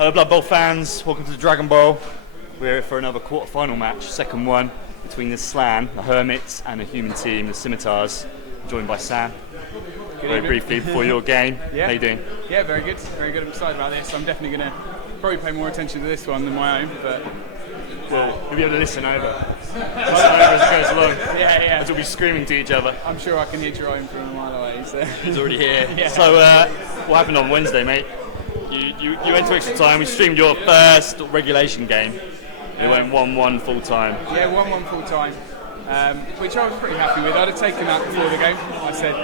Hello Blood Bowl fans, welcome to the Dragon Bowl. We're here for another quarter-final match, second one, between the Slann, the Hermits, and the human team, the Scimitars, joined by Sam. Very briefly, before your game, Yeah. how you doing? Yeah, very good. Very good. I'm excited about this. I'm definitely going to probably pay more attention to this one than my own, but You'll be able to listen over. Listen over as it goes along. yeah. As we'll be screaming to each other. I'm sure I can hear Jerome from a mile away. So. He's already here. Yeah. So, what happened on Wednesday, mate? You went to extra time. We streamed your first regulation game. It went 1-1 full time. Yeah, 1-1 full time, which I was pretty happy with. I'd have taken that before the game. I said,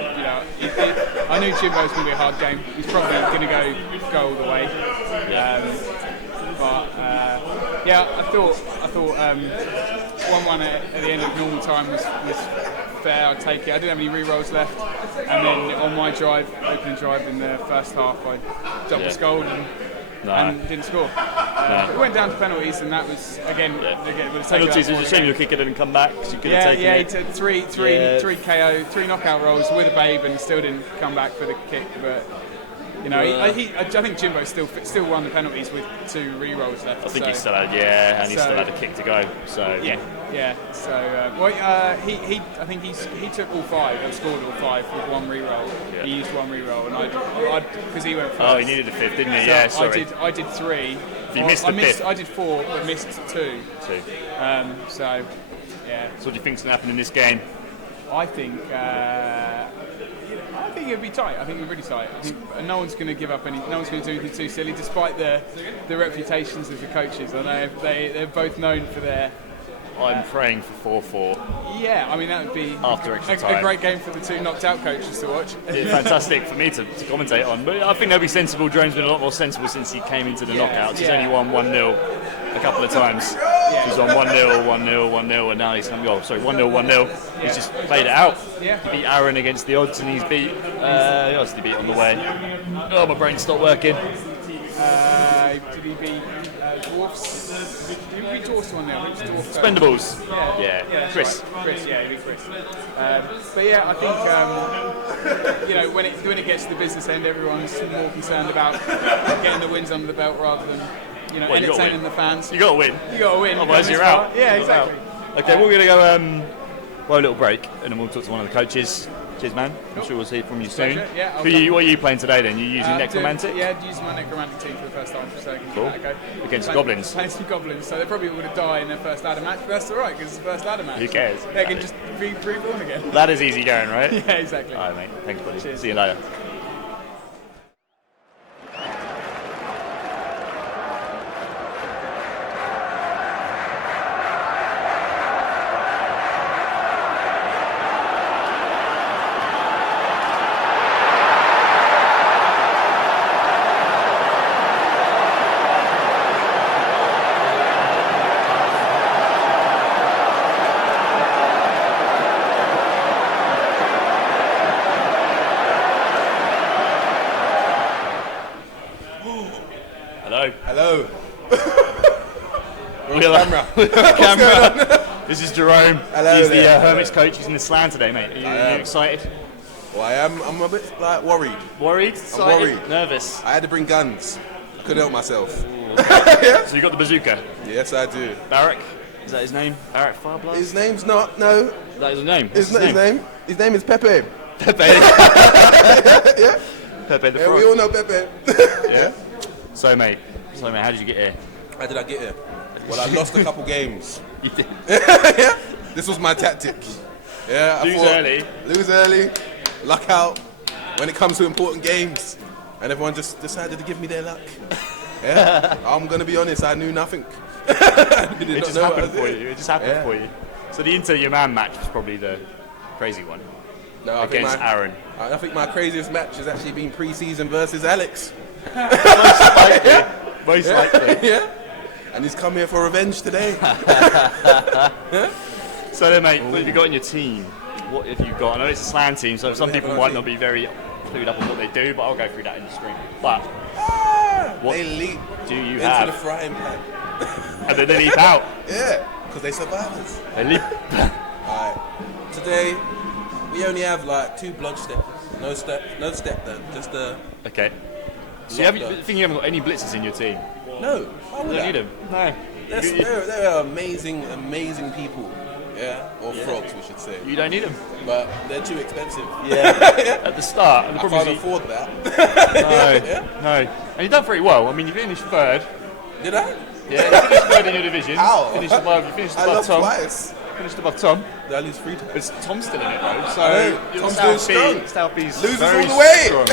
I knew Jimbo's going to be a hard game. He's probably going to go all the way. I thought 1-1 at the end of normal time was fair. I'd take it. I didn't have any re-rolls left, and then on my opening drive in the first half, I double scored and didn't score. It went down to penalties, and that was again. Penalties. It was a shame your kicker didn't come back because you could have taken it. He took three KO, 3 knockout rolls with a babe, and still didn't come back for the kick. But I think Jimbo still won the penalties with 2 re-rolls left. I think he still had, and he still had a kick to go. So So I think he took all 5 and scored all 5 with 1 re-roll. Yeah. He used 1 re-roll, and I because he went first. Oh, he needed a 5th, didn't he? So Yeah, sorry. I did 3. You missed the 5th. I did 4, but missed 2. So what do you think's going to happen in this game? I think it'll be tight. I think it'll be really tight. I think no one's going to give up any. No one's going to do anything too silly, despite the reputations of the coaches. I know they're both known for their. I'm praying for 4-4. Yeah, I mean that would be after extra time. A great game for the 2 knocked out coaches to watch. Yeah, fantastic for me to commentate on. But I think they'll be sensible. Jerome's been a lot more sensible since he came into the knockouts. He's only won 1-0 a couple of times. He's on 1-0, 1-0, 1-0, and now he's 1-0, 1-0. He's just played it out. Yeah. He beat Aaron against the odds, and he's beat. Who else did he beat on the way? Oh, my brain stopped working. Did he beat Dwarfs? Did he beat Dwarfs 1-0? Which Dwarf? Spendables. Yeah. Chris. Right. Chris, yeah, he beat Chris. I think when it gets to the business end, everyone's more concerned about getting the wins under the belt rather than entertaining the fans. You got to win. Otherwise, you're out. Yeah, exactly. Okay, we're going to go a little break, and then we'll talk to one of the coaches. Cheers, man. I'm sure we'll see from you soon. Yeah, what are you playing today then? You using Necromantic? Using my Necromantic team for the first time. So cool. Against goblins. Playing some goblins, so they probably would have died in their first ladder match, but that's alright because it's the first ladder match. Who cares? They can just be reborn again. Ladder's easy going, right? Yeah, exactly. Alright, mate. Thanks, buddy. Cheers. See you later. Hello. Camera. This is Jerome. Hello. He's the Hermits coach. He's in the Slann today, mate. Are you excited? Well, I am. I'm a bit worried. Worried? I'm worried. Nervous? I had to bring guns. I couldn't help myself. So you got the bazooka? Yes, I do. Barrack? Is that his name? Barrack Fireblast? His name's not. No. Is that his name? His name? His name is Pepe. Pepe. Yeah. Pepe the Yeah, Frog. we all know Pepe. Yeah. So mate, how did you get here? How did I get here? Well, I lost a couple games. You did. Yeah. This was my tactic. Yeah. Lose early. Luck out when it comes to important games, and everyone just decided to give me their luck. Yeah. I'm gonna be honest. I knew nothing. It just happened for you. It just happened for you. So the Inter your man match was probably the crazy one. No, against Aaron. I think my craziest match has actually been pre-season versus Alex. Most likely. Yeah. And he's come here for revenge today. So then, mate, what have you got in your team? What have you got? I know it's a Slann team, so some people might not be very clued up on what they do, but I'll go through that in the screen. But what they leap do you into have? the frying pan. And then they leap out. Yeah, because they survivors. They leap. Alright. Today we only have like 2 blood steps. No step though. Just Okay. So you haven't got any blitzers in your team? No, why would You I? don't need them. No. They're amazing people. Yeah, or frogs, we should say. You don't need them. But they're too expensive. Yeah. At the start. I can't afford that. No. And you've done pretty well. I mean, you finished third. Did I? Yeah, you finished third in your division. How? You finished above Tom. Twice. Finished above Tom. Did I lose 3 times? But Tom's still in it though. So Tom's doing strong. South East Loses very all the way. strong.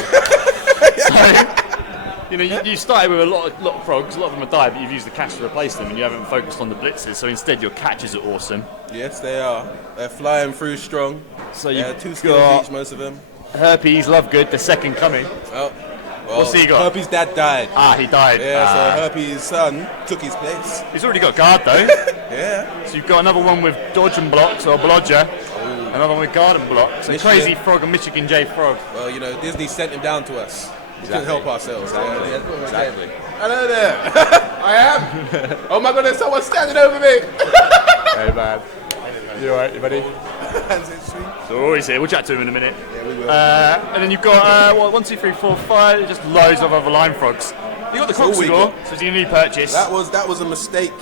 So, you started with a lot of frogs. A lot of them have died, but you've used the catch to replace them, and you haven't focused on the blitzers. So instead, your catches are awesome. Yes, they are. They're flying through strong. So you've 2 skills each, most of them. Herpes Lovegood, the second coming. Well, What's he got? Herpes' dad died. He died. Yeah, so Herpes' son took his place. He's already got guard though. Yeah. So you've got another one with dodge and blocks, or blodger. Another one with guard and blocks. So Crazy Frog and Michigan J Frog. Well, Disney sent him down to us. We couldn't help ourselves. Exactly. Hello there. I am. Oh my God, there's someone standing over me. Hey man. You alright, you buddy? So he's here. We'll chat to him in a minute. Yeah, we will. And then you've got 1, 2, 3, 4, 5, just loads of other line frogs. You got the croc score, so it's a new purchase. That was a mistake.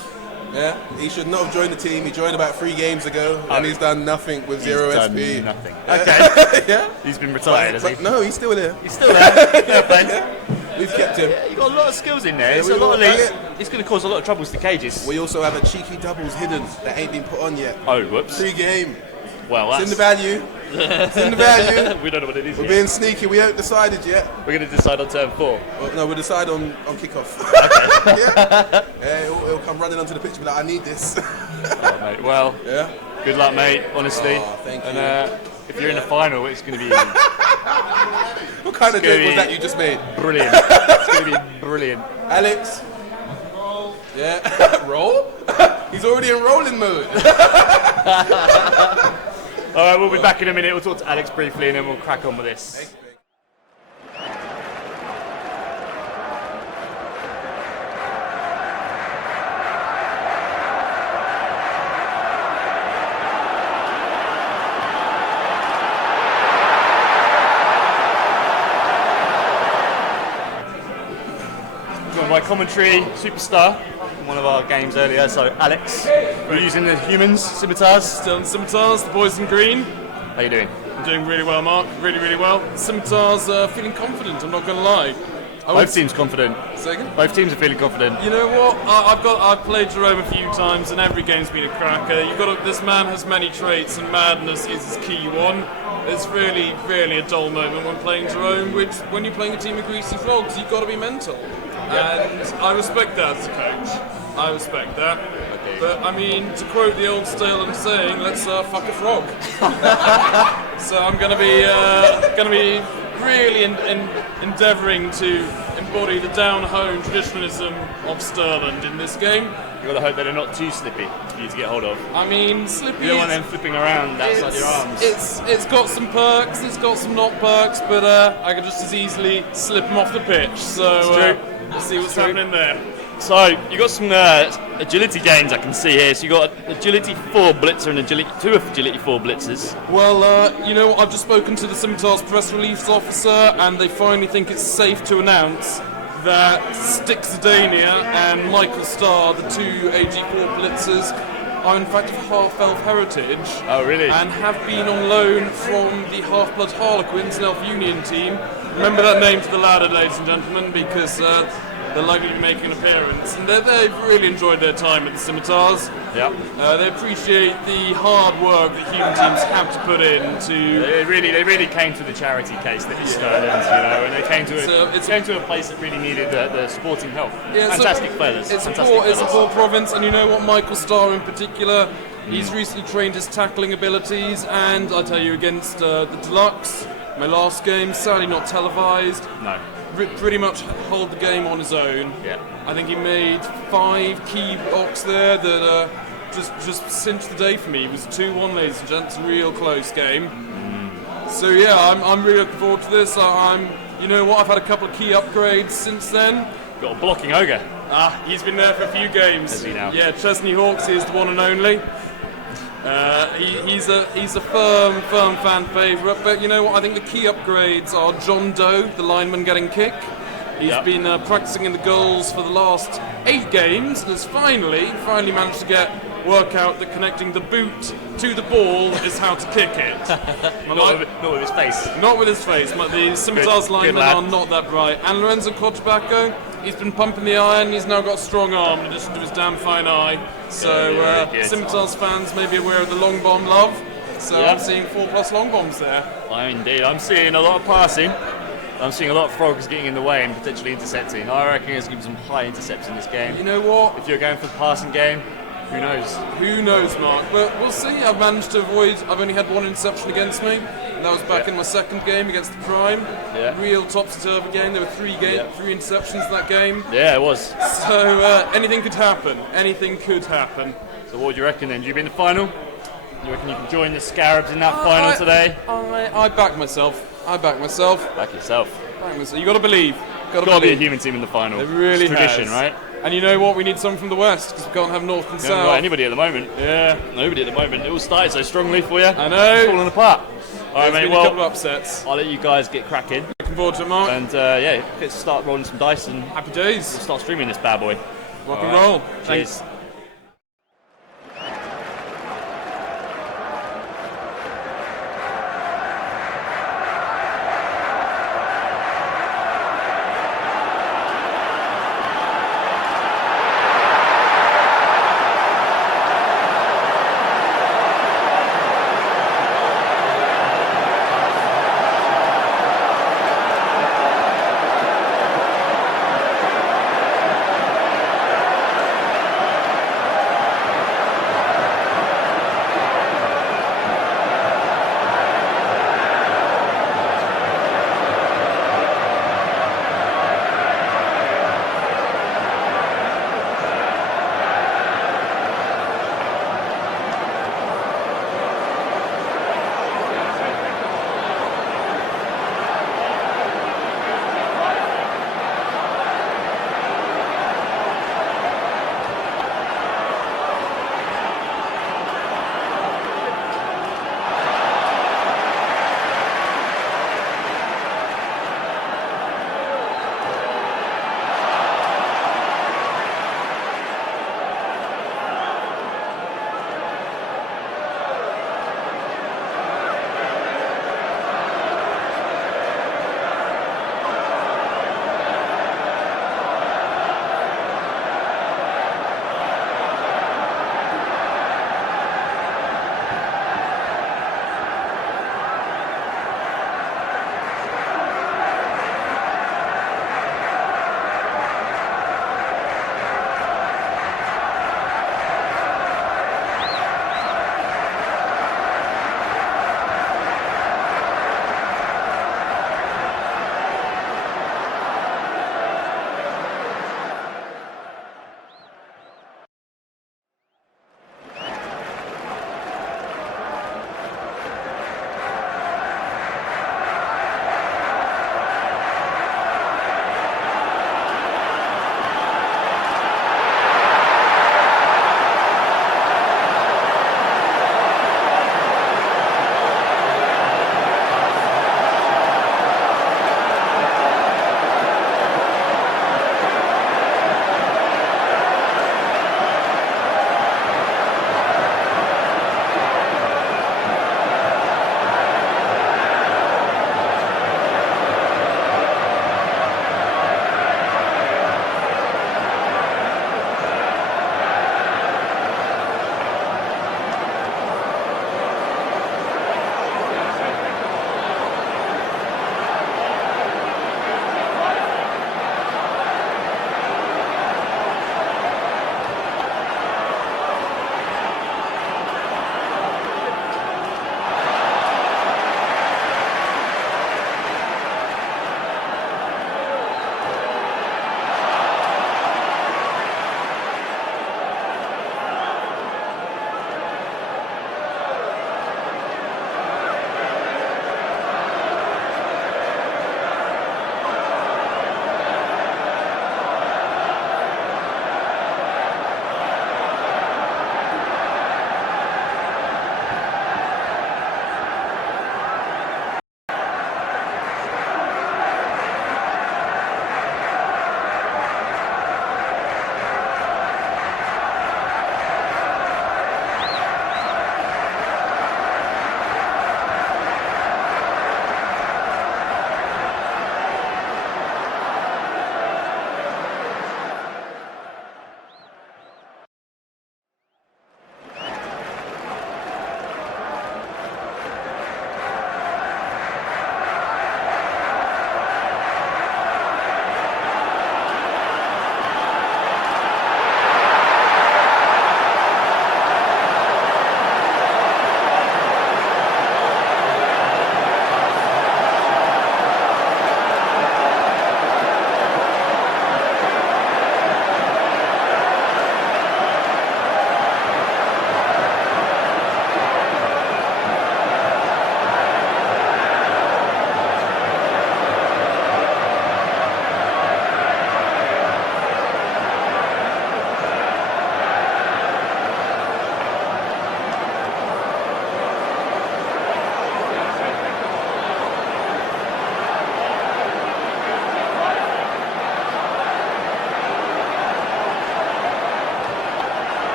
Yeah, he should not have joined the team. He joined about 3 games ago, and he's done nothing with 0 SP. Nothing. Okay. Yeah. He's been retired, has he? No, he's still there. He's still there. Fair play. We've kept him. Yeah, you've got a lot of skills in there. Yeah, It's a lot of It's going to cause a lot of troubles to cages. We also have a cheeky doubles hidden that ain't been put on yet. Oh, whoops. 3 game. Well, that's... It's in the value. It's in the value. We don't know what it is We're yet. being sneaky. We haven't decided yet. We're going to decide on turn 4. Well, no, we'll decide on kickoff. Okay. Yeah, he'll come running onto the pitch and be like, I need this. Oh, mate. Well, Yeah. good luck, mate, honestly. Oh, thank you. And if you're in the final, it's going to be What kind of joke was that you just made? brilliant. It's going to be brilliant. Alex? Roll. Yeah. Roll? He's already in rolling mode. All right, we'll be back in a minute. We'll talk to Alex briefly, and then we'll crack on with this. Got my commentary superstar from one of our games earlier. So Alex, we're using the humans, scimitars. Still in Scimitars, the boys in green. How you doing? I'm doing really well, Mark. Really, really well. Scimitars feeling confident, I'm not going to lie. Both teams confident. Second? Both teams are feeling confident. You know what? I've played Jerome a few times, and every game's been a cracker. This man has many traits, and madness is his key one. It's really, really a dull moment when playing Jerome, which when you're playing a team of greasy frogs, you've got to be mental. And I respect that as a coach. I respect that. Okay. But I mean, to quote the old Stalin saying, let's fuck a frog. So I'm going to be really endeavouring to embody the down-home traditionalism of Stirland in this game. You've got to hope that they're not too slippy for you to get hold of. I mean, slippy. You don't want them flipping around outside your arms. It's got some perks, it's got some not perks, but I could just as easily slip them off the pitch. So we'll see what's happening there. So you got some agility gains I can see here. So you got agility 4 blitzer and two agility 4 blitzers. Well, I've just spoken to the Scimitars press release officer, and they finally think it's safe to announce that Stick Zidania and Michael Starr, the 2 AG4 blitzers, are in fact of half-elf heritage. Oh, really? And have been on loan from the Half-Blood Harlequins, an elf union team. Remember that name to the ladder, ladies and gentlemen, because they're likely to be making an appearance. And they've really enjoyed their time at the Scimitars. Yeah. They appreciate the hard work that human teams have to put in to... They really came to the charity case that is Stirland, and they came to a place that really needed the sporting help. Yeah, Fantastic fellas. It's a poor province, and you know what, Michael Starr in particular, he's recently trained his tackling abilities, and I tell you, against the Deluxe, my last game, sadly not televised. No. Pretty much hold the game on his own. Yeah. I think he made 5 key blocks there that just cinched the day for me. It was 2-1, ladies and gents, a real close game. So yeah, I'm really looking forward to this. You know what? I've had a couple of key upgrades since then. Got a blocking ogre. He's been there for a few games. Has he now? Yeah, Chesney Hawks is the one and only. He's a firm fan favourite, but you know what? I think the key upgrades are John Doe, the lineman getting kick, He's been practicing in the goals for the last 8 games and has finally managed to work out that connecting the boot to the ball is how to kick it. Not with his face. Not with his face, but the Scimitars linemen lad. are not that bright. And Lorenzo Cortobacco, he's been pumping the iron, he's now got a strong arm in addition to his damn fine eye. So Scimitars fans may be aware of the long bomb love. So I'm seeing 4+ long bombs there. Indeed, I'm seeing a lot of passing. I'm seeing a lot of frogs getting in the way and potentially intercepting. I reckon there's going to be some high intercepts in this game. You know what? If you're going for the passing game, who knows? Who knows, Mark? But we'll see. I've managed to avoid. I've only had 1 interception against me, and that was back in my second game against the Prime. Real topsy-turvy game. There were 3 interceptions in that game. Yeah, it was. So anything could happen. Anything could happen. So what do you reckon then? Do you be in the final? Do you reckon you can join the Scarabs in that final today? I back myself. Back yourself. Back myself. You got to believe. Got to be a human team in the final. It really it's tradition, has. right? And you know what? We need someone from the West because we can't have North and You haven't South. got anybody at the moment. Yeah. Nobody at the moment. It all started so strongly for you. I know. It's falling apart. All right, There's mate. been a couple of upsets. I'll let you guys get cracking. Looking forward to it, Mark. And let's start rolling some dice and Happy days. we'll start streaming this bad boy. Rock and roll. Cheers. Thanks.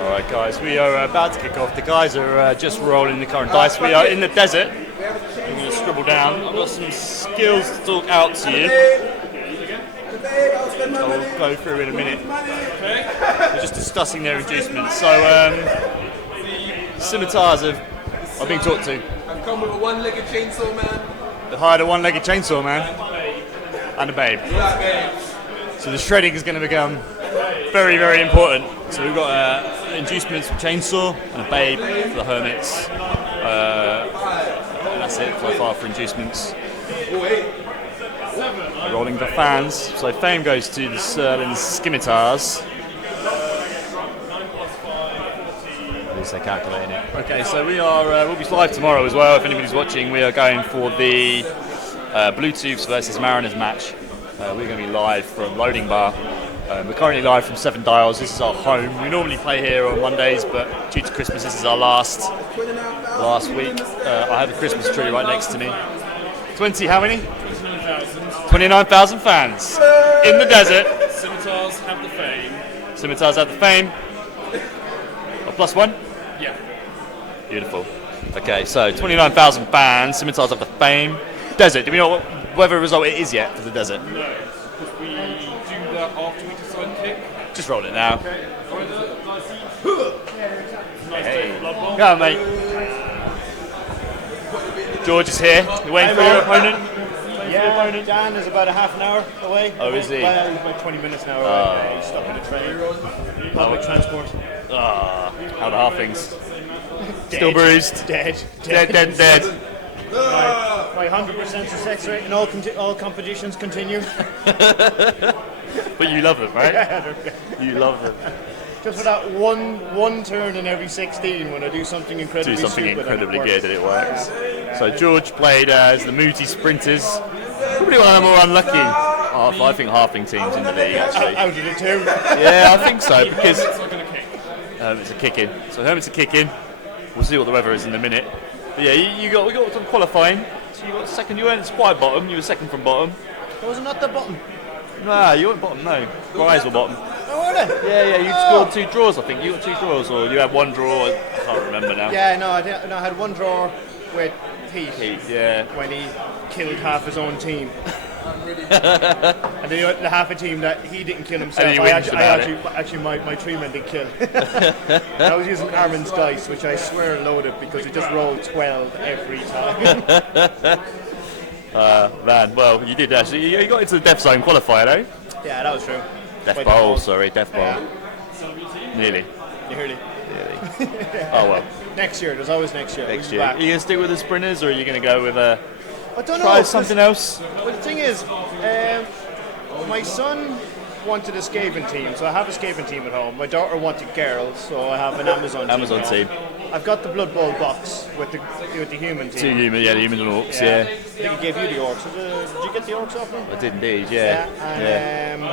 Alright guys, we are about to kick off. The guys are just rolling the current dice. We are in the desert. I'm going to scribble down. I've got some skills to talk out to you. I'll go through in a minute. We're just discussing their inducements. So, scimitars are being talked to. I've come with a one-legged chainsaw man. They hired a one-legged chainsaw man and a babe. So the shredding is going to become very, very important. So we've got inducements for chainsaw and a babe for the hermits. And that's it so far for inducements. Rolling the fans. So fame goes to the Slann scimitars. At least they're calculating it. Okay, so we'll be live tomorrow as well. If anybody's watching, we are going for the Bluetooth versus Mariners match. We're going to be live from Loading Bar. We're currently live from 7 Dials. This is our home. We normally play here on Mondays, but due to Christmas, this is our last week. I have a Christmas tree right next to me. 20, how many? 29,000 fans in the desert. Scimitars have the fame. Scimitars have the fame. A +1? Yeah. Beautiful. Okay, so 29,000 fans. Scimitars have the fame. Desert. Do we know what weather result it is yet for the desert? No, because we do that after we decide kick. Just roll it now. Okay. Hey, come on, mate. George is here. You waiting for your opponent? Yeah, Dan is about a half an hour away. Oh, is he? Well, he's about 20 minutes now away. He's stuck in a train. Public transport. How the halflings? Still bruised. Dead. My 100% success rate in all competitions continue. But you love them, right? You love them. Just for that one turn in every 16 when I do something incredibly Do something stupid incredibly and good and it works. So George played as the Moody Sprinters. Probably one of the more unlucky. I think halfling teams in the league actually. Out of the two. Yeah, I think so because it's a kick in. So Hermit's a kick in. We'll see what the weather is in a minute. But yeah, we got some qualifying. So you got second. You weren't quite bottom. You were second from bottom. I was not the bottom. Nah, you weren't bottom. No, Rise were bottom. Oh, were they? Yeah. You scored 2 draws. I think you got 2 draws, or you had 1 draw. I can't remember now. Yeah, no, I had one draw with Pete. Yeah. When he killed half his own team. And then the half a team that he didn't kill himself. Actually, my 3 men did kill. I was using Armin's dice, which I swear loaded because it just rolled 12 every time. Man, well, you did actually. You got into the Death Zone qualifier, though. Yeah, that was true. Death Bowl, sorry, Death Bowl. Yeah. Nearly. Nearly. Oh well. Next year, there's always next year. Next year. Are you going to stick with the sprinters, or are you going to go with I don't know. try something else? Well, the thing is, my son wanted a Skaven team, so I have a Skaven team at home. My daughter wanted girls, so I have an Amazon team. I've got the Blood Bowl box with the human team. 2 human, the humans and orcs, yeah. I think I gave you the orcs. Did you get the orcs off me? I did indeed, yeah. And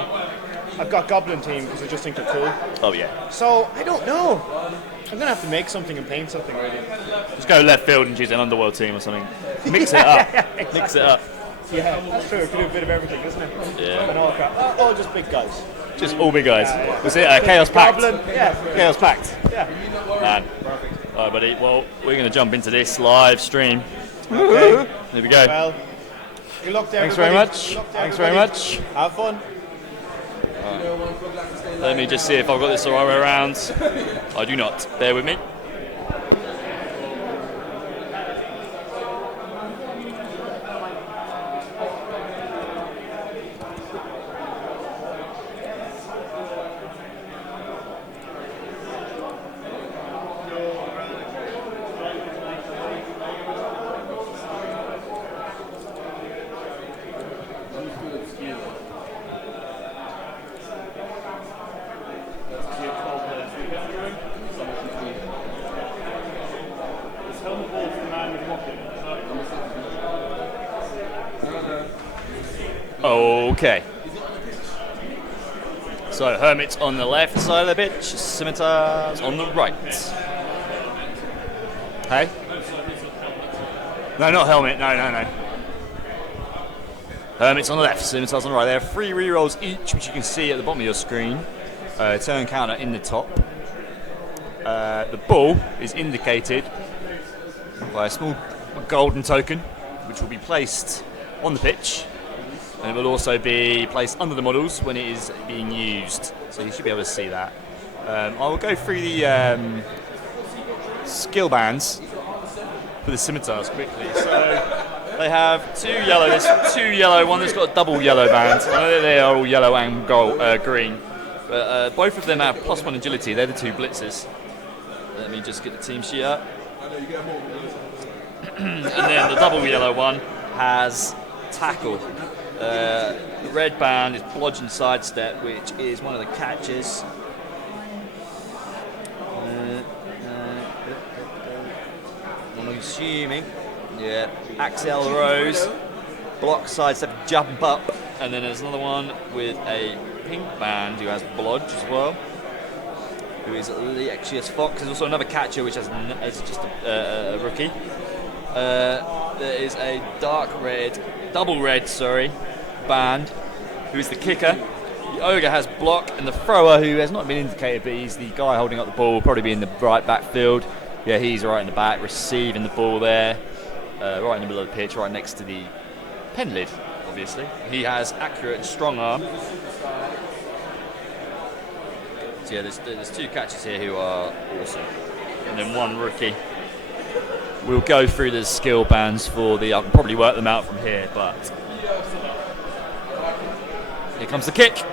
I've got Goblin team because I just think they're cool. Oh yeah. So I don't know. I'm gonna have to make something and paint something really. Just go left field and choose an Underworld team or something. Mix it up. Exactly. Mix it up. Yeah, that's true. We can do a bit of everything, isn't it? Yeah. And all crap. All just big guys. Just all big guys. Was it Chaos Pact? Goblin. Yeah. Chaos Pact. Yeah. Man. Perfect. All right, buddy. Well, we're going to jump into this live stream. Okay. There we go. Well, good luck to Thanks everybody. very much. Good luck to Thanks very everybody. much. Have fun. Let me just see if I've got this the right way around. I do not. Bear with me. Okay. So Hermit's on the left side of the pitch, Scimitars on the right. Hey? No, not Helmet, no. Hermit's on the left, Scimitars on the right. There are 3 rerolls each, which you can see at the bottom of your screen. Turn counter in the top. The ball is indicated by a small golden token, which will be placed on the pitch, and it will also be placed under the models when it is being used. So you should be able to see that. I will go through the skill bands for the scimitars quickly. So they have 2 yellow. There's 2 yellow. One that's got a double yellow band. I know that they are all yellow and green, but both of them have +1 agility. They're the 2 blitzers. Let me just get the team sheet up. And then the double yellow one has tackle. The red band is blodge sidestep, which is one of the catches. I'm assuming, yeah, Axel Rose, block sidestep, jump up, and then there's another one with a pink band who has blodge as well, who is Lexius Fox. There's also another catcher which has just a rookie. There is a double red, band, who is the kicker. The ogre has block, and the thrower, who has not been indicated, but he's the guy holding up the ball, probably be in the right backfield. Yeah, he's right in the back, receiving the ball there, right in the middle of the pitch, right next to the pen lid, obviously. He has accurate and strong arm. So yeah, there's 2 catchers here who are awesome, and then 1 rookie. We'll go through the skill bands for I can probably work them out from here, but here comes the kick.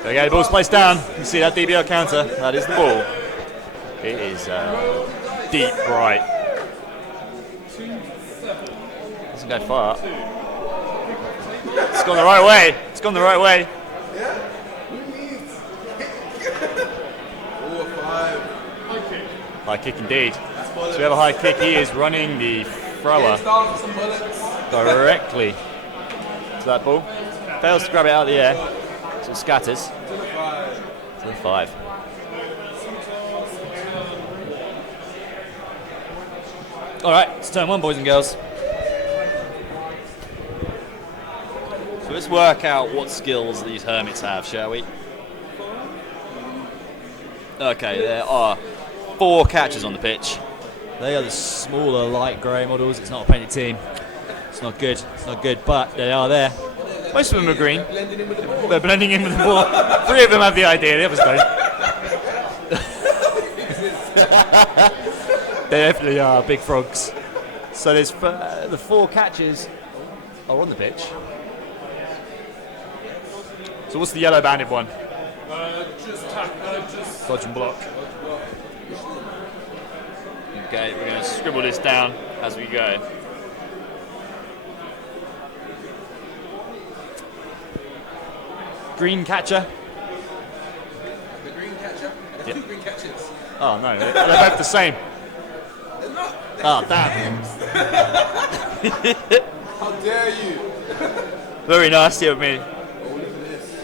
Okay, the ball's placed down. You see that DBL counter? That is the ball. It is deep right. Doesn't go far. It's gone the right way. It's gone the right way. High kick indeed. So we have a high kick. He is running the thrower directly to that ball. Fails to grab it out of the air. So it scatters to the 5. Alright, it's turn 1, boys and girls. So let's work out what skills these hermits have, shall we? Okay, there are 4 catchers on the pitch. They are the smaller light grey models. It's not a painted team. It's not good. It's not good, but they are there. Most of them are green. They're blending in with the ball. 3 of them have the idea, the others don't. They definitely are big frogs. So there's the 4 catchers are on the pitch. So what's the yellow banded one? Just dodge and block. Okay, we're going to scribble this down as we go. Green catcher. The green catcher? There's 2 green catchers. Oh no, they're both the same. They're not. Oh damn. How dare you? Very nasty of me. Oh, look at this.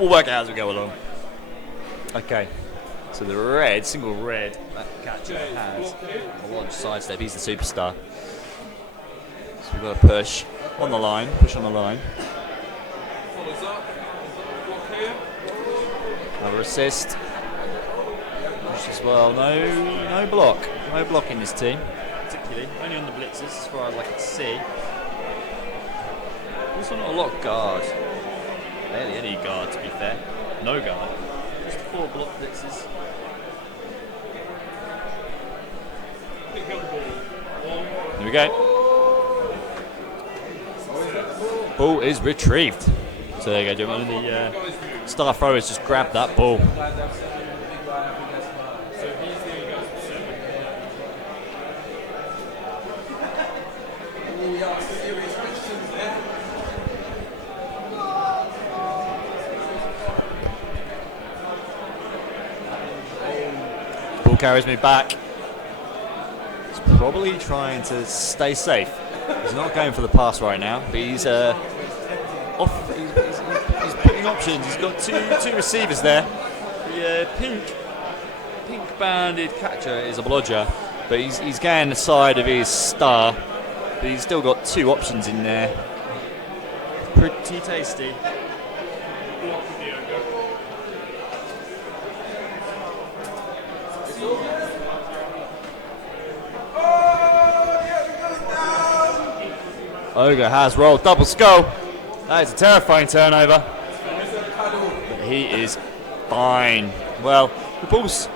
We'll work it out as we go along. Okay. So the red, single red, that catcher has a large sidestep. He's the superstar. So we've got to push on the line, push on the line. Another assist. Push as well. No block. No block in this team, particularly. Only on the blitzers, as far as I can see. Also not a lot of guard. Barely any guard, to be fair. No guard. Just 4 block blitzers. There we go. Ball is retrieved. So there you go, gentlemen. The star throwers just grabbed that ball. Ball carries me back. He's probably trying to stay safe. He's not going for the pass right now, but he's off. He's putting options. He's got two receivers there. The pink banded catcher is a blodger. But he's getting the side of his star, but he's still got 2 options in there. Pretty tasty. Ogre has rolled double skull. That is a terrifying turnover. But he is fine. Well, the ball's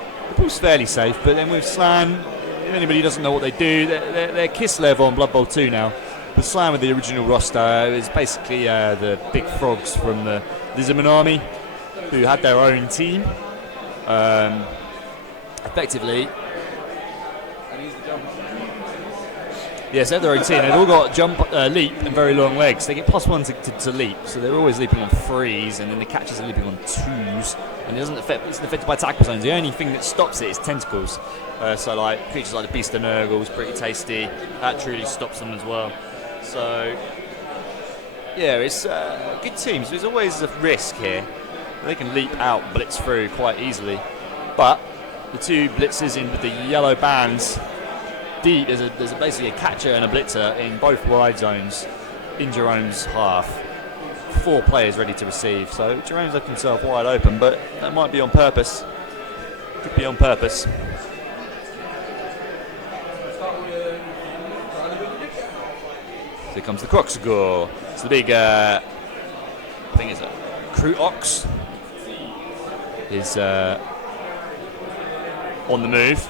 fairly safe, but then with Slann, if anybody doesn't know what they do, they're Kiss level on Blood Bowl 2 now. But Slann with the original roster is basically the big frogs from the Zimmerman army, who had their own team. Effectively, yes, they have their own team. They've all got jump, leap, and very long legs. They get +1 to leap, so they're always leaping on 3s, and then the catchers are leaping on 2s, and it's affected by tackle zones. The only thing that stops it is tentacles. So like creatures like the Beast of Nurgle's pretty tasty. That truly stops them as well. So yeah, it's good teams. There's always a risk here. They can leap out, blitz through quite easily, but the 2 blitzers in with the yellow bands. Deep, there's basically a catcher and a blitzer in both wide zones in Jerome's half. 4 players ready to receive, so Jerome's left himself wide open, but that might be on purpose. Could be on purpose. Here comes the Croxagore. It's the big, I think it's a Crew Ox. Is on the move.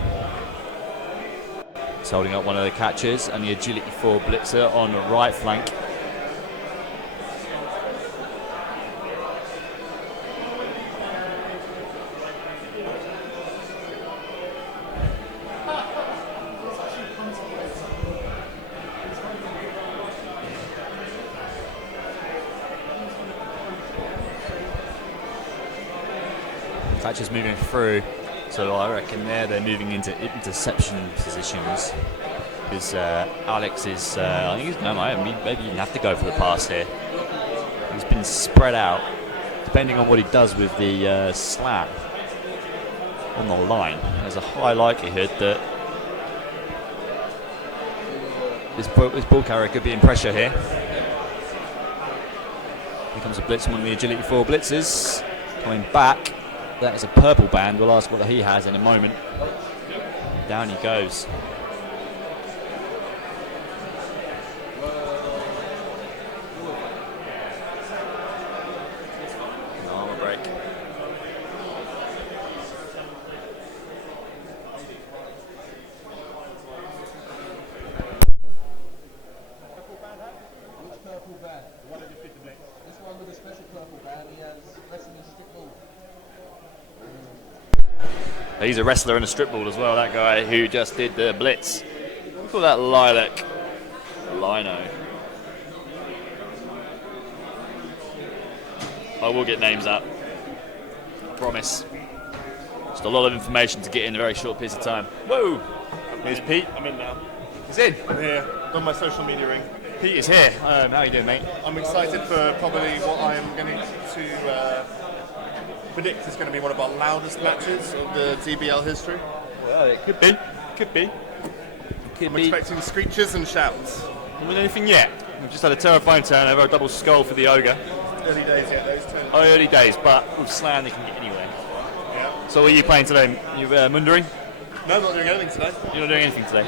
He's holding up one of the catchers and the Agility 4 blitzer on the right flank. Catchers moving through. So I reckon they're moving into interception positions because Alex is. I think maybe you have to go for the pass here. He's been spread out, depending on what he does with the Slann on the line. There's a high likelihood that this ball carrier could be in pressure here. Here comes a blitz, one of the Agility 4 blitzers coming back. That is a purple band. We'll ask what he has in a moment. Down he goes. An armor break. Which purple band? What did you fit the blitz? This one with a special purple band. He has wrestling strip ball. He's a wrestler and a strip ball as well, that guy who just did the blitz. We call that Lilac. Lino. I will get names up. I promise. Just a lot of information to get in a very short piece of time. Whoa! Here's Pete. I'm in now. He's in. I'm here. Done my social media ring. Pete is here. How are you doing, mate? I'm excited for probably what I'm going to predict is going to be one of our loudest matches of the DBL history. Well, it could be. Could be. I'm expecting screeches and shouts. Haven't done anything yet. We've just had a terrifying turnover, a double skull for the Ogre. Early days yet, those two. Oh, early days, but with Slann they can get anywhere. Yeah. So what are you playing today? You mundering? No, I'm not doing anything today. You're not doing anything today?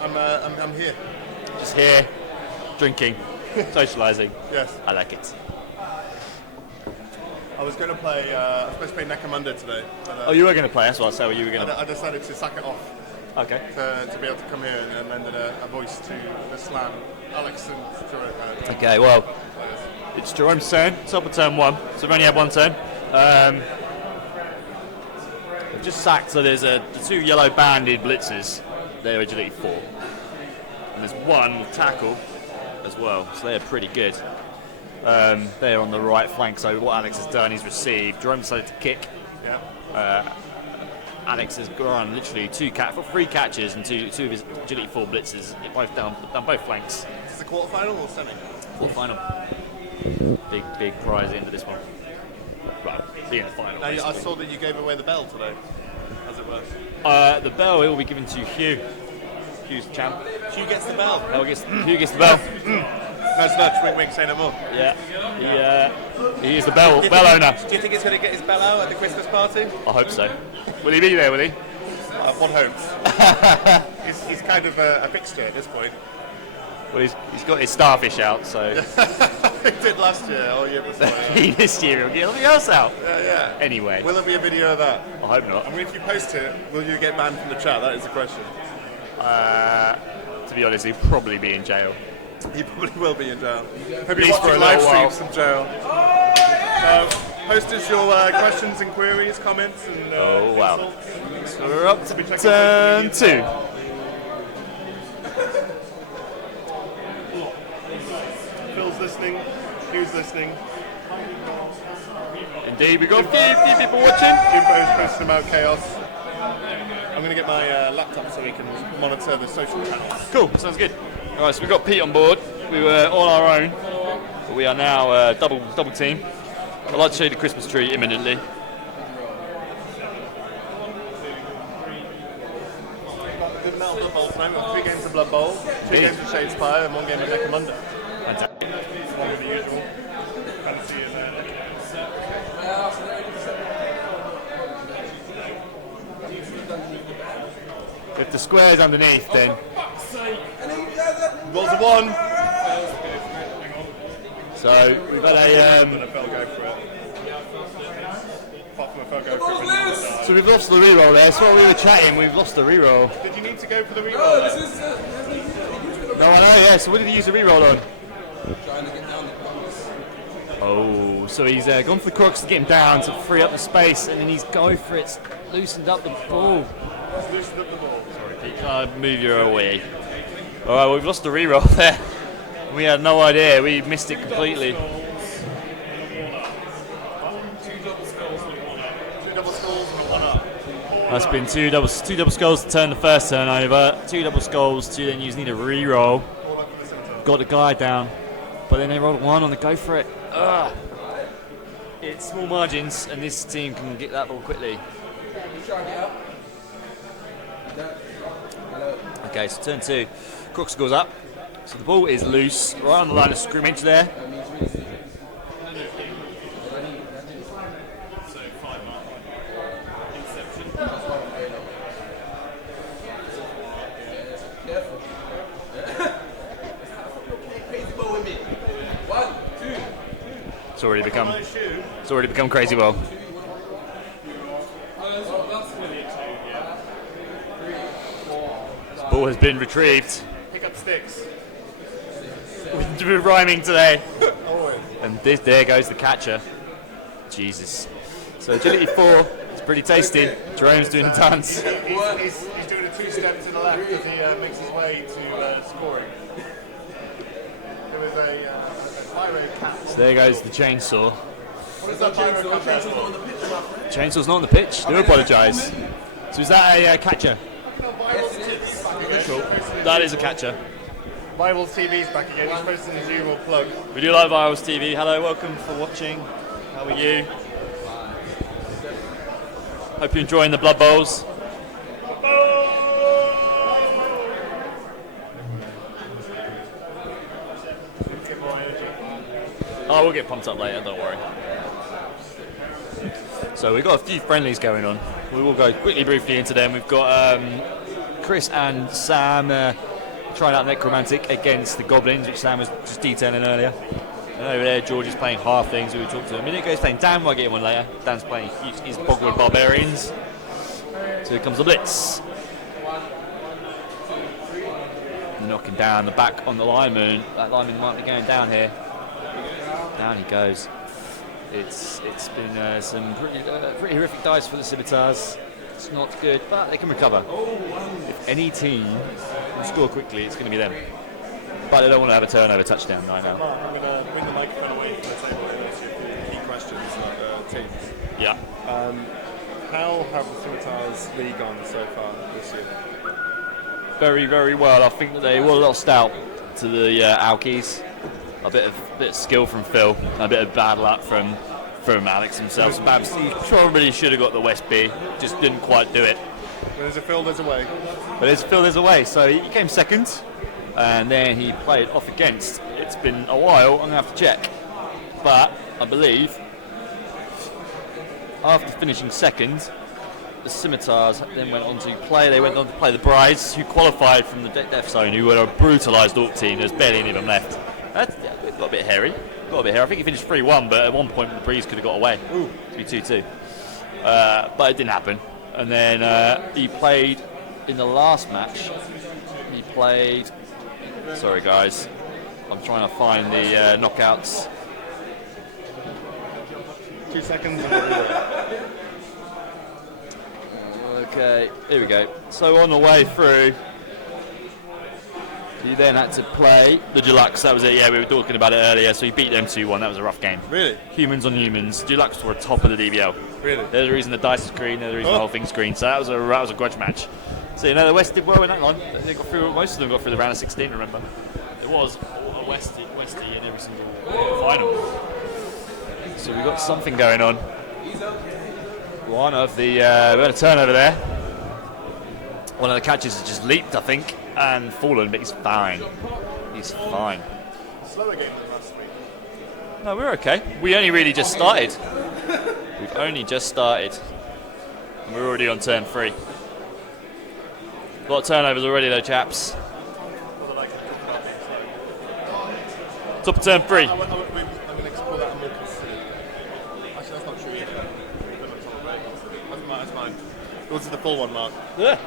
No, I'm here. Just here, drinking, socialising. Yes. I like it. I was going to play, I was supposed to play Necromunda today. But, Oh, you were going to play, that's what I said. You were going to. I decided to sack it off. Okay. To be able to come here and lend a voice to the Slann, Alex and Jerome. Okay, well, it's Jerome's turn, top of turn 1, so we've only had one turn. We've just sacked, so there's the 2 yellow banded blitzers, they're Agility 4. And there's 1 with tackle as well, so they're pretty good. They're on the right flank, so what Alex has done, he's received. Jerome decided to kick. Yeah. Alex has gone literally 3 catches and two of his Agility 4 blitzers, both down both flanks. Is this a quarterfinal or semi? Quarterfinal. Big prize into this one. Well, being the final. Now, I saw that you gave away the bell today, as it were. The bell will be given to Hugh. Hugh's the champ. Hugh gets the bell. Hugh gets the bell. Nudge, nudge, wink, wink, say no more. Yeah, he is the bell owner. Do you think he's going to get his bell out at the Christmas party? I hope so. Will he be there, will he? One hopes. he's kind of a fixture at this point. Well, he's got his starfish out, so... He did last year, or year before. This year he'll get something else out. Yeah. Anyway. Will there be a video of that? I hope not. I mean, if you post it, will you get banned from the chat? That is the question. To be honest, he'll probably be in jail. He probably will be in jail. Hope least you're for a watching live little while. streams from jail. Post us your questions and queries, comments, and Oh, wow. insults. So we're up to turn 2. Phil's listening. Hugh's listening. Indeed, we've got a few people watching. Jimbo's posting about chaos. I'm going to get my laptop so we can monitor the social channels. Cool, sounds good. Alright, so we've got Pete on board. We were on our own, but we are now double team. I'd like to show you the Christmas tree imminently. Good amount of Blood Bowl tonight. We've got 3 games of Blood Bowl, 2 games of Shadespire, and 1 game of Necromunda. Fantastic. One of the usual fantasy and If the square's underneath, then rolls a 1. so we've got a. And a Fel go for it. Apart from a Fel go for it. So we've lost the reroll there. So while we were chatting, we've lost the reroll. Did you need to go for the reroll? No, I know. Yeah. So what did he use the reroll on? Oh, so he's gone for the crux to get him down to free up the space, and then he's going for it, loosened up the ball. Loosened up the ball. Sorry, Pete, can I move you away? All right, well, we've lost the reroll there. We had no idea. We missed it completely. That's been two double skulls to turn the first turn over. 2 double skulls to then use need a reroll. Got the guy down, but then they rolled 1 on the go for it. Ugh. It's small margins, and this team can get that ball quickly. Okay, so turn 2. Crooks goes up. So the ball is loose, right on the line of scrimmage there. It's already become crazy well. This ball has been retrieved. Pick up sticks. We're rhyming today. And there goes the catcher. Jesus. So agility 4, it's pretty tasty. Jerome's doing the dance. He's doing a 2-step to the left as he makes his way to scoring. There was a pyro cat. So there goes the chainsaw. What is that pyro cat there for? Chainsaw's not on the pitch. Do apologise. So is that a catcher? Cool. That is a catcher. Virals TV's back again. He's posting his usual plug. We do like Virals TV. Hello, welcome for watching. How are you? Hope you're enjoying the Blood Bowls. Oh, we'll get pumped up later, don't worry. So we've got a few friendlies going on. We will go quickly, briefly into them. We've got Chris and Sam trying out Necromantic against the Goblins, which Sam was just detailing earlier. And over there, George is playing half things. We talked to him a minute ago. He's playing Dan. We'll get him one later. Dan's playing his Bogwood Barbarians. So here comes the Blitz. Knocking down the back on the lineman. That lineman might be going down here. Down he goes. It's been some pretty horrific dice for the Scimitars. It's not good, but they can recover. If any team will score quickly, it's going to be them. But they don't want to have a turnover touchdown right now. Mark, I'm going to bring the microphone away from the table and ask you a few key questions about teams. Yeah. How have the Scimitars League gone so far this year? Very, very well. I think that they were lost out to the Alkies. A bit of skill from Phil, and a bit of bad luck from Alex himself. So Babs, he probably should have got the West B, just didn't quite do it. When there's a Phil, there's a way. But there's Phil, there's a way. So he came second, and then he played off against. It's been a while. I'm going to have to check. But I believe after finishing second, the Scimitars then went on to play. They went on to play the Brides, who qualified from the Death Zone, who were a brutalised Orc team. There's barely any of them left. It got a bit hairy. I think he finished 3-1, but at one point the Breeze could have got away to be 2-2. But it didn't happen. And then he played in the last match. He played. Sorry, guys. I'm trying to find the knockouts. 2 seconds. Okay, here we go. So on the way through, he then had to play the Deluxe. That was it. Yeah, we were talking about it earlier. So he beat them 2-1. That was a rough game. Really? Humans on humans. Deluxe were top of the DBL. Really? There's the reason the dice is green. There's the reason the whole thing's green. So that was a grudge match. So you know the West did well in that one. They got through. Most of them got through the round of 16. Remember, it was all the Westy in every single final. So we got something going on. One of the we had a turnover there. One of the catches has just leaped, I think, and fallen, but he's fine. He's fine. Slower game than last week. No, we're okay. We only really just started. We've only just started. And we're already on turn 3. A lot of turnovers already though, chaps. Top of turn 3. I'm going to explore that more considered. Actually, that's not true either. That's mine. Yours is the full one, Mark. Yeah.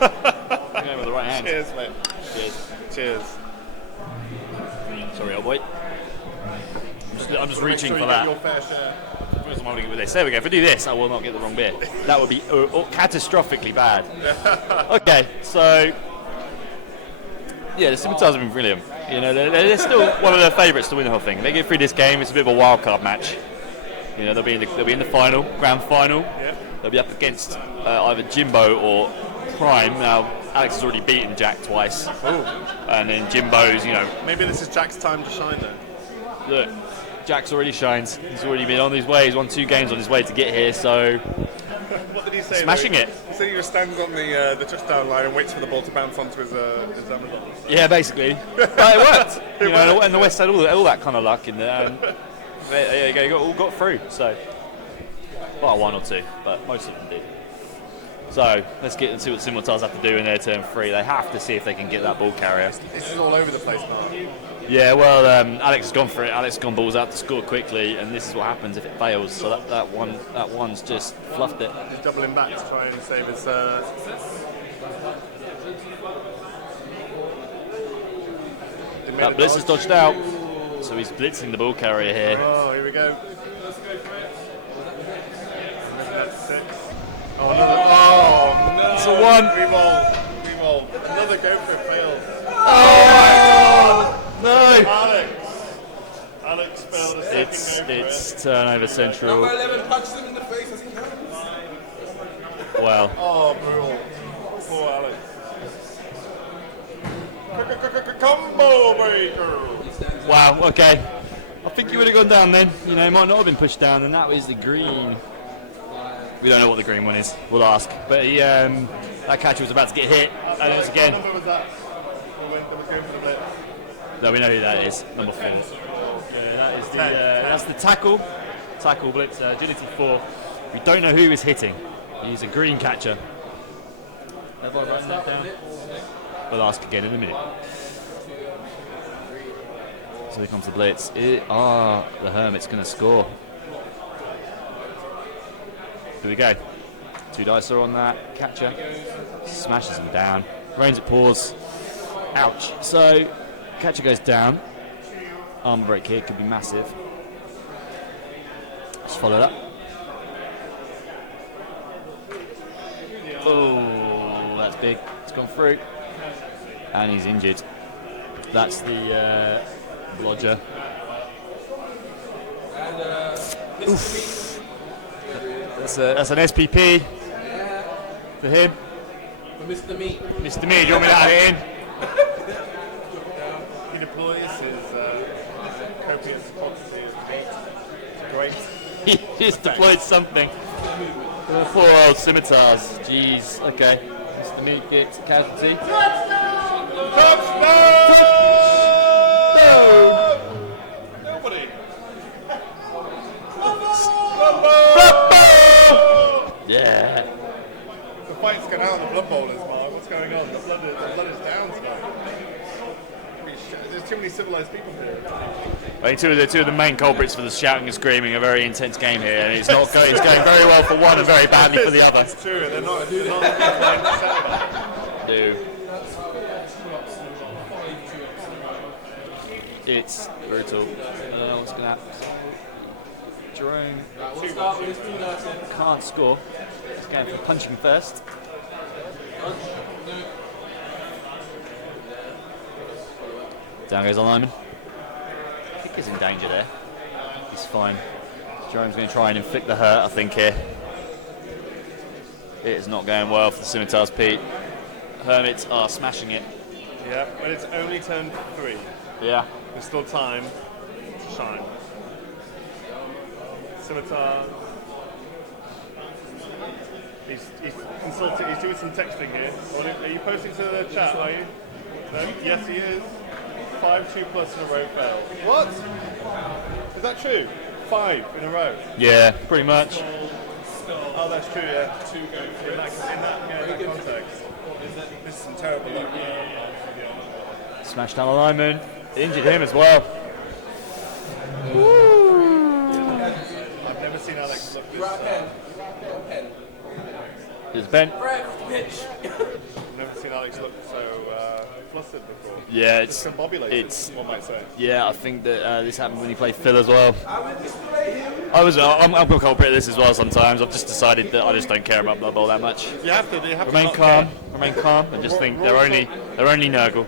Going with the right hand. Cheers, mate. Cheers. Sorry, old boy. I'm just reaching sure for you that. get your fair share. I'm holding it with this. There we go. If I do this, I will not get the wrong beer. That would be catastrophically bad. Okay, so yeah, the Scimitars have been brilliant. You know, they're still one of their favourites to win the whole thing. They get through this game. It's a bit of a wild card match. You know, they'll be in the final, grand final. Yep. They'll be up against either Jimbo or Prime. Now, Alex has already beaten Jack twice. Ooh. And then Jimbo's, you know. Maybe this is Jack's time to shine then. Look, Jack's already shines. He's already been on his way. He's won 2 games on his way to get here, so. What did he say? Smashing though? it. He said he just stands on the touchdown line and waits for the ball to bounce onto his Amazon. Yeah, basically. But it worked. You know, and the West had all that kind of luck in there. And they all got through. So, well, 1 or 2, but most of them did. So let's get and see what the Scimitars have to do in their turn 3. They have to see if they can get that ball carrier. This is all over the place, Mark. Yeah, well, Alex has gone for it. Alex has gone balls out to score quickly, and this is what happens if it fails. So that one's just fluffed it. He's doubling back to try and save his success. That blitz has dodged out, so he's blitzing the ball carrier here. Oh, here we go. Maybe that's 6. Oh, no. It's a 1. Revolve. Another go for a fail. Oh, no. Alex failed a second go for It's turnover central. Number 11 punches him in the face as he comes. Well. Oh, brutal. Poor Alex. Combo breaker. Wow, okay. I think he would have gone down then. You know, he might not have been pushed down, and that was the green. We don't know what the green one is. We'll ask. But he, that catcher was about to get hit, and it was again. What number was that? That was going for the blitz. No, we know who that is. Number 4. That is that's the tackle blitz, agility 4. We don't know who is hitting. He's a green catcher. We'll ask again in a minute. So here comes the blitz. The Hermit's going to score. Here we go. 2 dice are on that. Catcher smashes him down. Rains at paws. Ouch. So catcher goes down. Arm break here could be massive. Just follow that. Oh, that's big. It's gone through. And he's injured. That's the blodger. Oof. That's an SPP for him. For Mr. Meat. Mr. Mead, you want me to add it in? He deploys his copious quantity of meat. Great. He just deployed something. Poor old scimitars. Jeez. Okay. Mr. Meat gets casualty. Nobody. Yeah. The fight's going out on the Blood Bowl is, Mark. What's going on? The blood is down tonight. There's too many civilized people here. I think two of the main culprits for the shouting and screaming. A very intense game here, and it's not going. It's going very well for one and very badly for the other. That's true. They're not playing the centre. No. It's brutal. I don't know what's going to happen. Jerome can't score. He's going for punching first. Down goes the lineman. I think he's in danger there. He's fine. Jerome's going to try and inflict the hurt, I think, here. It is not going well for the scimitars, Pete. Hermits are smashing it. Yeah, but it's only turn 3. Yeah. There's still time to shine. Scimitar. He's consulting. He's doing some texting here. Are you posting to the chat? Are you? No? Yes, he is. 5-2 plus in a row fail. What? Is that true? 5 in a row. Yeah, pretty much. Oh, that's true. Yeah. 2 go in that context. This is some terrible luck. Smashed down the lineman. Injured him as well. I've never seen Alex look this. There's Ben. I've never seen Alex look so flustered before. Yeah, discombobulated, one might say. Yeah, I think that this happened when he played Phil as well. I'm a culprit of this as well sometimes. I've just decided that I just don't care about Blood Bowl that much. You have to remain calm, and just think they're only Nurgle.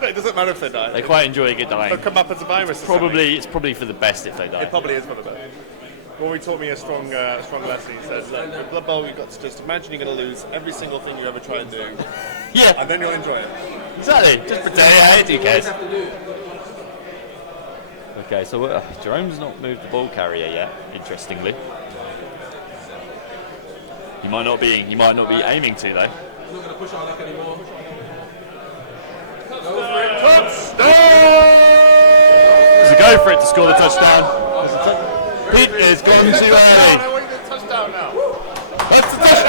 It doesn't matter if they die. They quite enjoy dying. They'll come up as a virus. It's probably for the best if they die. It probably is for the best. Rory taught me a strong lesson. He said, look, with Blood Bowl, you've got to just imagine you're going to lose every single thing you ever try and do. Yeah. And then you'll enjoy it. Exactly. Just pretend who cares? Okay, so Jerome's not moved the ball carrier yet, interestingly. You might not be aiming to, though. I'm not going to push our luck anymore. There's a go for it to score the touchdown. Pete has gone too early. I want you to touchdown now. That's the touchdown!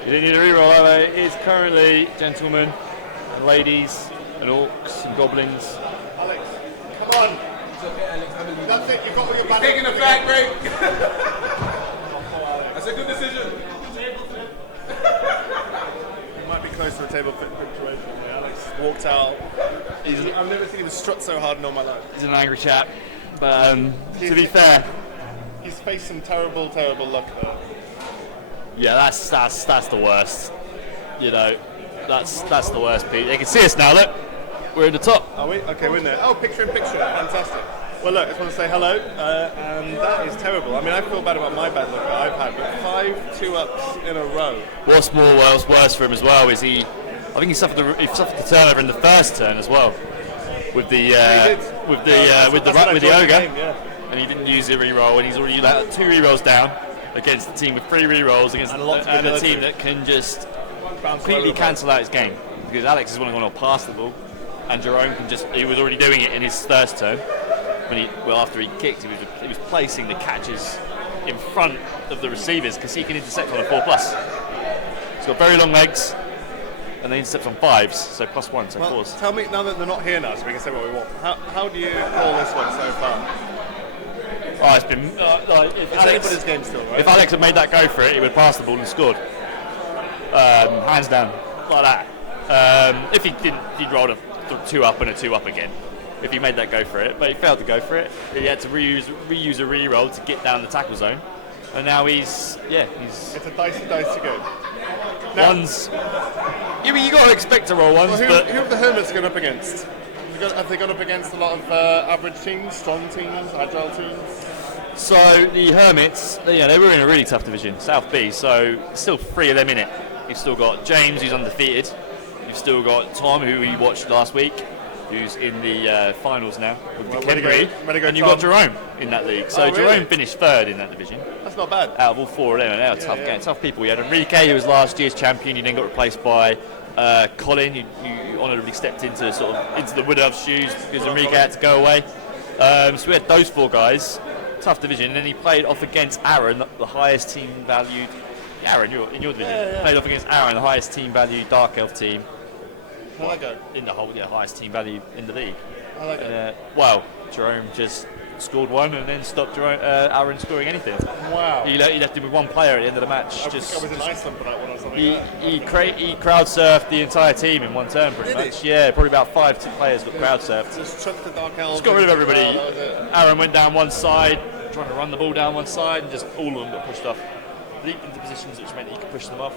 You didn't need a reroll, that way. It is currently gentlemen, and ladies, and orcs, and goblins. Alex, come on. It's okay, Alex. I believe That's it, you got all your He's taking a flag break. That's a good decision. You might be close to a table fit situation. Yeah, Alex walked out. I've never seen him strut so hard in all my life. He's an angry chap, but to be fair, he's faced some terrible luck there. Yeah, that's the worst. You know, that's the worst, Pete. They can see us now. Look, we're in the top. Are we? Okay, we're in there. Oh, picture in picture. Fantastic. Well, look, I just want to say hello, and that is terrible. I mean, I feel bad about my bad luck that I've had, but 5 2-ups in a row. What's worse for him as well is I think he suffered the turnover in the first turn as well, with the ogre, game, yeah. and he didn't use a reroll, and he's already let 2 rerolls down against a team with 3 rerolls against a team that can just completely cancel out his game, because Alex is one going to pass the ball, and Jerome he was already doing it in his first turn. After he kicked, he was placing the catches in front of the receivers because he can intercept on a 4+. He's got very long legs, and they intercept on 5s, so +1, so 4s. Tell me, now that they're not here now, so we can say what we want, how do you call this one so far? Oh, it's been it's anybody's game still, right? If Alex had made that go for it, he would have passed the ball and scored. Hands down, like that. If he didn't, he'd rolled a 2-up and a 2-up again. If he made that go for it, but he failed to go for it. He had to reuse a re-roll to get down the tackle zone, and now he's. It's a dicey go. Ones. You got to expect to roll ones, well, but who have the Hermits gone up against? Have they gone up against a lot of average teams, strong teams, agile teams? So the Hermits, they were in a really tough division, South B. So still 3 of them in it. You've still got James, who's undefeated. You've still got Tom, who we watched last week. who's in the finals now with Well, Kenbury, and you've got Jerome in that league. So Jerome finished third in that division. That's not bad. Out of all 4 of them, and they were tough people. You had Enrique, who was last year's champion. He then got replaced by Colin, who honourably stepped into the Woodhouse shoes because Enrique had to go away. So we had those 4 guys. Tough division, and then he played off against Aaron, the highest team valued. Aaron, you're in your division. Played off against Aaron, the highest team valued Dark Elf team. I like that. In the whole, highest team value in the league. I like that. Well, Jerome just scored 1 and then stopped Aaron scoring anything. Wow. He left him with 1 player at the end of the match. I was in Iceland for that one or something. He crowd surfed the entire team in one turn, pretty much. Yeah, probably about 5 players got crowd surfed. Just chucked the Dark Elves. Just got rid of everybody. Aaron went down one side, trying to run the ball down one side, and just all of them got pushed off. Leaped into positions which meant he could push them off.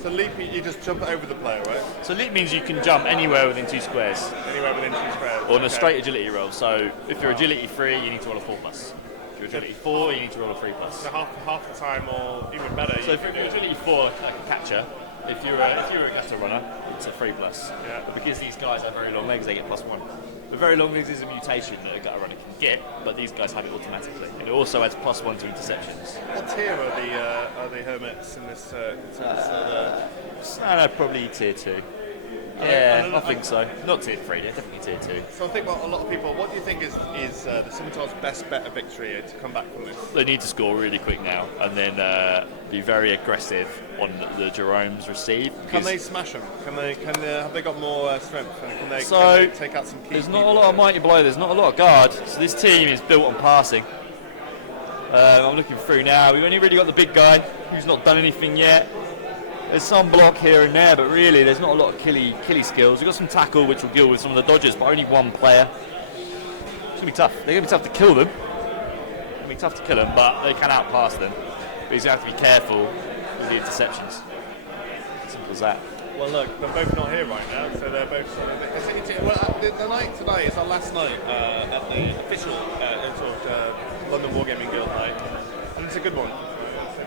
So leap, you just jump over the player, right? So leap means you can jump anywhere within 2 squares. Anywhere within 2 squares. Or on a straight agility roll. So if you're agility 3, you need to roll a 4+. If you're agility 4, you need to roll a 3+. So half the time, or even better. So if you're agility 4, like a catcher, if you're a gutter runner, it's a 3+. Yeah. But because these guys have very long legs, they get +1. The very long legs is a mutation that a gutter runner can get, but these guys have it automatically. And it also adds +1 to interceptions. What tier are the hermits in this? Probably tier 2. Yeah, I think so. Not tier 3, yeah, definitely tier 2. So I think about a lot of people. What do you think is the Scimitar's best bet of victory to come back from this? They need to score really quick now, and then be very aggressive on the Jerome's receive. Can they smash them? Have they got more strength? And can they take out some key? There's not a lot of mighty blow. There's not a lot of guard. So this team is built on passing. I'm looking through now. We've only really got the big guy who's not done anything yet. There's some block here and there, but really there's not a lot of killy skills. We've got some tackle, which will deal with some of the dodgers, but only 1 player. It's going to be tough. They're going to be tough to kill them. It's going to be tough to kill them, but they can outpass them. But he's going to have to be careful with the interceptions. Simple as that. Well, look, they're both not here right now, so they're both sort of. The night tonight is our last night at the official London Wargaming Guild night, and it's a good one.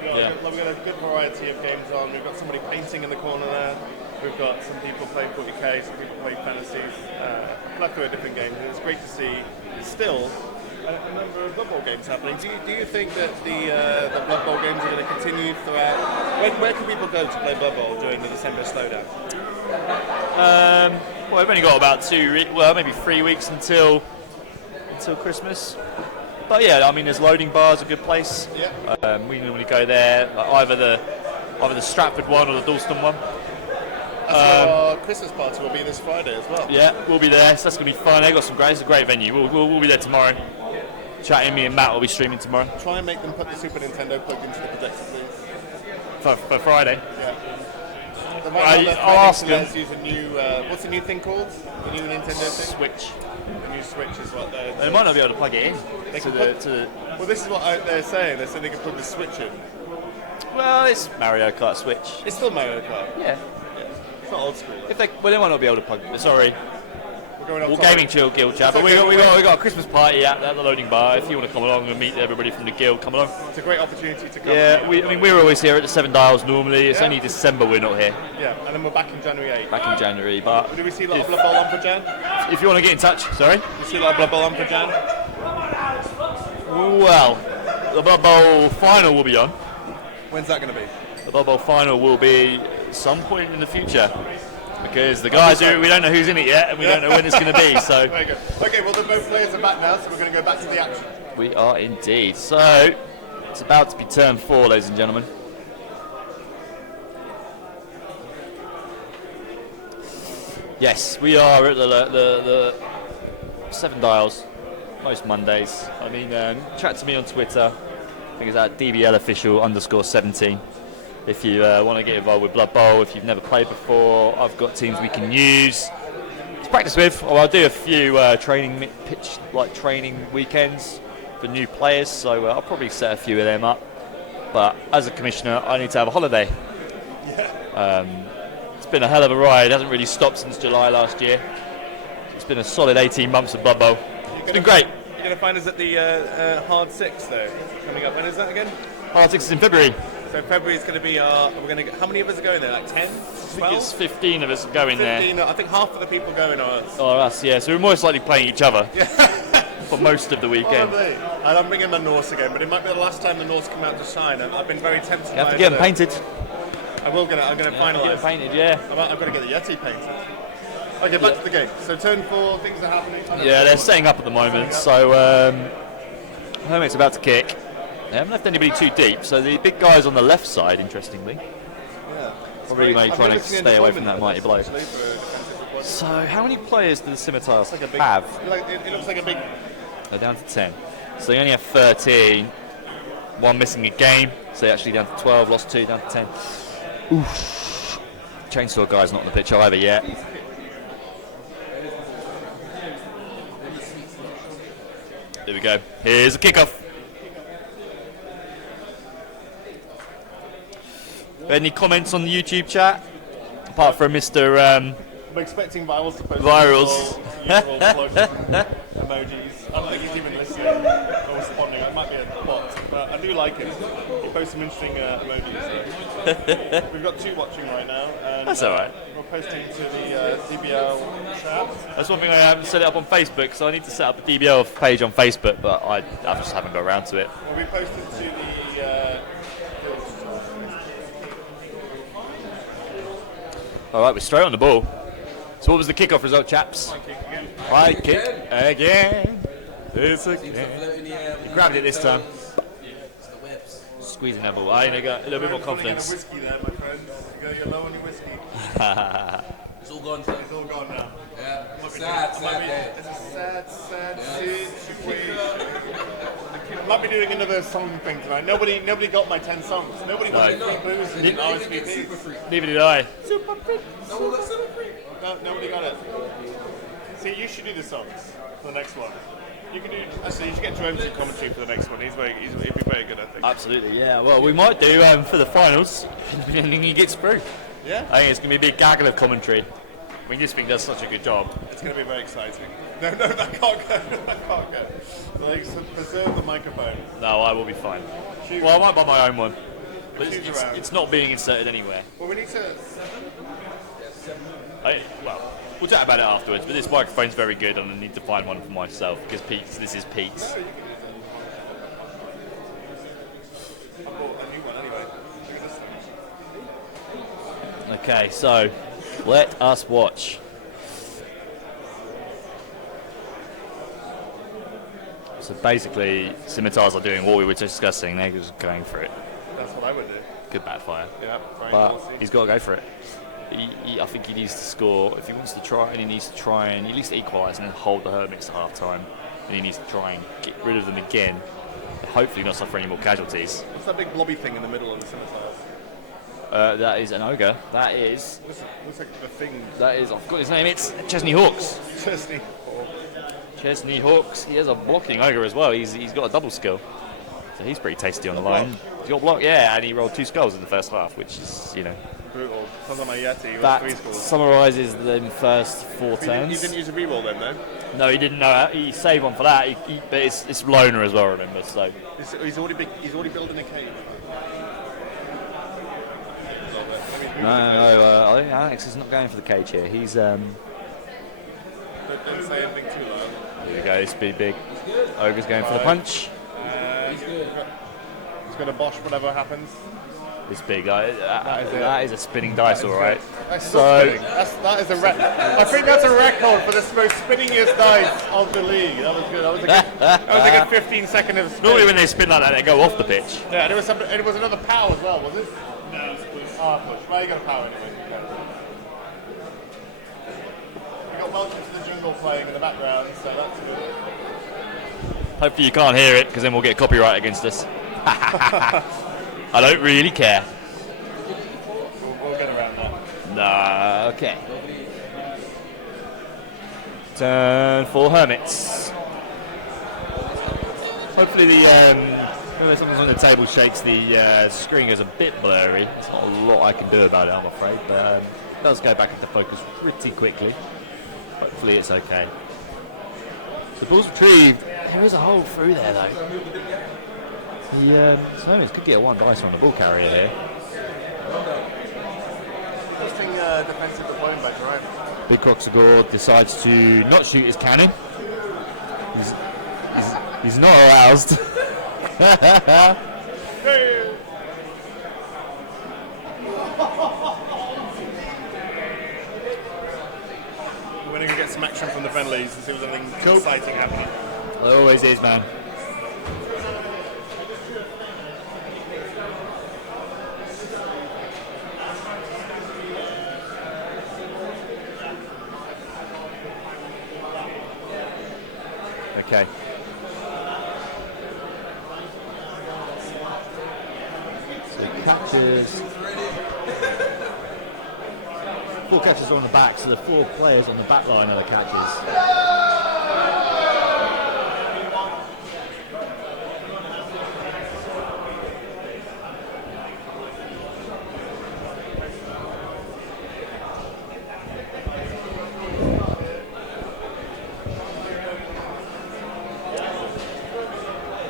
We've got a good variety of games on. We've got somebody painting in the corner there. We've got some people playing 40k, some people playing fantasies, a plethora of different games. And it's great to see still a number of Blood Bowl games happening. Do you think that the Blood Bowl games are going to continue throughout? Where can people go to play Blood Bowl during the December slowdown? Well, we've only got about maybe 3 weeks until Christmas. But yeah, I mean, there's loading bars, a good place. Yeah. We normally go there, either the Stratford one or the Dalston one. Our Christmas party will be this Friday as well. Yeah, we'll be there. So that's going to be fun. It's a great venue. We'll be there tomorrow. Chatting, me and Matt will be streaming tomorrow. Try and make them put the Super Nintendo plug into the projector, please. For Friday. Yeah. I'll ask them. Use a new, what's the new thing called? The new Nintendo thing? Switch. The new Switch is what they're... They might not be able to plug it in. Well, this is what they're saying. They're saying they can plug the Switch in. Well, it's Mario Kart Switch. It's still Mario Kart. Yeah. It's not old school. They might not be able to plug it. Sorry. We'll Gaming Chill Guild chat, but we got a Christmas party at the loading bar. If you want to come along and meet everybody from the guild, come along. It's a great opportunity to come. Yeah, we're always here at the 7 Dials normally. It's only December we're not here. Yeah, and then we're back in January 8th. Back in January, but... Do we see a lot of Blood Bowl on for Jan? If you want to get in touch, sorry? We see a lot of Blood Bowl on for Jan? Well, the Blood Bowl final will be on. When's that going to be? The Blood Bowl final will be some point in the future. Because the guys we don't know who's in it yet, and we don't know when it's going to be. So. Very good. Okay, well, both players are back now, so we're going to go back to the action. We are indeed. So it's about to be turn 4, ladies and gentlemen. Yes, we are at the 7 Dials most Mondays. I mean, chat to me on Twitter. I think it's at DBL official _17. If you want to get involved with Blood Bowl, if you've never played before, I've got teams we can use to practice with. Or I'll do a few training weekends for new players, so I'll probably set a few of them up. But as a commissioner, I need to have a holiday. Yeah. It's been a hell of a ride. It hasn't really stopped since July last year. It's been a solid 18 months of Blood Bowl. It's been great. You're going to find us at the Hard 6, though, coming up. When is that again? Hard 6 is in February. So February is going to be our. We're going to. How many of us are going there? Like 10, 12? I think it's 15 of us going 15, there. I think half of the people going are us. Oh, us, yeah. So we're most likely playing each other for most of the weekend. Probably. And I'm bringing my Norse again, but it might be the last time the Norse come out to shine. I've been very tempted. You have to get them painted. I'm going to finalise. Get them painted, yeah. I've got to get the Yeti painted. Okay, back to the game. So turn 4, things are happening. Yeah, they're setting up at the moment. So Hermit's about to kick. They haven't left anybody too deep, so the big guy's on the left side, interestingly. Yeah. Probably trying to stay away from that mighty blow. So how many players do the Scimitars have? It looks like a big... They're down to 10. So they only have 13. One missing a game, so they're actually down to 12, lost 2, down to 10. Oof. Chainsaw guy's not on the pitch either yet. Here we go. Here's a kickoff. Any comments on the YouTube chat? Apart from Mr. I'm expecting Virals to post Virals. emojis. I don't think he's even listening or responding. It might be a bot, but I do like him. He posts some interesting emojis. So. We've got 2 watching right now. And, That's alright. We're posting to the DBL chat. That's one thing I haven't set it up on Facebook, so I need to set up a DBL page on Facebook, but I just haven't got around to it. We'll be posting to the... Alright, we're straight on the ball. So what was the kickoff result, chaps? Right kick again. It's again. You grabbed it this time. Squeezing that ball. I got a little bit more confidence. Whiskey there, my friends. You're low on your whiskey. It's all gone. It's all gone now. Yeah. Sad day. It's a sad situation. I might be doing another song thing tonight. Nobody got my 10 songs. Nobody got free booze in RSVP. Neither did I. Super free. No, that's super free. No, nobody got it. See, you should do the songs for the next one. You can do. Actually, you should get Jerome to commentary for the next one. He'd be very good, I think. Absolutely, yeah. Well, we might do for the finals. Depending he gets through. Yeah. I think it's going to be a big gaggle of commentary. I mean, this thing does such a good job. It's going to be very exciting. No, that can't go. That can't go. Like, preserve the microphone. No, I will be fine. Well, I might buy my own one. But it's not being inserted anywhere. Well, we need to... Well, we'll chat about it afterwards, but this microphone's very good and I need to find one for myself because this is Pete's. I bought a new one anyway. Okay, so let us watch. So basically, Scimitars are doing what we were discussing, they're just going for it. That's what I would do. Could backfire. Yeah, but naughty. he's got to go for it. I think he needs to score. If he wants to try, and he needs to try and at least equalise and then hold the Hermits to half time. And he needs to try and get rid of them again. And hopefully not suffer any more casualties. What's that big blobby thing in the middle of the Scimitars? That is an ogre. That is. Looks like the thing. That is. I forgot his name. It's Chesney Hawks. Chesney. Chesney Hawks. He has a blocking ogre as well. He's got a double skill. So he's pretty tasty on the line. He's got block, yeah, and he rolled 2 skulls in the first half, which is, brutal. Sounds like my Yeti. That 3 skulls. summarises the first 4 turns. He didn't use a reroll then, no? No, he didn't know. He saved one for that. But it's loner as well, remember? So He's already building a cave. no. I think Alex is not going for the cage here. He's Don't say anything too loud. Here we go. This big ogre's going for the punch. He's going to bosh whatever happens. This big guy. That is a spinning dice, all right. That is a record. I think that's a record for the most spinningest dice of the league. That was good. That was a good 15 second of spin. Normally when they spin like that, they go off the pitch. Yeah, and it was another power as well, was it? No, it was push. Oh, push. Well, you got a power anyway. Okay. We got Welcome to the Jungle playing in the background, so that's good. Hopefully you can't hear it, because then we'll get copyright against us. I don't really care. We'll get around that. Nah, okay. Turn for Hermits. Hopefully whenever something's on the table shakes, the screen goes a bit blurry. There's not a lot I can do about it, I'm afraid, but it does go back into focus pretty quickly. Hopefully it's okay. The ball's retrieved. There is a hole through there, though. Sloan could get a 1 dice on the ball carrier here. Interesting defensive deployment by Jerome. Big Croxagore decides to not shoot his cannon. He's not aroused. We're going to get some action from the friendlies and see if there's anything exciting happening. There always is, man. Okay. So catches. 4 catches on the back, so the 4 players on the back line are the catches.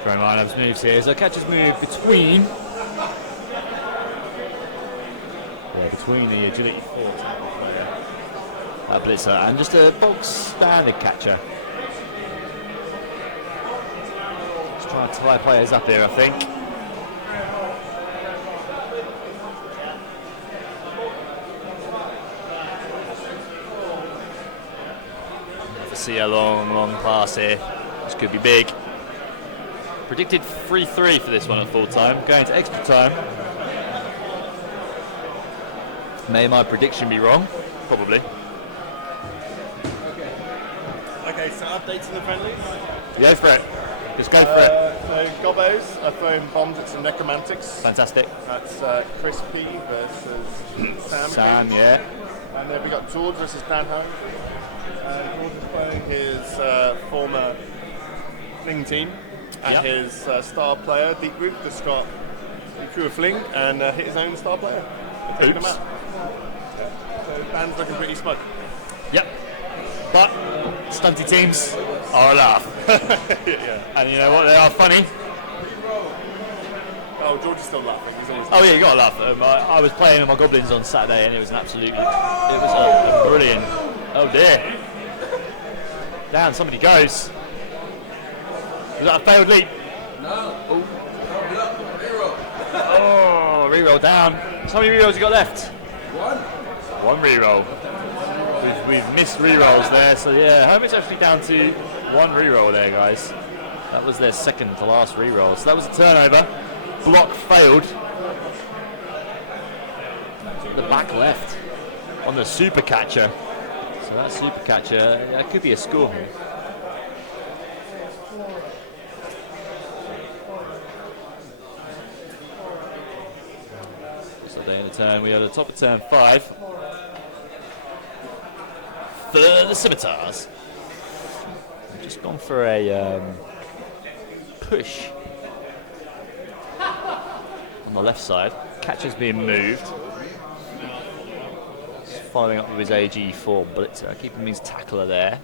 Lineups moves here, so catches move between the agility 4 blitzer and just a box standard catcher. Just trying to tie players up here, I think. Let's see a long pass here. This could be big. Predicted 3-3 for this one at full time. Going to extra time. May my prediction be wrong? Probably. Okay, so updates on the friendlies. Go for it. Just go for it. So Gobos are throwing bombs at some necromantics. Fantastic. That's Chris P versus Sam, yeah. And then we got George versus Danho. George is playing his former Fling team. And his star player, Deep Root, just got he threw a fling and hit his own star player. Taking him out. So Dan's looking pretty smug. Yep. But stunty teams are a laugh. Yeah. And you know what? They are funny. Oh, George is still laughing. He's always Oh yeah, you got to laugh. I was playing with my goblins on Saturday, and it was an absolutely, it was a brilliant. Oh dear. Down, somebody goes. Was that a failed leap? No. Oh, reroll down. How many rerolls you got left? 1. 1 reroll. We've missed rerolls there, so yeah, Hermit's actually down to 1 reroll there, guys. That was their second to last reroll. So that was a turnover. Block failed. The back left on the super catcher. So that super catcher, that could be a score. Turn. We are at the top of turn 5 for the Scimitars. We've just gone for a push on the left side. Catcher's being moved. Just following up with his AG4 blitzer, keeping his tackler there.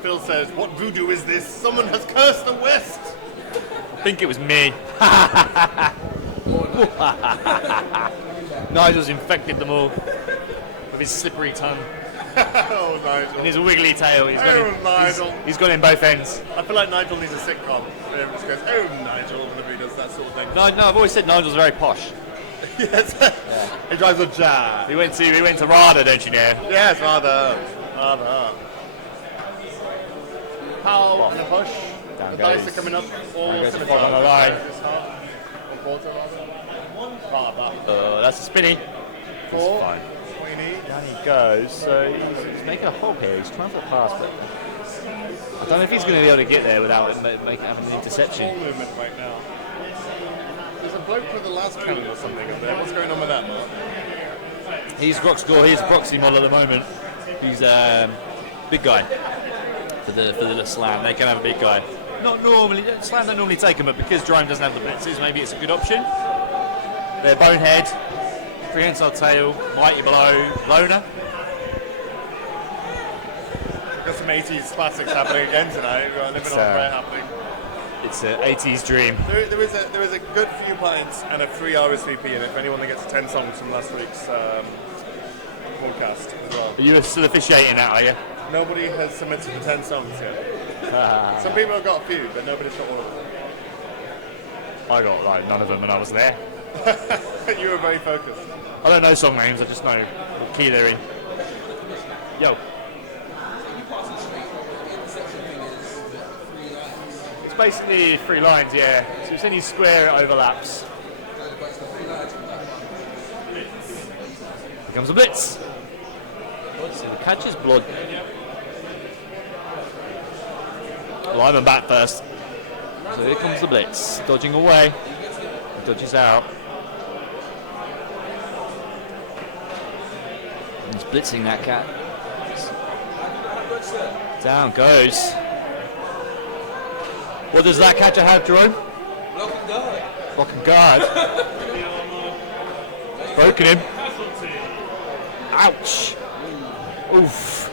Phil says, "What voodoo is this? Someone has cursed the West." I think it was me. Nigel's infected them all with his slippery tongue Oh, Nigel. and his wiggly tail. Nigel. He's got in both ends. I feel like Nigel needs a sitcom. Where everyone just goes, "Oh, Nigel," whenever he does that sort of thing. No, I've always said Nigel's very posh. Yes. He drives a Jag. We went to RADA, don't you know? Yes, rather. Powell on the push. Down The goes. dice are coming up. All Down goes Scimitar. Fog on the line. One quarter, rather. That's a spinny. 4. Fine. What you need? Down he goes. So he's making a hog here. He's trying to pass, but I don't know if he's going to be able to get there without having an interception. Ball movement right now. There's a bloke with the last cannon or something up there. What's going on with that, Mark? He's Rockscore. He's proxy model at the moment. He's big guy for the Slann. They can have a big guy. Not normally. Slann don't normally take him, but because Drome doesn't have the blitzes, maybe it's a good option. They're bonehead, prehensile tail, mighty blow, loner. Got some some 80s classics happening again tonight. We've got Living on Bread happening. It's an 80s dream. There is a good few pints and a free RSVP in it for anyone that gets 10 songs from last week's podcast as well. Are you still officiating that, are you? Nobody has submitted the 10 songs yet. Some people have got a few, but nobody's got all of them. I got like none of them when I was there. You were very focused. I don't know song names, I just know what key they're in. Yo. It's basically 3 lines, yeah. So it's any square it overlaps. Here comes a blitz. So the catch is blood. Lyman back first. So here comes the blitz. Dodging away. Dodges out. He's blitzing that cat. Down goes. What does that catcher have, Jerome? Block and guard. Broken him. Ouch. Oof.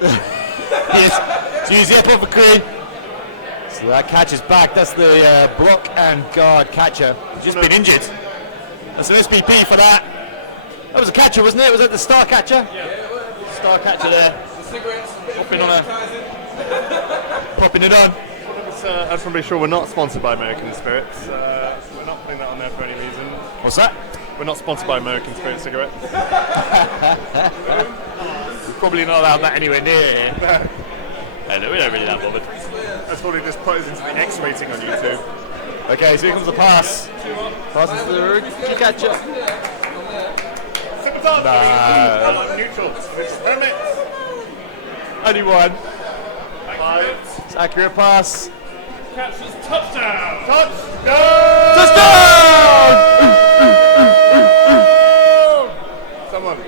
Yes. So use the apothecary. So that catch is back. That's the block and guard catcher. He's just been injured. That's an SPP for that. That was a catcher, wasn't it? Was that the star catcher? Yeah. Star catcher there. Popping it on. As I'm pretty sure we're not sponsored by American Spirits. So we're not putting that on there for any reason. What's that? We're not sponsored by American Spirit cigarettes. We're probably not allowed that anywhere near here. No, we don't really that bothered. That's probably just put us into the X rating on YouTube. Okay, so here comes the pass. Pass into the rookie catcher. No. Neutrals, which permits. Only one. 5. It's accurate pass. Catches touchdown! Touchdown! Someone.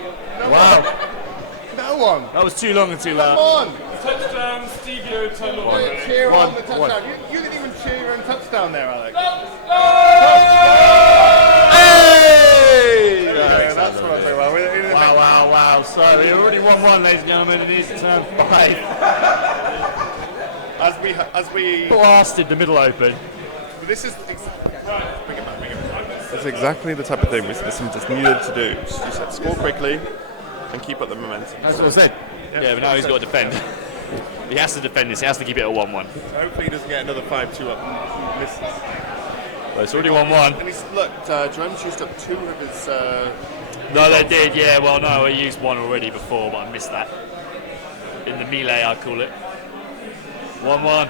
Wow. No one. That was too long and too loud. Come on. Touchdown, Stevie O'Taylor. Cheer on the touchdown. You didn't even cheer your own touchdown there, Alex. Hey! Yeah, that's what I'm talking about. Wow. So we already won 1, ladies and gentlemen. It is turn 5. As we Blasted the middle open. this is bring it back. It's exactly the type of thing we just needed to do. Just score quickly and keep up the momentum. That's what I said. Yeah, but now he's got to defend. He has to defend this. He has to keep it at 1-1. Hopefully he doesn't get another 5-2 up and misses. Well, it's already 1-1. And he's Jerome's used up 2 of his. No, they did. Yeah. Well, no, I used 1 already before, but I missed that. In the melee, I call it. 1-1.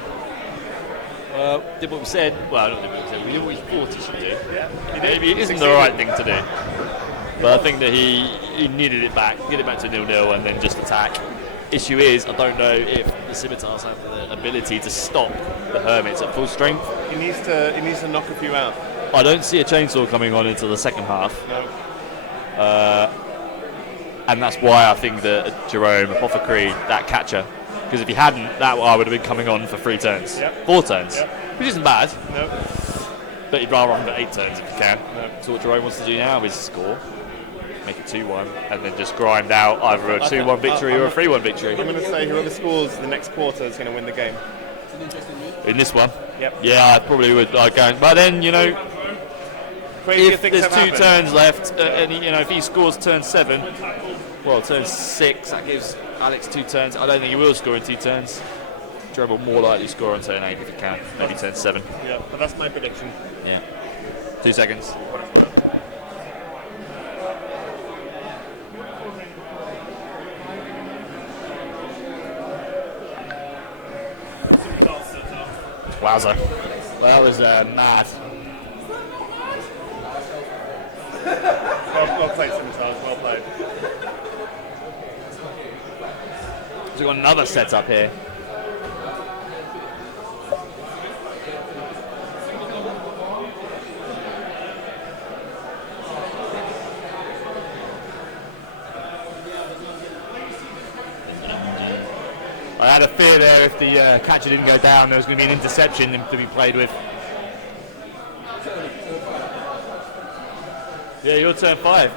Did what we said. Well, not did what we said. We always thought he should do. Yeah. Maybe it isn't the right thing to do. But I think that he needed it back, get it back to 0-0 and then just attack. Issue is, I don't know if the Scimitars have the ability to stop the Hermits at full strength. He needs to knock a few out. I don't see a chainsaw coming on into the second half. No. And that's why I think that Jerome, Apothecary, that catcher, because if he hadn't, that I would have been coming on for 3 turns. Yep. 4 turns, Yep. which isn't bad. No. But you'd rather run for 8 turns if you can. No. So what Jerome wants to do now is score, make it 2-1, and then just grind out either a 2-1 victory or a 3-1 victory. I'm going to say whoever scores the next quarter is going to win the game. In this one? Yep. Yeah, I probably would. But then, Crazier if things there's have 2 happened. turns left, and if he scores turn 7, well, turn 6, that gives Alex 2 turns. I don't think he will score in 2 turns. Jerome will more likely score on turn 8 if he can, maybe turn 7. Yeah, but that's my prediction. Yeah. 2 seconds. Wowza. That was mad. Well played, Scimitars. Well played. So we've got another setup here. I had a fear there if the catcher didn't go down, there was going to be an interception to be played with. Yeah, your turn 5.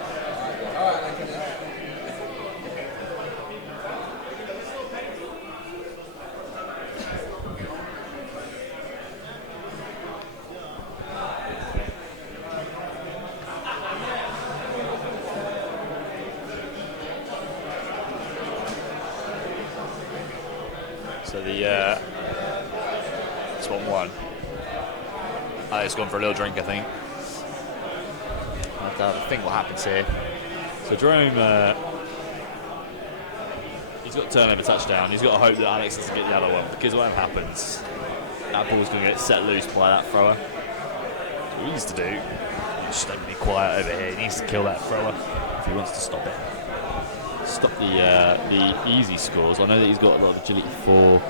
So the Swan one. It's gone for a little drink, I think. I think what happens here. So Jerome, he's got a turnover touchdown. He's got to hope that Alex doesn't get the other one, because what happens, that ball's going to get set loose by that thrower. What he needs to do, he's just be quiet over here. He needs to kill that thrower if he wants to stop it. Stop the easy scores. I know that he's got a lot of agility 4.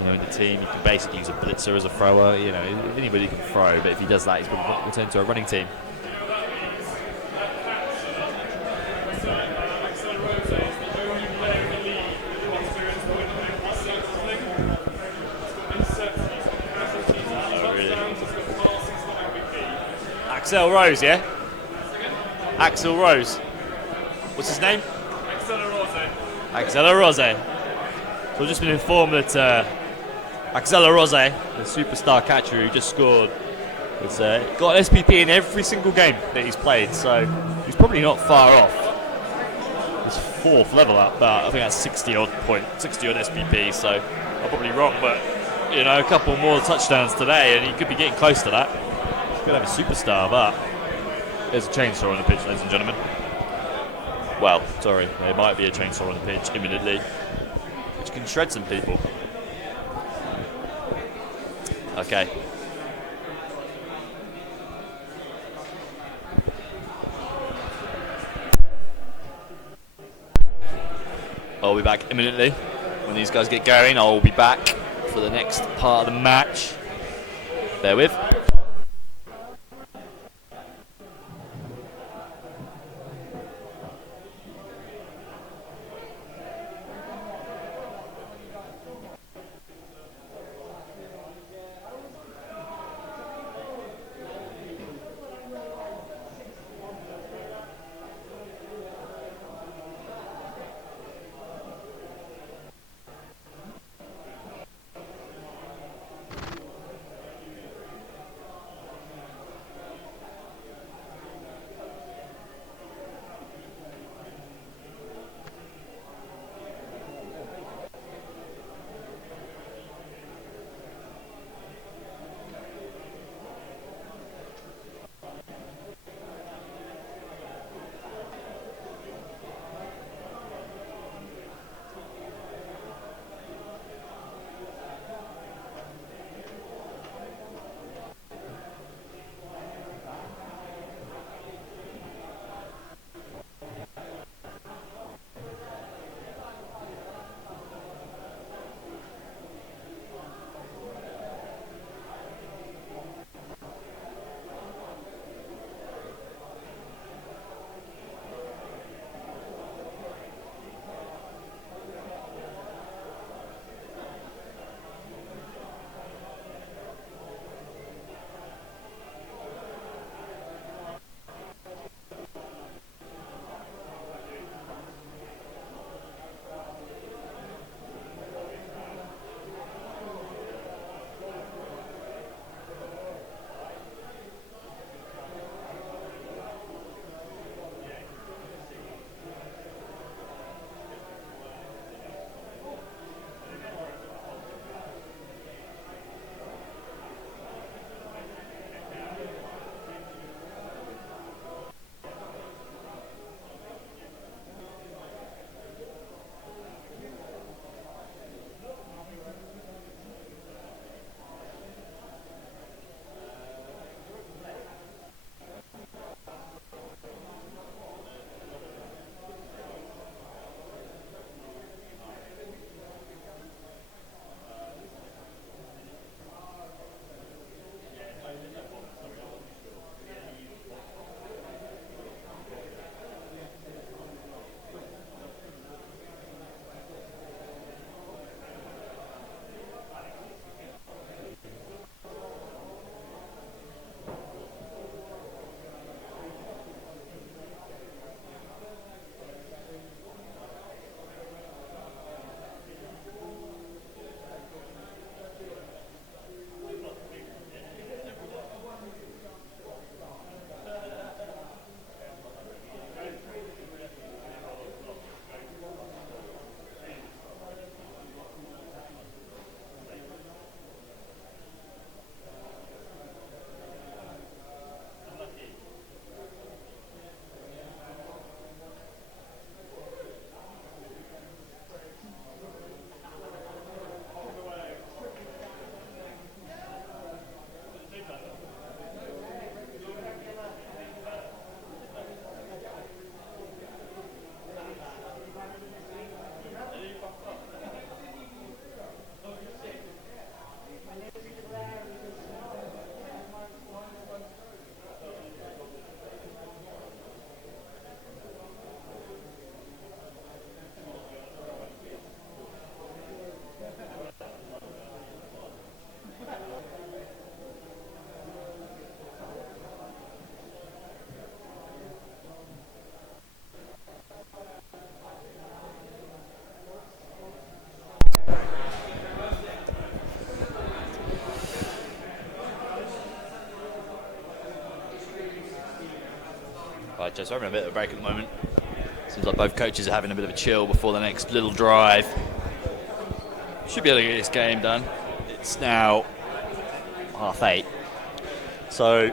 In the team, you can basically use a blitzer as a thrower. Anybody can throw, but if he does that, he's going to return to a running team. Axel Rose, yeah? Axel Rose. What's his name? Axel Rose. So I've just been informed that Axel Rose, the superstar catcher who just scored, has got an SPP in every single game that he's played, so he's probably not far off his 4th level up, but I think that's 60 odd SPP, so I'm probably wrong, but a couple more touchdowns today and he could be getting close to that. He could have a superstar, but there's a chainsaw on the pitch, ladies and gentlemen. Well, sorry, there might be a chainsaw on the pitch imminently, which can shred some people. Okay. I'll be back imminently. When these guys get going, I'll be back for the next part of the match. Bear with. Just having a bit of a break at the moment. Seems like both coaches are having a bit of a chill before the next little drive. Should be able to get this game done. It's now 8:30. So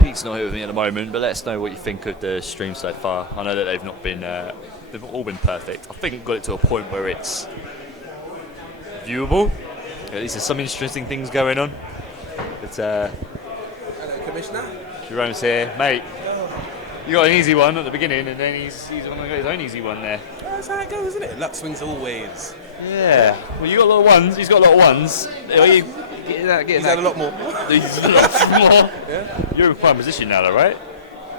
Pete's not here with me at the moment, but let us know what you think of the stream so far. I know that they've not been, they've all been perfect. I think it got it to a point where it's viewable. At least there's some interesting things going on. But Hello, Commissioner. Jerome's here, mate. You got an easy one at the beginning, and then he's got his own easy one there. That's how it goes, isn't it? Luck swings always. Yeah. Well, you got a lot of ones. He's got a lot of ones. He's had a lot more. He's a lot more. Yeah. You're in prime position now, though, right?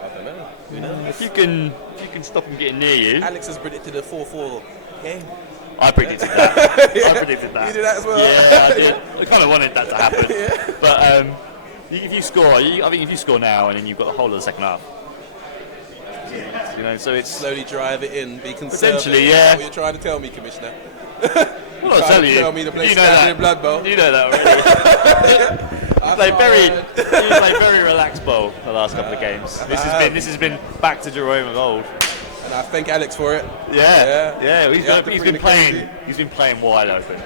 I don't know. Who knows? If you can stop him getting near you. Alex has predicted a 4-4 game. I predicted that. Yeah. I predicted that. You did that as well. Yeah, I did. I kind of wanted that to happen. Yeah. But if you score, I think if you score now and then you've got the whole of the second half. You know, so it's slowly drive it in, be conservative. Potentially, yeah. What you're trying to tell me, Commissioner? Well, I'll tell you. Tell me to play you know that. Blood Bowl. You know that already. You played very relaxed bowl the last couple of games. This has been back to Jerome of old. And I thank Alex for it. Yeah. He's been playing. He's been playing wide open.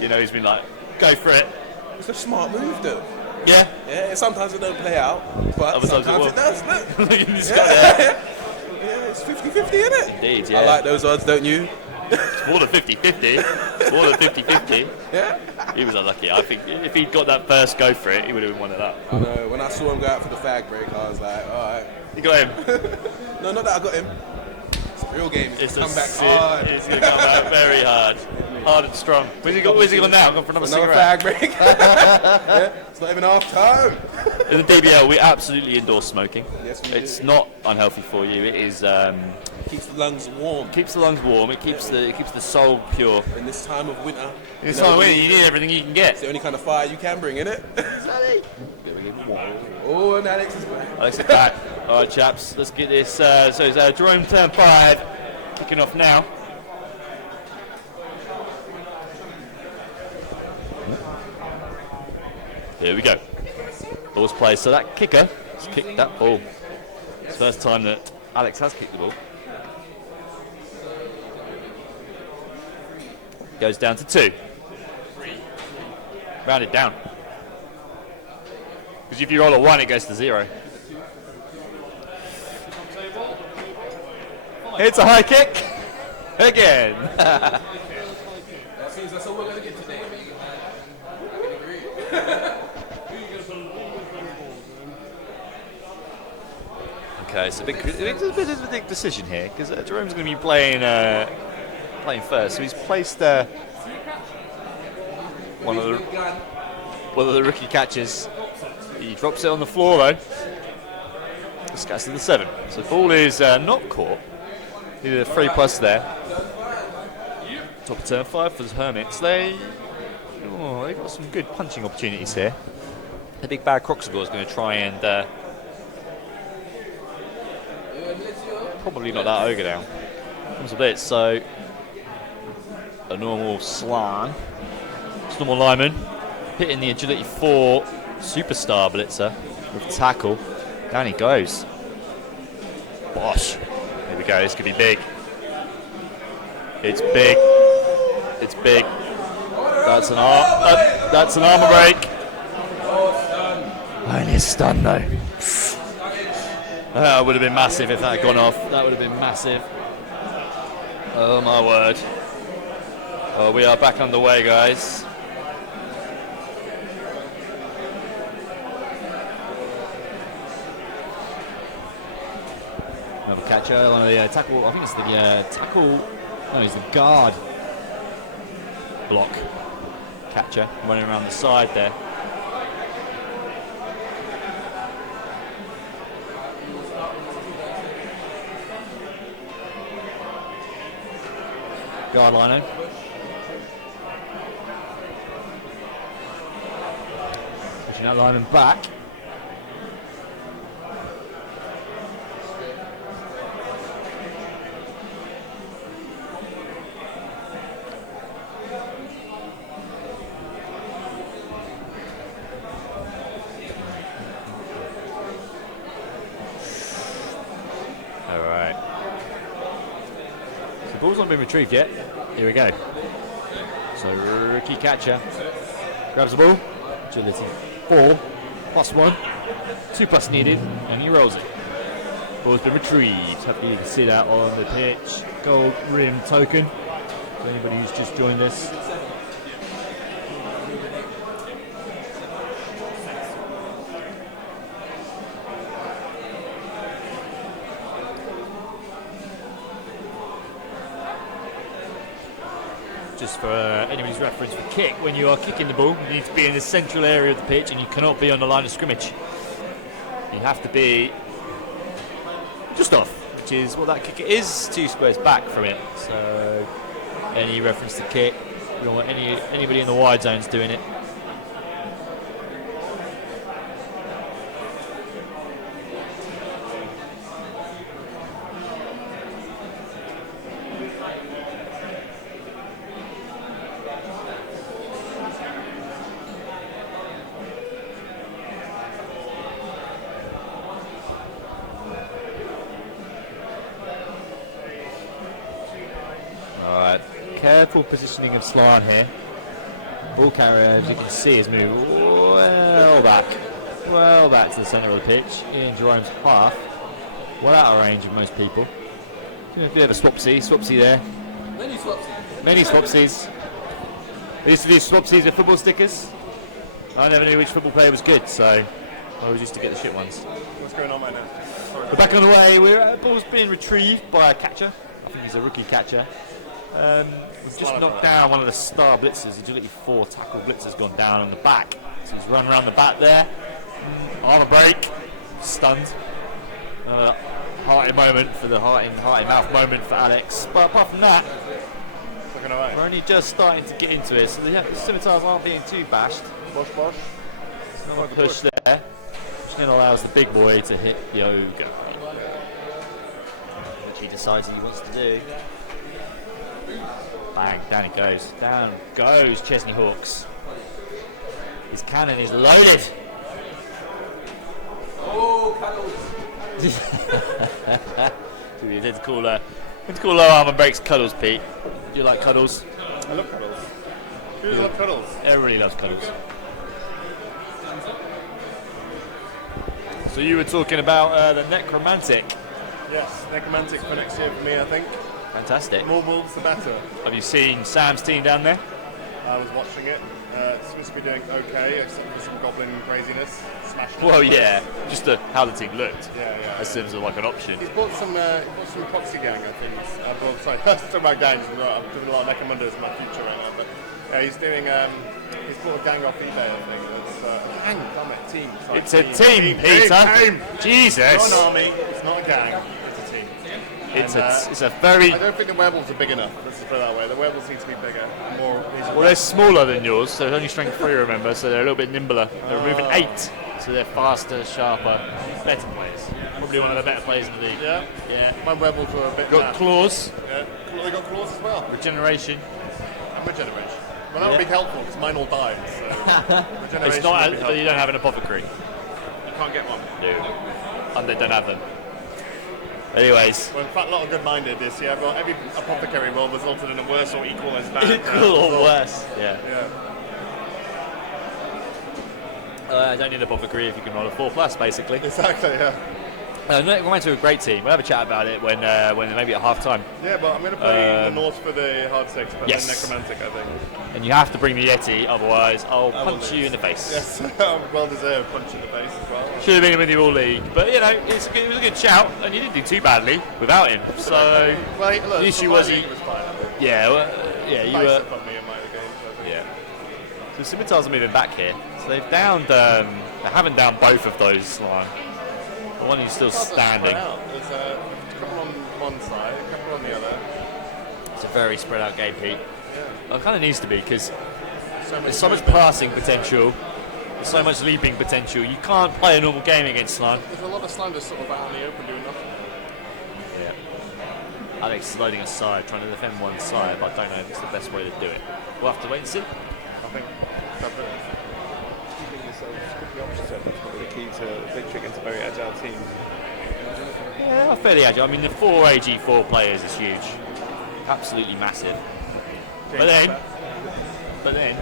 You know, he's been like, go for it. It's a smart move, though. Yeah. Yeah. Sometimes it don't play out, but other sometimes it does. Look. Yeah, it's 50-50, isn't it? Indeed. Yeah. I like those odds, don't you? It's more than 50-50. It's more than 50-50. Yeah. He was unlucky. I think if he'd got that first go for it, he would have been one of that. I know. When I saw him go out for the fag break, I was like, all right. You got him? No, not that I got him. It's a real game. It's come back hard. It's going to come back very hard. Hard and strong. Where's he gone now? Gone for another cigarette? Fag break. Yeah. It's not even half time. In the DBL, we absolutely endorse smoking. Yes, we It's do. not unhealthy for you. It is. Keeps the lungs warm. Keeps the lungs warm. It keeps the soul pure. In this time of winter. In this time of winter, you need everything you can get. It's the only kind of fire you can bring, innit? Oh, and Alex is back. Alex is back. All right, chaps, let's get this. So it's Jerome turn 5, kicking off now. Here we go. Ball's play. So that kicker has kicked that ball. It's the first time that Alex has kicked the ball. Goes down to 2. Rounded down. Because if you roll a 1, it goes to 0. It's a high kick. Again. That seems that's all we're going to get today. Okay, so it's a bit of a big decision here because Jerome's going to be playing first. So he's placed one of the rookie catches. He drops it on the floor though. This gets to the 7. So the ball is not caught. Needed a 3+ there. Top of turn 5 for the Hermits. They've got some good punching opportunities here. The big bad Croxagore is going to try and probably not that ogre down. Comes a bit, so a normal Slann. It's normal lineman hitting the agility 4 superstar blitzer with tackle. Down he goes. Bosh. Here we go. This could be big. It's big. It's big. That's an armor break. Only a stun though. That would have been massive if that had gone off. That would have been massive. Oh my word. Oh, we are back underway, guys. Another catcher, one of the tackle. I think it's the tackle. No, he's the guard block catcher running around the side there. Guard lino. Pushing that lineman back. ball's not been retrieved yet. Here we go. So rookie catcher grabs the ball. Agility 4 + 1. 2+ needed, and he rolls it. Ball's been retrieved. Hopefully you can see that on the pitch. Gold rim token. For anybody who's just joined us. Just for anybody's reference for kick, when you are kicking the ball, you need to be in the central area of the pitch and you cannot be on the line of scrimmage. You have to be just off, which is what that kick is, 2 squares back from it. So any reference to kick, you don't want anybody in the wide zones doing it. Careful positioning of Slann here. Ball carrier, as you can see, is moved well back to the centre of the pitch. In Jerome's half, well out of range of most people. A bit of a swapsy there. Many swapsies. I used to do swapsies with football stickers. I never knew which football player was good, so I always used to get the shit ones. What's going on right now? We're back on the way. Ball's being retrieved by a catcher. I think he's a rookie catcher. We've just knocked down one of the star blitzers. Agility 4 tackle blitzer's gone down on the back. So he's run around the back there. Arm a break. Stunned. Hearty moment for the heart in mouth moment for Alex. But apart from that, we're only just starting to get into it. So the Scimitars aren't being too bashed. Bosh. Not a push there. Which then allows the big boy to hit Yoga. Which he decides he wants to do. Bang, down it goes. Down goes Chesney Hawks. His cannon is loaded. Oh, cuddles. We did call low arm and breaks cuddles, Pete. Do you like cuddles? I love cuddles. Who doesn't love cuddles? Everybody loves cuddles. So you were talking about the Necromantic. Yes, Necromantic for next year for me, I think. Fantastic. The more wolves, the better. Have you seen Sam's team down there? I was watching it. It's supposed to be doing okay, except for some goblin craziness. Smashing. Well, yeah, just how the team looked. Yeah. As terms of like an option. He's bought some proxy gang, I think. Sorry, I was talking about gangs. I'm doing a lot of Necromundas in my future right now, but yeah, he's doing. He's bought a gang off eBay, I think. Team. Sorry, it's a team, Peter. Team. Jesus. It's not an army. It's not a gang. It's a team. It's a very. I don't think the werewolves are big enough. Let's just put it that way. The werewolves need to be bigger, more. Well, they're smaller than yours, so they're only strength 3, remember, so they're a little bit nimbler. They're moving 8, so they're faster, sharper, better players. Probably one of the better players in the league. Yeah. My werewolves were a bit. Got claws. Yeah. They got claws as well. Regeneration. And regeneration. Well, that would be helpful because mine all died. So regeneration. It's not. You don't have an apothecary. You can't get one. No. And they don't have them. Anyways. Well, in fact, a lot of good-minded this year. Well, every apothecary roll resulted in a worse or equal as bad. Equal or worse. Yeah. I don't need an apothecary if you can roll a 4+, basically. Exactly, yeah. We went to a great team. We'll have a chat about it when maybe at half time. Yeah, but I'm going to play the North for the hard 6, but yes. then Necromantic, I think. And you have to bring the Yeti, otherwise I'll punch you in the face. Yes, well-deserved punch in the face as well. Should have been with you all league, but you know, it was a good shout, and you didn't do too badly without him. So well, look, the issue was he was fine, I think. Yeah, you were. Put me in my game, so Yeah. So Scimitars are moving back here. So they've downed. They haven't downed both of those Slann. The one who's still standing. There's a couple on one side, a couple on the other. It's a very spread out game, Pete. Yeah. It kind of needs to be because there's so much passing potential, there's so much leaping potential. You can't play a normal game against Slann. There's a lot of Slann just sort of out in the open doing nothing. Yeah. Alex is loading aside, trying to defend one side, but I don't know if it's the best way to do it. We'll have to wait and see. I think keeping yourself quickly options open is probably the key to victory against a very agile team. Yeah, fairly agile. I mean, the 4 AG4 players is huge. absolutely massive. But then,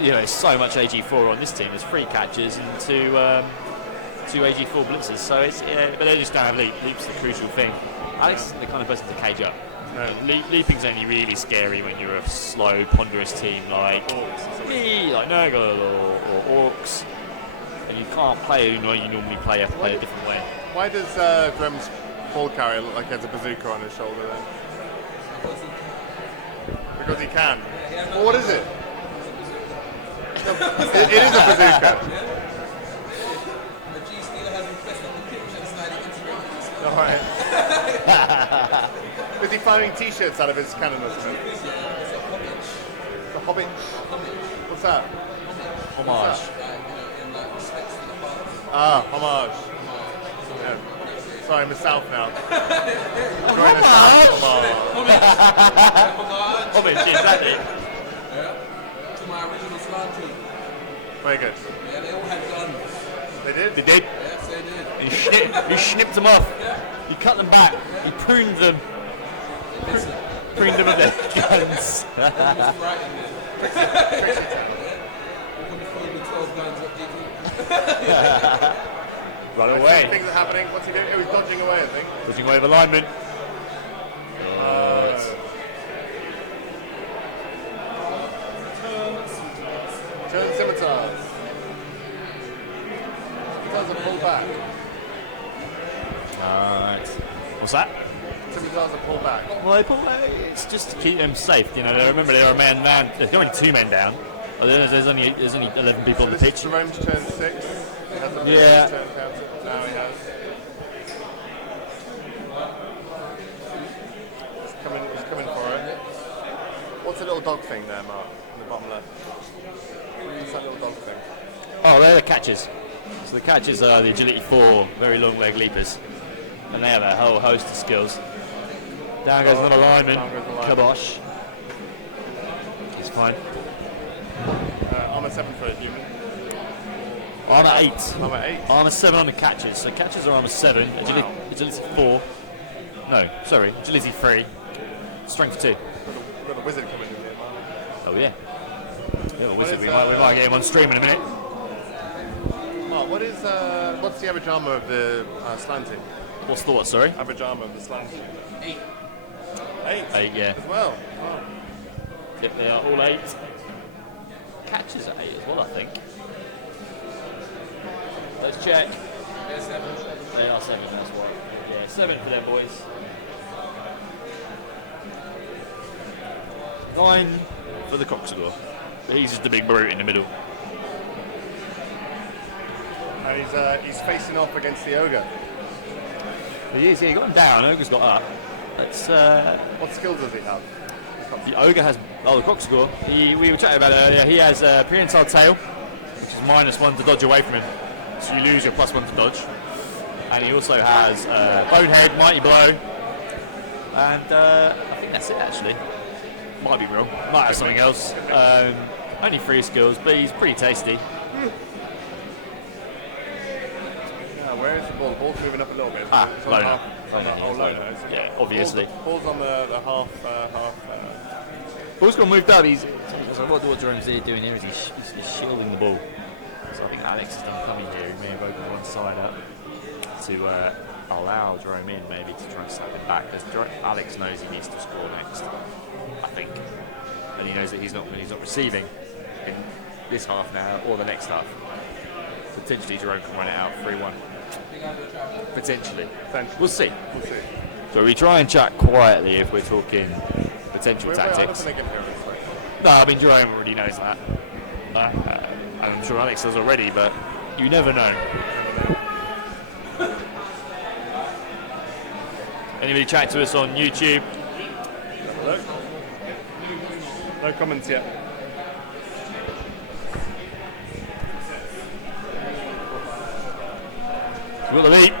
you know, there's so much AG4 on this team. There's 3 catchers and two AG4 blitzers. So it's but they just don't have leap. Leap's the crucial thing. Alex isn't the kind of person to cage up. No. Leaping's only really scary when you're a slow, ponderous team like me, like Nurgle or Orcs, and you can't play you normally play. You have to play a different way. Why does Drem's ball carrier look like he has a bazooka on his shoulder then? Because he can. Well, what is it? It is a bazooka. Alright. Is he firing t-shirts out of his cannon or something? The Hobbit. What's that? Homage. Ah, homage. Yeah. Sorry, I'm a South now. Homage, exactly. Yeah. To my original Slann team. Very good. Yeah, they all had guns. They did? They did. Yes, they did. You snipped them off. You cut them back. You pruned them. Pruned them of their guns. Right in there. We're going to fill with 12 guns up Run away. Things are happening. What's he doing? Oh, he's dodging away, I think. Dodging away of alignment. Turn scimitars. Scimitars are pulled back. Alright. What's that? Scimitars are pulled back. Well, they pull back. It's just to keep them safe. You know, remember they were a man down. There's only 2 men down. There's only 11 people on the pitch. Jerome's turned 6. He hasn't Yeah. turned counter. Now he has. He's coming for it. What's the little dog thing there, Mark? In the bottom left. What's that little dog thing? Oh, they're the catchers. So the catchers are the agility 4, very long leg leapers. And they have a whole host of skills. Down goes another lineman. Kibosh. He's fine. Armour 7 for a human. Armour 8. Armour 8. Armour 7 on the catchers. So catchers are armour 7, agility 4. No, sorry, agility 3. Strength 2. We've got a wizard coming in here, Mark. Oh yeah. Yeah, a wizard. We might get him on stream in a minute. Mark, what's the average armour of the Slann team? What's the what, sorry? Average armour of the Slann team? 8. 8? 8, yeah. As well. Yep, they are all 8. Catchers are 8 as well, I think. Let's check. They're 7. They are 7, that's what. Yeah, 7 for them boys. 9 for the Coxador. He's just the big brute in the middle. And he's facing off against the ogre. He is, yeah, he got him down, Ogre's got up. Let's, What skills does he have? the Ogre has, the Coxador, we were chatting about it earlier, he has Prehensile Tail, which is -1 to dodge away from him. So you lose your +1 to dodge. And he also has Bonehead, Mighty Blow, and I think that's it actually. Might be wrong, might have something else. Only 3 skills, but he's pretty tasty. Where is the ball? The ball's moving up a little bit. It's on loner. low now. Yeah, obviously. Ball's on the half. Ball's got moved up. So what Jerome's doing here is he's shielding the ball. So I think Alex has done coming here. He may have opened one side up to allow Jerome in, maybe to try and slap it back. Because Alex knows he needs to score next, I think, and he knows that he's not receiving in this half now or the next half. Potentially Jerome can run it out 3-1. Potentially. We'll see. So we try and chat quietly if we're talking potential tactics. No, I mean Jerome already knows that. I'm sure Alex does already, but you never know. Anybody chat to us on YouTube? Look. No comments yet. We've got the lead,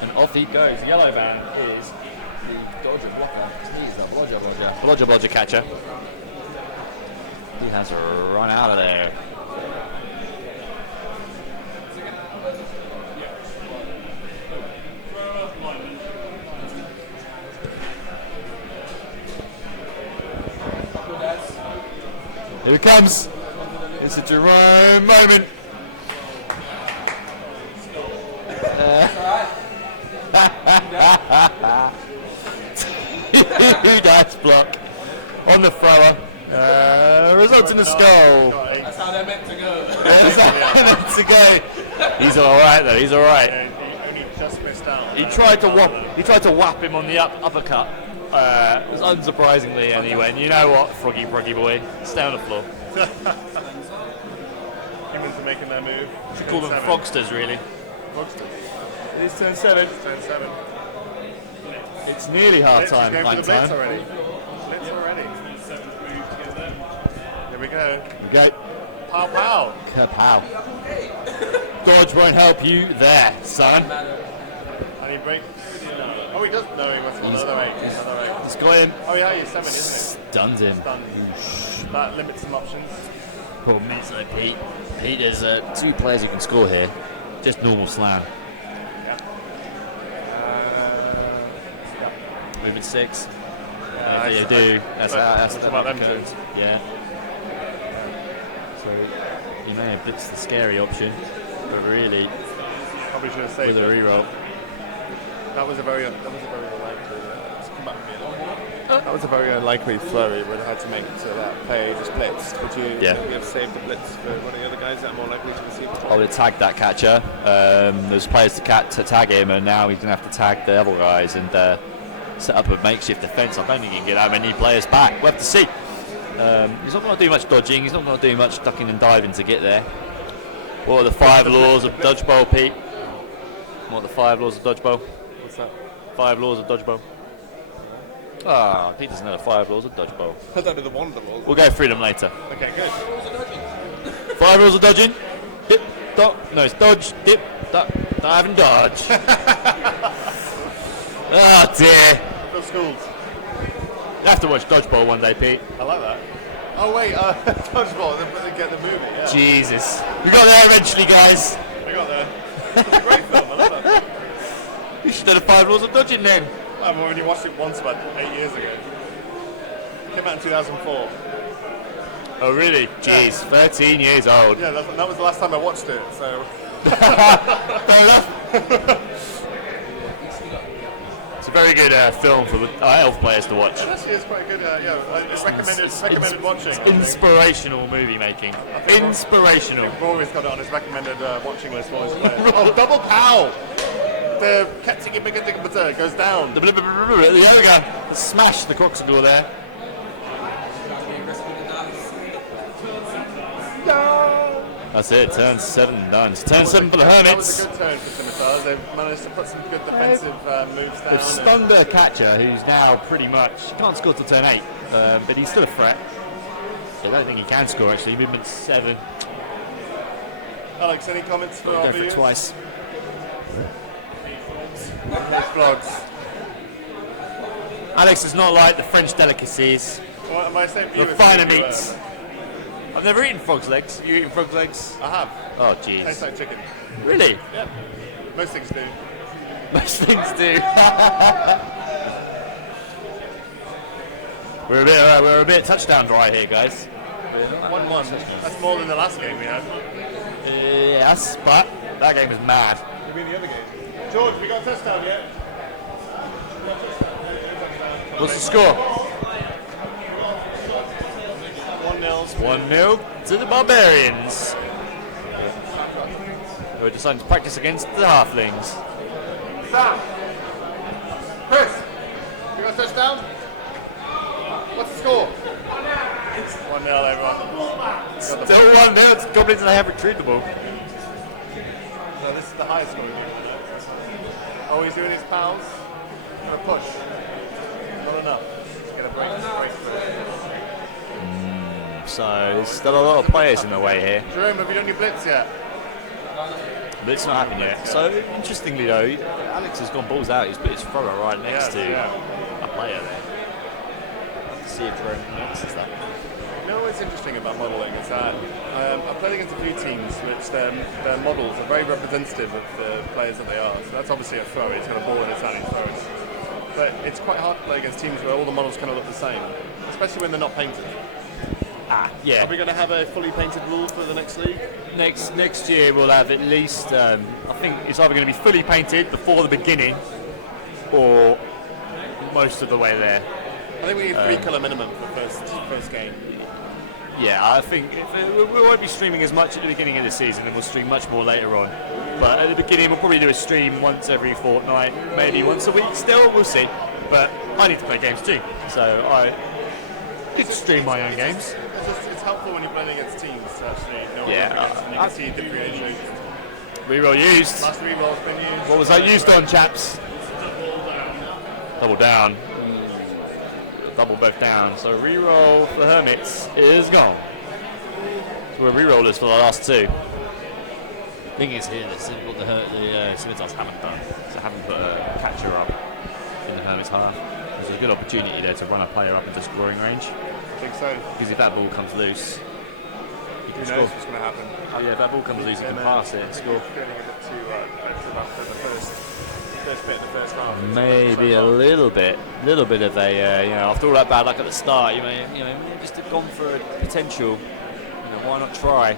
and off he goes. The yellow van is the Dodger blocker. He's the Blodger catcher. He has run out of there. Here it comes. It's a Jerome moment. Nice block on the thrower. Results in the skull. That's how they're meant to go. That's how they're meant to go. He's all right though. He's all right. He only just missed out. He tried to whap him on the uppercut. Unsurprisingly, and he went, you know what, froggy boy, stay on the floor. Humans are making their move. Should call them frogsters, really. Frogsters. It is turn 7. Turn 7. It's nearly half time. Going for the Time. blitz already. Blitz already. Here we go. Go. Pow pow. Kapow. Dodge won't help you there, son. And he breaks. Oh, he does. No, he must have another 8. Another 8. Just got him. Oh, yeah, he's 7, isn't Stuns him. it? Stunned. That limits some options. Problem is, though, Pete, there's 2 players who can score here. Just normal Slann. Movement 6. If you do, that's about them two. Yeah. So you may have blitzed the scary option, but really, Probably should have saved with a it. reroll. That was a very unlikely. Come back to me a little more. That was a very unlikely flurry where they had to make it so that player just blitzed. Would you have saved the blitz for one of the other guys that are more likely to receive the ball? I would have tagged that catcher. There's players to tag him, and now he's going to have to tag the other guys and set up a makeshift defence. I don't think he can get that many players back. We'll have to see. He's not going to do much dodging. He's not going to do much ducking and diving to get there. What are the 5 laws of dodgeball, Pete? What are the 5 laws of dodgeball? What's that? 5 laws of dodgeball. Ah, Pete doesn't know the 5 laws of dodgeball. I don't know the one of the laws. We'll go through them later. Okay, good. 5 rules of dodging. Dip, dot. No, it's dodge, dip, dot, dive and dodge. Oh dear. Feel schooled. You have to watch dodgeball one day, Pete. I like that. Oh wait, dodgeball. They get the movie. Yeah. Jesus. We got there eventually, guys. I got there. It's a great film. I love that. You should do the 5 rules of dodging then. I've already watched it once about 8 years ago. It came out in 2004. Oh really? Jeez, 13 years old. Yeah, that was the last time I watched it. So. Fair enough. It's a very good film for the elf players to watch. It actually is quite good. It's recommended watching. It's inspirational movie making. Inspirational. Rory's got it on his recommended watching list for all his players. Oh, double pow! The Ketzingy Bigger goes down. There we go. Smash the Croxicle there. That's it, turn 7 done. Turn 7 for the That was Hermits. a good turn for Scimitars. They've managed to put some good defensive moves down. They've stunned their catcher, who's now pretty much can't score till turn 8, but he's still a threat. I don't think he can score actually. Movement 7. Alex, any comments for Go our for it viewers? twice. Vlogs. Alex does not like the French delicacies, What am I saying? the finer meats. I've never eaten frog's legs. You eaten frog's legs? I have. Oh Tastes jeez. like chicken. Really? Yeah. Most things do. Most things do. We're a bit touchdown dry here, guys. 1-1. That's more than the last game we had. Yes, but that game was mad. Maybe the other game. George, we got a touchdown yet? What's the score? 1-0. 1-0 to the Barbarians, who are deciding to practice against the Halflings. Sam! Chris! We got a touchdown? What's the score? 1-0, everyone. Still 1-0. Goblins, they have retrieved the ball. No, this is the highest score we've done. Oh, he's doing his pals. Gonna push. Not enough. He's gonna break. So there's still a lot of players in the way here. Jerome, have you done your blitz yet? But it's not happened yet. So interestingly though, Alex has gone balls out. He's put his thrower right next to a player there. Let's see if Jerome notices that. You know what's interesting about modelling is that I've played against a few teams which their models are very representative of the players that they are. So that's obviously a thrower. He's got a ball in his hand, he throws. But it's quite hard to play against teams where all the models kind of look the same, especially when they're not painted. Yeah. Are we going to have a fully painted rule for the next league? Next year we'll have at least, I think it's either going to be fully painted before the beginning or most of the way there. I think we need 3 colour minimum for first game. Yeah, I think we won't be streaming as much at the beginning of the season, and we'll stream much more later on. But at the beginning, we'll probably do a stream once every fortnight, maybe once a week. Still, we'll see. But I need to play games too, so I could stream my own games. It's helpful when you're playing against teams to actually know what you're up against, and you can see different creations. Reroll used. Last reroll's been used. What was that used on, chaps? Double down. Double both down. So reroll for Hermits is gone. So we're rerollers for the last 2. The thing is here, this is what the Scimitars haven't done. So haven't put a catcher up in the Hermits half. There's a good opportunity there to run a player up into scoring range. I think so. Because if that ball comes loose, you can Who score. knows what's going to happen? Oh yeah, if that ball comes loose, you can pass it and score. Feeling a bit too after the first bit of the first half. Maybe a little bit of a, after all that bad luck at the start, you may just have gone for a potential. Why not try?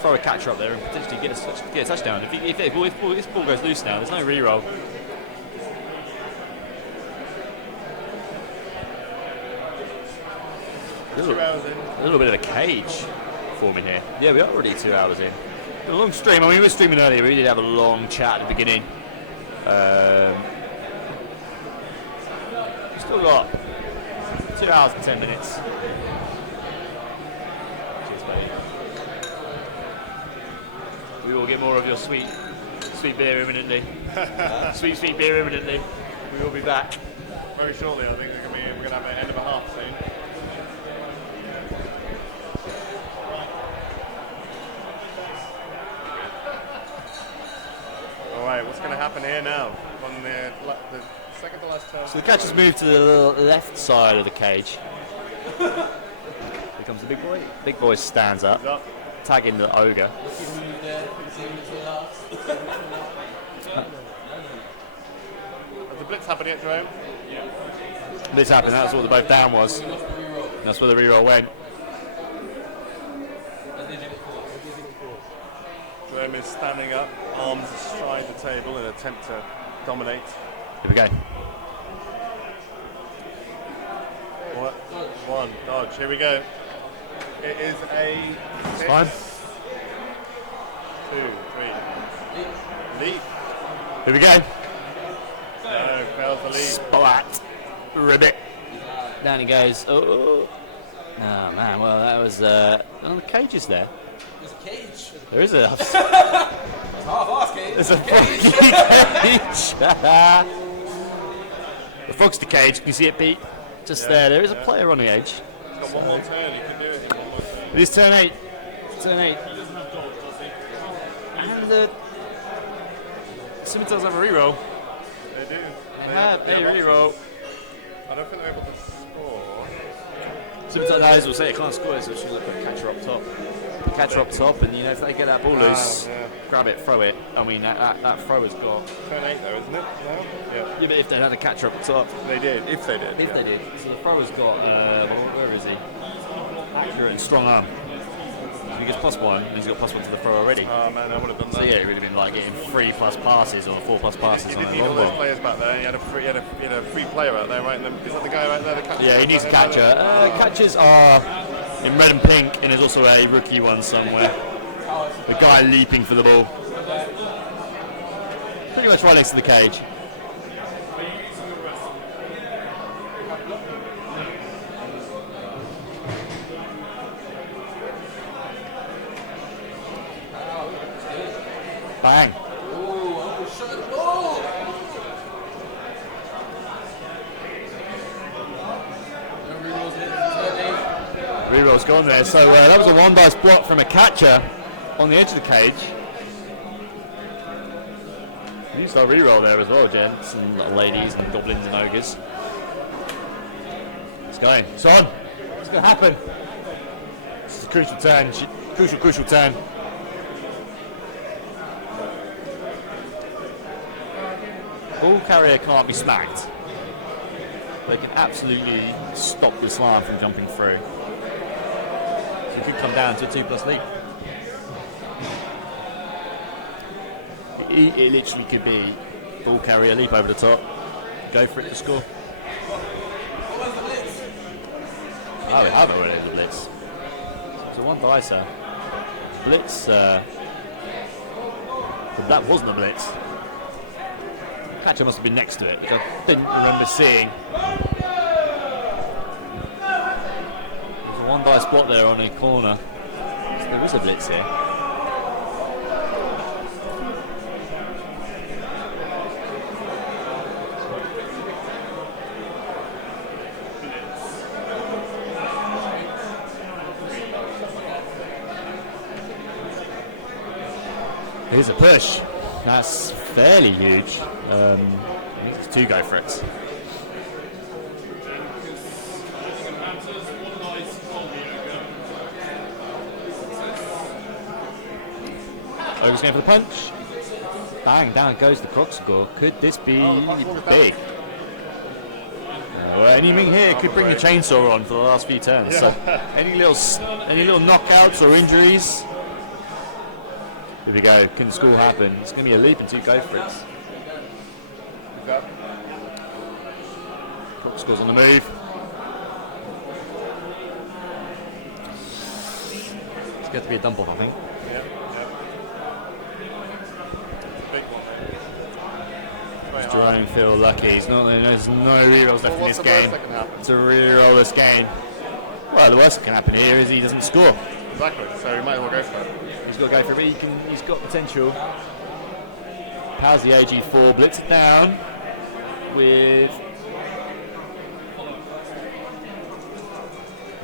Throw a catcher up there and potentially get a touchdown. If this ball goes loose now, there's no re-roll. A little bit of a cage forming here. Yeah, we are already 2 hours in. A long stream. I mean, we were streaming earlier. We did have a long chat at the beginning. We've still got 2 hours and 10 minutes. Cheers, buddy. We will get more of your sweet beer imminently. sweet beer imminently. We will be back. Very shortly, I think we're going to have an end of a half soon. Alright, what's going to happen here now? On the second to last turn. So the catcher's moved to the left side of the cage. Here comes the big boy. Big boy stands up, tagging the ogre. Has the blitz happened yet, Jerome? Blitz happened, that's what the both down was. That's where the reroll went. Jerome is standing up, arms astride the table in an attempt to dominate. Here we go. What? One, dodge, here we go. It is a It's fine. 2, 3. Leap. Here we go. No, fails the leap. Splat. Ribbit. Down he goes. Oh man, well that was the cage is there. There's a cage. There is a Half-ass cage. There's a cage. The fog's the cage. Can you see it, Pete? Just there. There is a player on the edge. He's got one more turn, you can do it in one more turn. It is turn 8. Turn 8. And the Scimitars have a reroll. They do. They have a reroll. I don't think they're able to score. Sometimes guys will say it can't score, so she'll put a catcher up top. Catcher up top, and if they get that ball loose, grab it, throw it. I mean, that throw has got. Turn 8 though, isn't it? No? Yeah. Yeah, but if they had a catcher up top, They did, if they did. if they did. So the thrower's got, where is he? Accurate and strong arm. He gets +1, and he's got +1 to the throw already. Oh man, I would have done that. So yeah, it would have been like getting 3+ passes or 4+ passes. You on didn't a need all long those ball. players back there. You had a free player out there, right? And is that the guy right there? The catcher? Yeah, he needs a catcher. Catchers are in red and pink, and there's also a rookie one somewhere. The guy leaping for the ball. Pretty much right next to the cage. Bang. Reroll's gone there. So that was a 1 dice block from a catcher on the edge of the cage. You used our reroll there as well, gents and ladies and goblins and ogres. It's going. It's on. What's going to happen? This is a crucial turn. Crucial turn. Ball carrier can't be smacked. They can absolutely stop the Slann from jumping through. So it could come down to a 2+ lead. It literally could be ball carrier, leap over the top, go for it to score. Oh, we have already the blitz. So one dicer. Blitz. But that wasn't a blitz. Catcher must have been next to it, which I didn't remember seeing. There's a one dice spot there on the corner. So there is a blitz here. Here's a push. That's fairly huge. I think it's 2 go for it. Ogre's going for the punch. Bang, down goes the croc score. Could this be big? Anything here could bring the chainsaw on for the last few turns. So any little knockouts or injuries. Here we go. Can the score happen? It's going to be a leap and 2 go for it. Croc scores on the move. It's going to be a dump off, I think. Does Jerome feel lucky? There's no rerolls left in this game. It's a reroll this game. Well, the worst that can happen here is he doesn't score. Exactly, so he might as well go for it. He's got to go for it, but he's got potential. How's the AG4 blitz it down with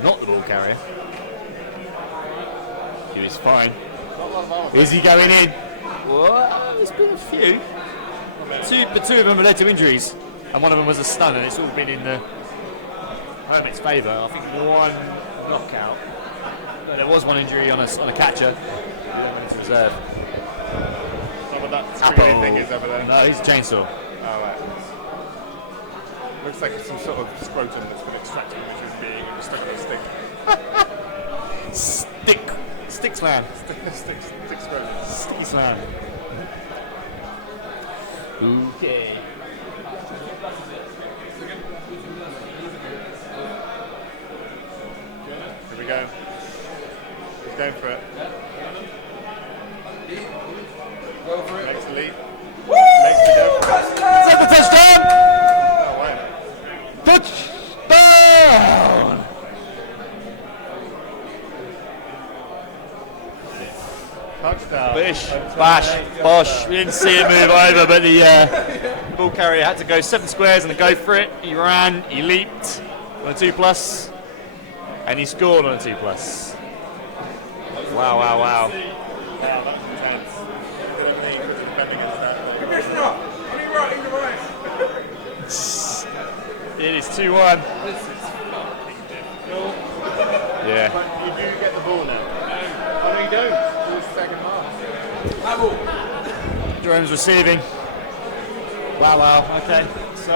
not the ball carrier. He was fine. Is he going in? Well, there's been a few. Two of them led to injuries, and one of them was a stun, and it's all been in the Hermit's favour. I think one knockout. There was one injury on a catcher. It's reserve. So what that screwy thing is over there? No, he's a chainsaw. Oh, right. Looks like it's some sort of scrotum that's been extracted from a human being and stuck on a stick. Stick Slann. Stick scrotum. Sticky Slann. Okay. Here we go. He's going for it. Go for it. Makes the leap. Makes the go. Is that the touchdown? Oh, wow. Touchdown! Touchdown. Bish, bash, bosh. We didn't see it move over, but the ball carrier had to go 7 squares and go for it. He ran, he leaped on a 2+, and he scored on a 2+. Wow, wow, wow. Wow, that's intense. Commissioner, I mean right in the right. It is 2-1. This is fucking difficult. Yeah. But you do get the ball now. Oh, no, you don't. It's the second half. Jerome's receiving. Wow, wow. Okay. So,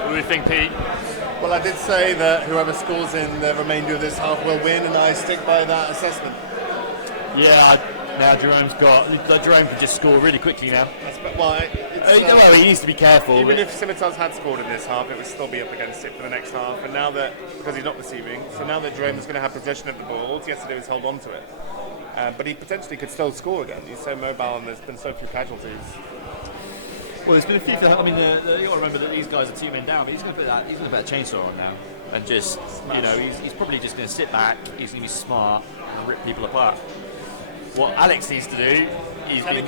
what do we think, Pete? Well, I did say that whoever scores in the remainder of this half will win, and I stick by that assessment. Yeah, now Jerome can just score really quickly now. Well, Well, he needs to be careful. even if Scimitars had scored in this half, it would still be up against it for the next half. And now that, because he's not receiving, so now that Jerome is going to have possession of the ball, all he has to do is hold on to it. But he potentially could still score again. He's so mobile and there's been so few casualties. Well, there's been a few. I mean, you got to remember that these guys are 2 men down, but he's going to put that chainsaw on now, and just he's probably just going to sit back. He's going to be smart and rip people apart. What Alex needs to do, he's been a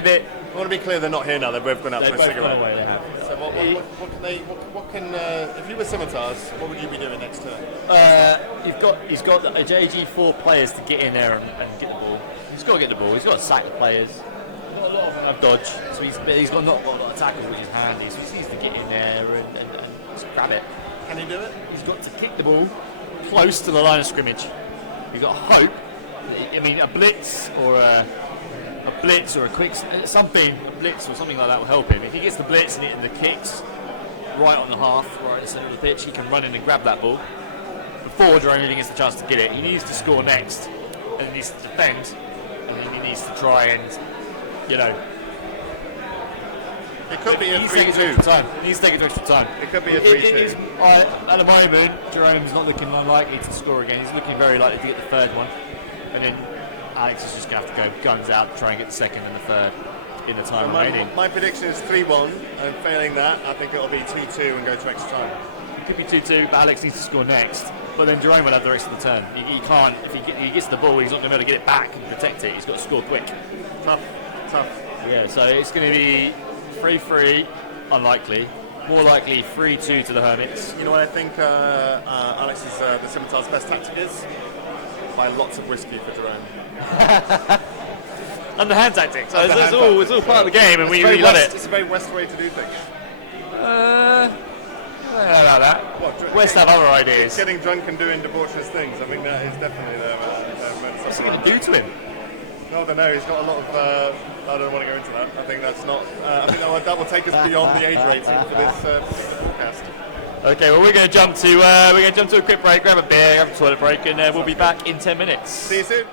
bit. I want to be clear, they're not here now. They've both gone out for a cigarette. Away, they have. So what can if you were Scimitars, what would you be doing next turn? He's got the JG4 players to get in there and get the ball. He's got to get the ball. He's got to sack the players. Not a lot of them have dodge, so he's got not got a lot of tackles, which is handy. So he needs to get in there and just grab it. Can he do it? He's got to kick the ball close to the line of scrimmage. You've got to hope. I mean, a blitz or a a blitz or a quick something, a blitz or something like that will help him. If he gets the blitz and hitting the kicks right on the half, right in the centre of the pitch, he can run in and grab that ball before Jerome even gets the chance to get it. He needs to score next, and he needs to defend, and then he needs to try and, you know. It could be a 3-2. He needs to take it to extra time. It could be a 3-2. At the moment, Jerome's not looking unlikely to score again. He's looking very likely to get the third one, and then Alex is just going to have to go guns out, try and get the second and the third in the time remaining. My prediction is 3-1, and failing that, I think it'll be 2-2 and go to extra time. It could be 2-2, but Alex needs to score next. But then Jerome will have the rest of the turn. He can't, if he gets the ball, he's not going to be able to get it back and protect it. He's got to score quick. Tough. Yeah, so it's going to be 3-3, unlikely. More likely 3-2 to the Hermits. You know what I think Alex's the Scimitar's best tactic is? Buy lots of whiskey for Jerome. Underhand tactics. So it's all part of the game, and we love it. It's a very West way to do things. I don't know about that. What, West have other ideas. Getting drunk and doing debaucherous things. I think that is definitely their What's he going to do to him? No, I don't know. He's got a lot of. I don't want to go into that. I think that's not. I think that will take us beyond the age rating for this podcast. Okay, well we're going to jump to a quick break, grab a beer, have a toilet break, and we'll be back in 10 minutes. See you soon.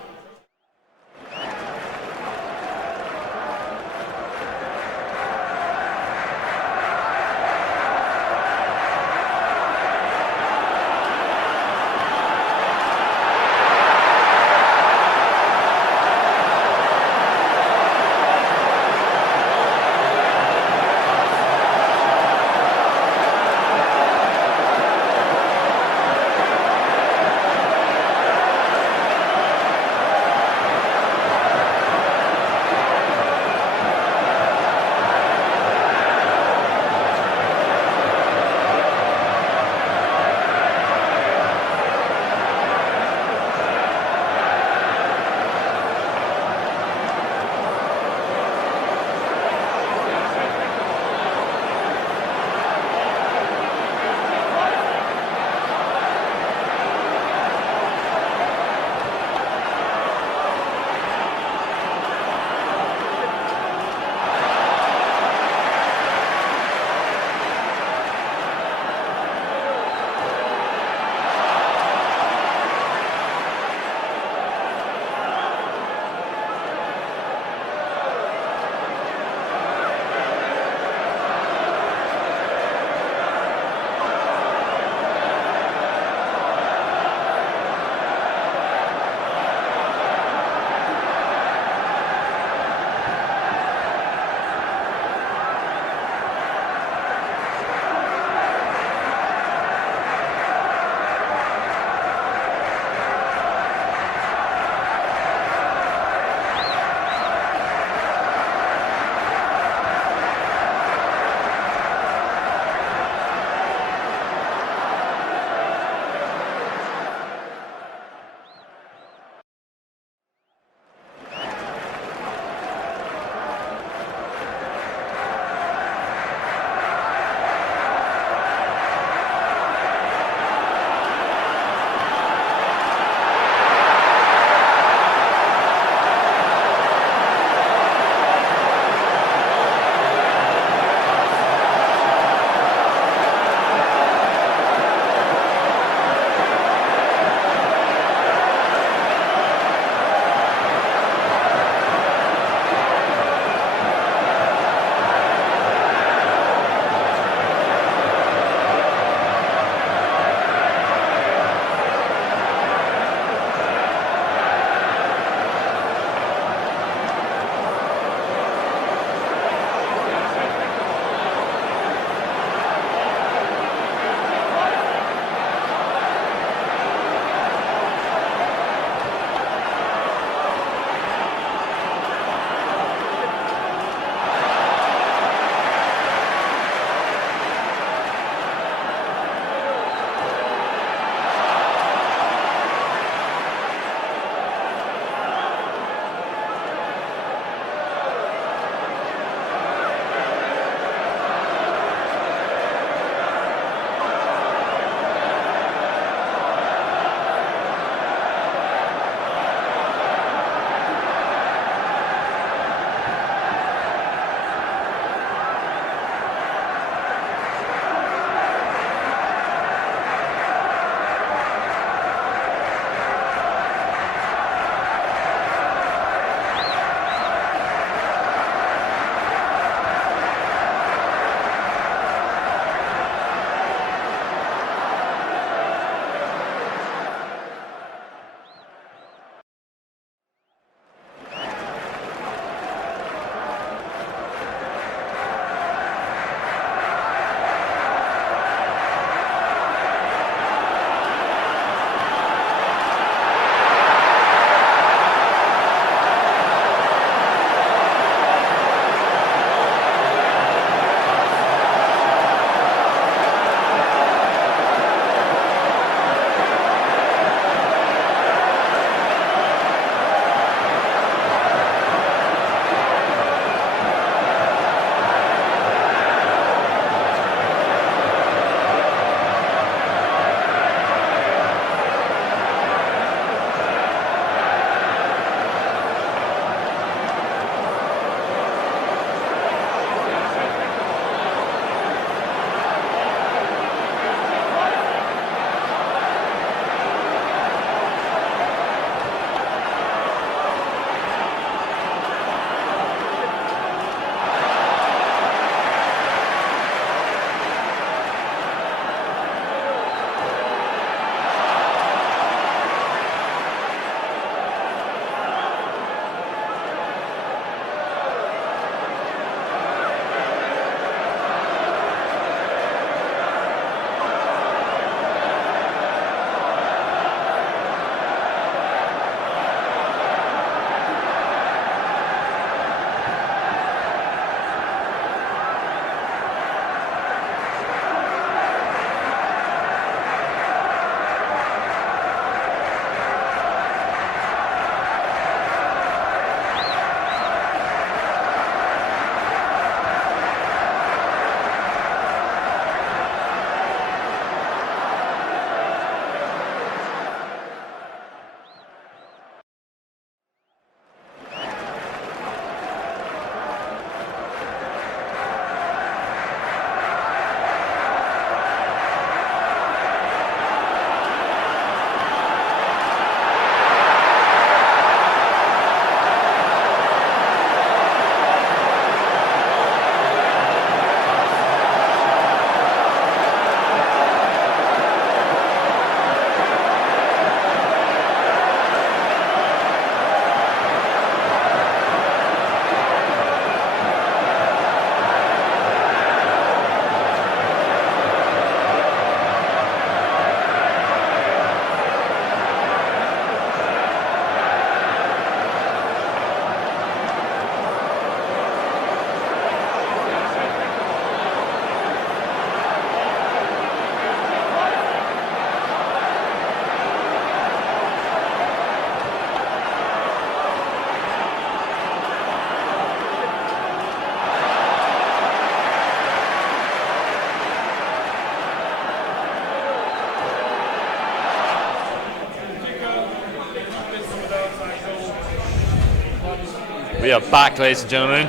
We are back, ladies and gentlemen.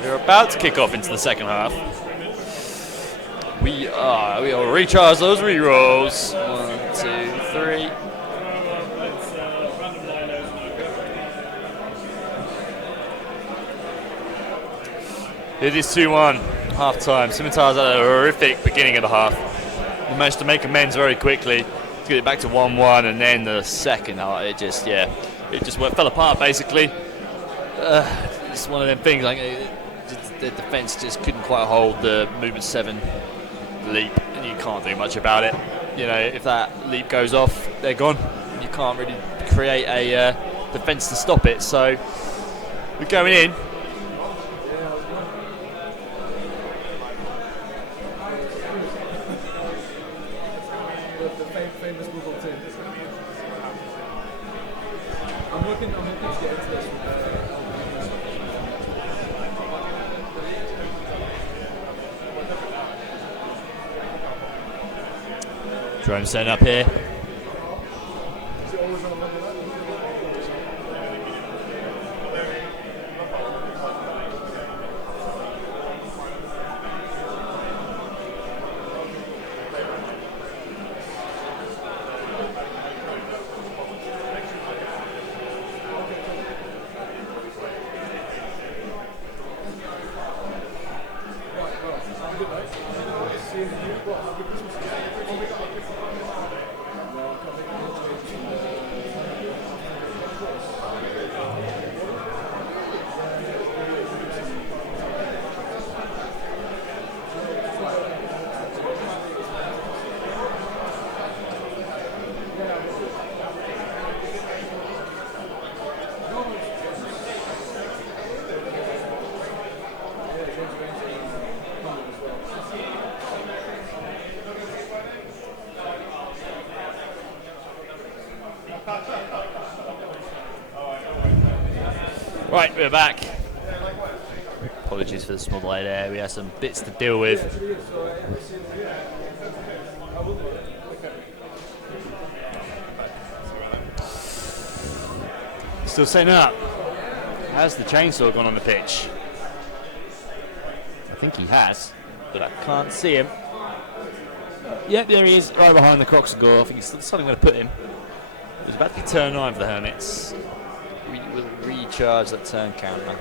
We're about to kick off into the second half. We will recharge those rerolls. 1, 2, 3. It is 2-1, half time. Scimitars had a horrific beginning of the half. We managed to make amends very quickly to get it back to 1-1, and then the second half, it just fell apart basically. It's one of them things, like the defence just couldn't quite hold the movement 7 leap, and you can't do much about it. You know, if that leap goes off, they're gone. You can't really create a defence to stop it. So we're going in. I'm looking to get into this. Drone setting up here. Right, we're back. Apologies for the small delay there. We have some bits to deal with. Still setting up. Has the chainsaw gone on the pitch? I think he has, but I can't see him. Yep, there he is, right behind the Crocs and Gore. I think he's something going to put him. It's about to be turn 9 for the Hermits. We will recharge that turn counter.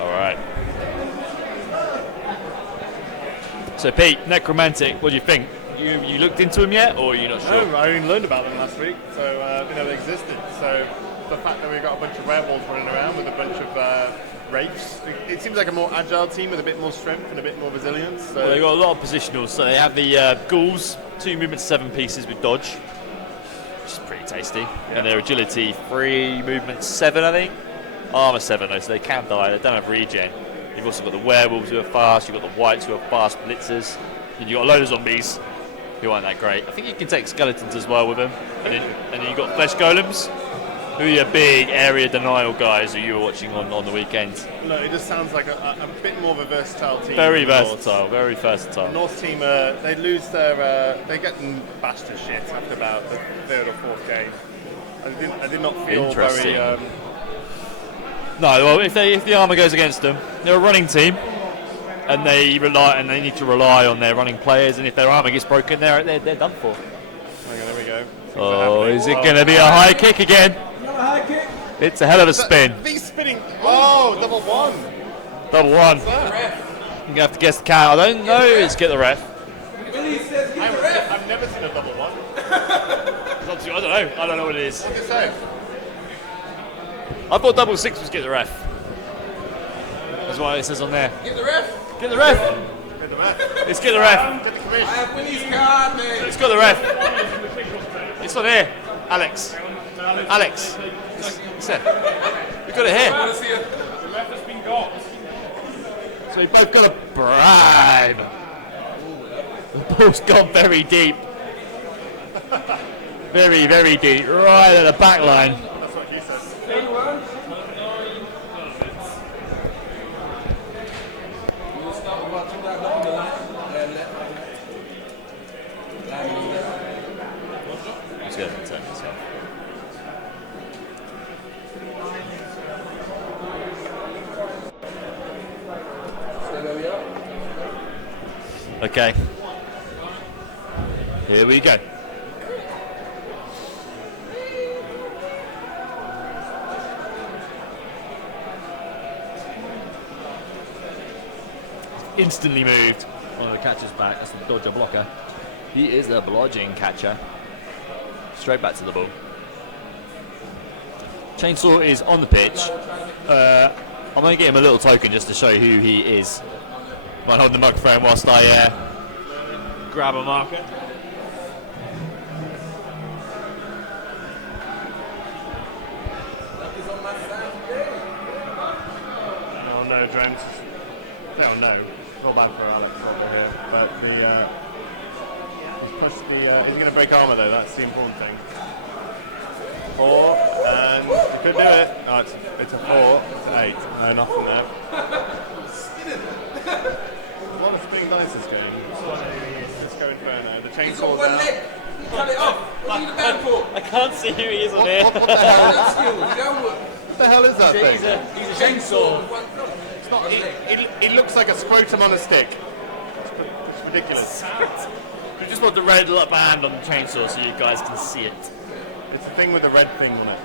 Alright. So Pete, Necromantic, what do you think? You looked into them yet, or are you not sure? No, I only learned about them last week, so they existed. So the fact that we've got a bunch of werewolves running around with a bunch of wraiths, it seems like a more agile team with a bit more strength and a bit more resilience. So. Well, they've got a lot of positionals. So they have the ghouls, 2 movement 7 pieces with dodge, which is pretty tasty. Yeah. And their agility 3 movement 7, I think. Armor 7 though, so they can die. They don't have regen. You've also got the werewolves who are fast. You've got the whites who are fast blitzers. And you've got a load of zombies who aren't that great. I think you can take skeletons as well with them. And then you've got flesh golems, who are your big area denial guys who you were watching on the weekend. No, it just sounds like a bit more of a versatile team. Very versatile, very versatile. The North team, they lose their, they get bashed to shit after about the 3rd or 4th game. I did not feel very... No, well, if the armour goes against them, they're a running team. And they need to rely on their running players, and if their armour gets broken, they're done for. Okay, there we go. Oh, is it going to be a high kick again? Not a high kick. It's a hell of a spin. He's spinning. Oh, double one. Double one. You're going to have to guess the count. I don't know. Let's get the ref. Willie says get the ref. I've never seen a double one. I don't know. I don't know what it is. What's it say? I thought double 6 was get the ref. That's what it says on there. Get the ref. Get the ref. Get the ref. Let's get the ref. Get the I commission. have Willie's card, man. Let's go the ref. It's not here. Alex. It's there. We've got it here. I want to see it. The ref has been got. So we both got a bribe. The ball's gone very deep. Very, very deep. Right at the back line. That's what he says. Okay. Here we go. Instantly moved. One of the catcher's back. That's the dodger blocker. He is the blodging catcher. Straight back to the ball. Chainsaw is on the pitch. I'm going to get him a little token just to show who he is. Might hold the microphone whilst I grab a marker. Oh no, Drones. Oh no. Not bad for Alex over here. But he's pushed the. He's going to break armour though. That's the important thing. 4 and he could do it. Oh, it's a 4. It's an 8. No, nothing there. What a spring dice this game. Let's go Inferno. The chainsaw now. Cut it off. What are you the bad for? I can't see who he is on here. What the hell is that? What the hell is that thing? He's a chainsaw. It's not a leg. It looks like a scrotum on a stick. It's ridiculous. We just want the red band on the chainsaw so you guys can see it. It's the thing with the red thing on it.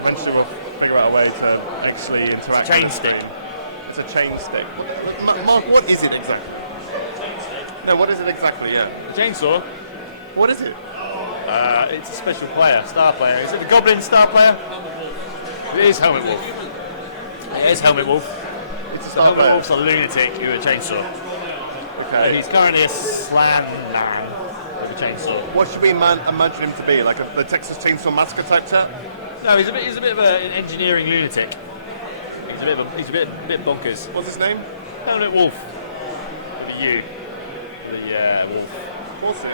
Eventually we'll figure out a way to actually interact. It's a chain stick. It's a chain stick. Mark, what is it exactly? No, what is it exactly? Yeah. Chainsaw. What is it? It's a special player, star player. Is it the Goblin star player? It is Helmet Wolf. It is Helmet Wolf. It's a The star Helmet player. Wolf's a lunatic who a chainsaw. And Okay. he's currently a Slann man with a chainsaw. What should we imagine him to be? Like the Texas Chainsaw Massacre type set? No, he's a bit of an engineering lunatic. He's a bit bonkers. What's his name? Helmet Wolf. With a U. The Wolf. What's it?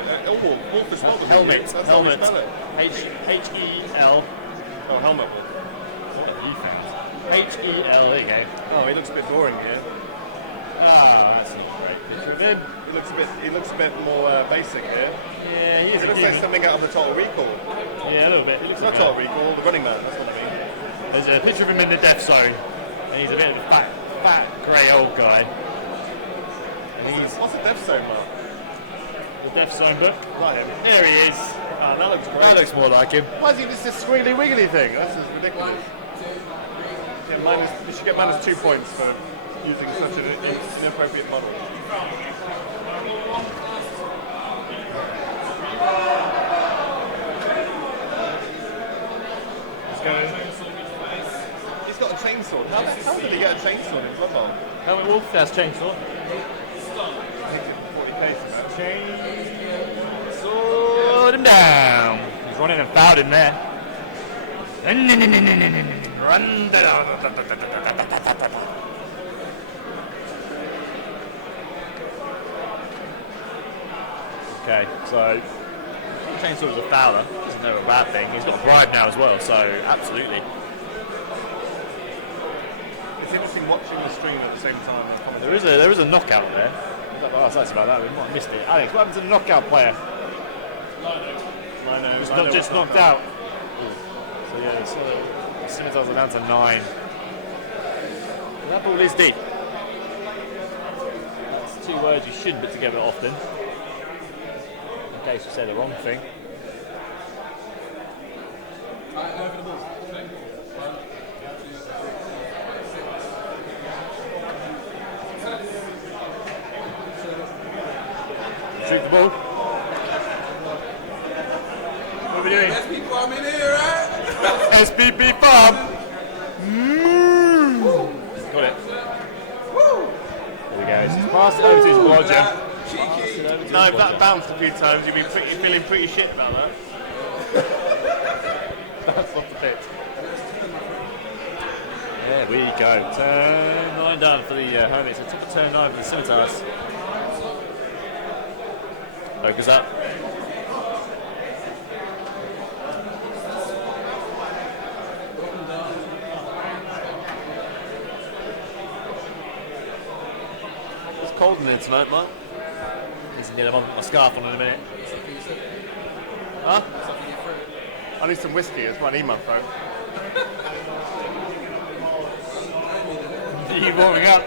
Wolf is spelled with a U. Helmet. That's how we Helmet. spell it. H-E-L. Oh, helmet. H-E-L. There you go. Oh, he looks a bit boring here. Ah, that's not a great picture of him. He looks a bit more basic here. Yeah, he is He a looks like human. something out of the Total Recall. Yeah, a little bit. He looks It's not like Total Recall, the Running Man. That's what I mean. There's a picture of him in the death zone, and he's a bit of a fat, grey old guy. What's a Death Zone, Mark? The death zone book. Right him. There he is. Oh, that looks great. That looks more like him. Why is he this squealy wiggly thing? That's just ridiculous. Yeah, you should get -2 points for using such an inappropriate model. He's got a chainsaw. How did he get a chainsaw in Blood Bowl? Helmet Wolf, that's chainsaw. 40k for that. Chainsaw him down. He's running and fouled him there. Run. Okay, so chainsaw was a fouler. Isn't never a bad thing. He's got a bribe now as well, so absolutely. It's interesting watching the stream at the same time. There is a knockout there. Oh, that's about that. We might have missed it. Alex, what happened to the knockout player? He's not just knocked out. So yeah, Scimitars are down to 9. And that ball is deep. That's 2 words you shouldn't put together often. In case you say the wrong thing. Shoot the ball. What are we doing? SB Farm in here, right? SPP Farm. Got it. There we go. He's passed it over to his blodger. No, if that bounced a few times, you'd be feeling pretty shit about that. That's off the pitch. There we go. Turn 9 down for the Hermits. Top of turn 9 for the Scimitars. Focus up. It's cold in there tonight, Mike. He's near. I'm going to put my scarf on in a minute. Huh? I need some whiskey. That's what I need, my phone. Are you warming up?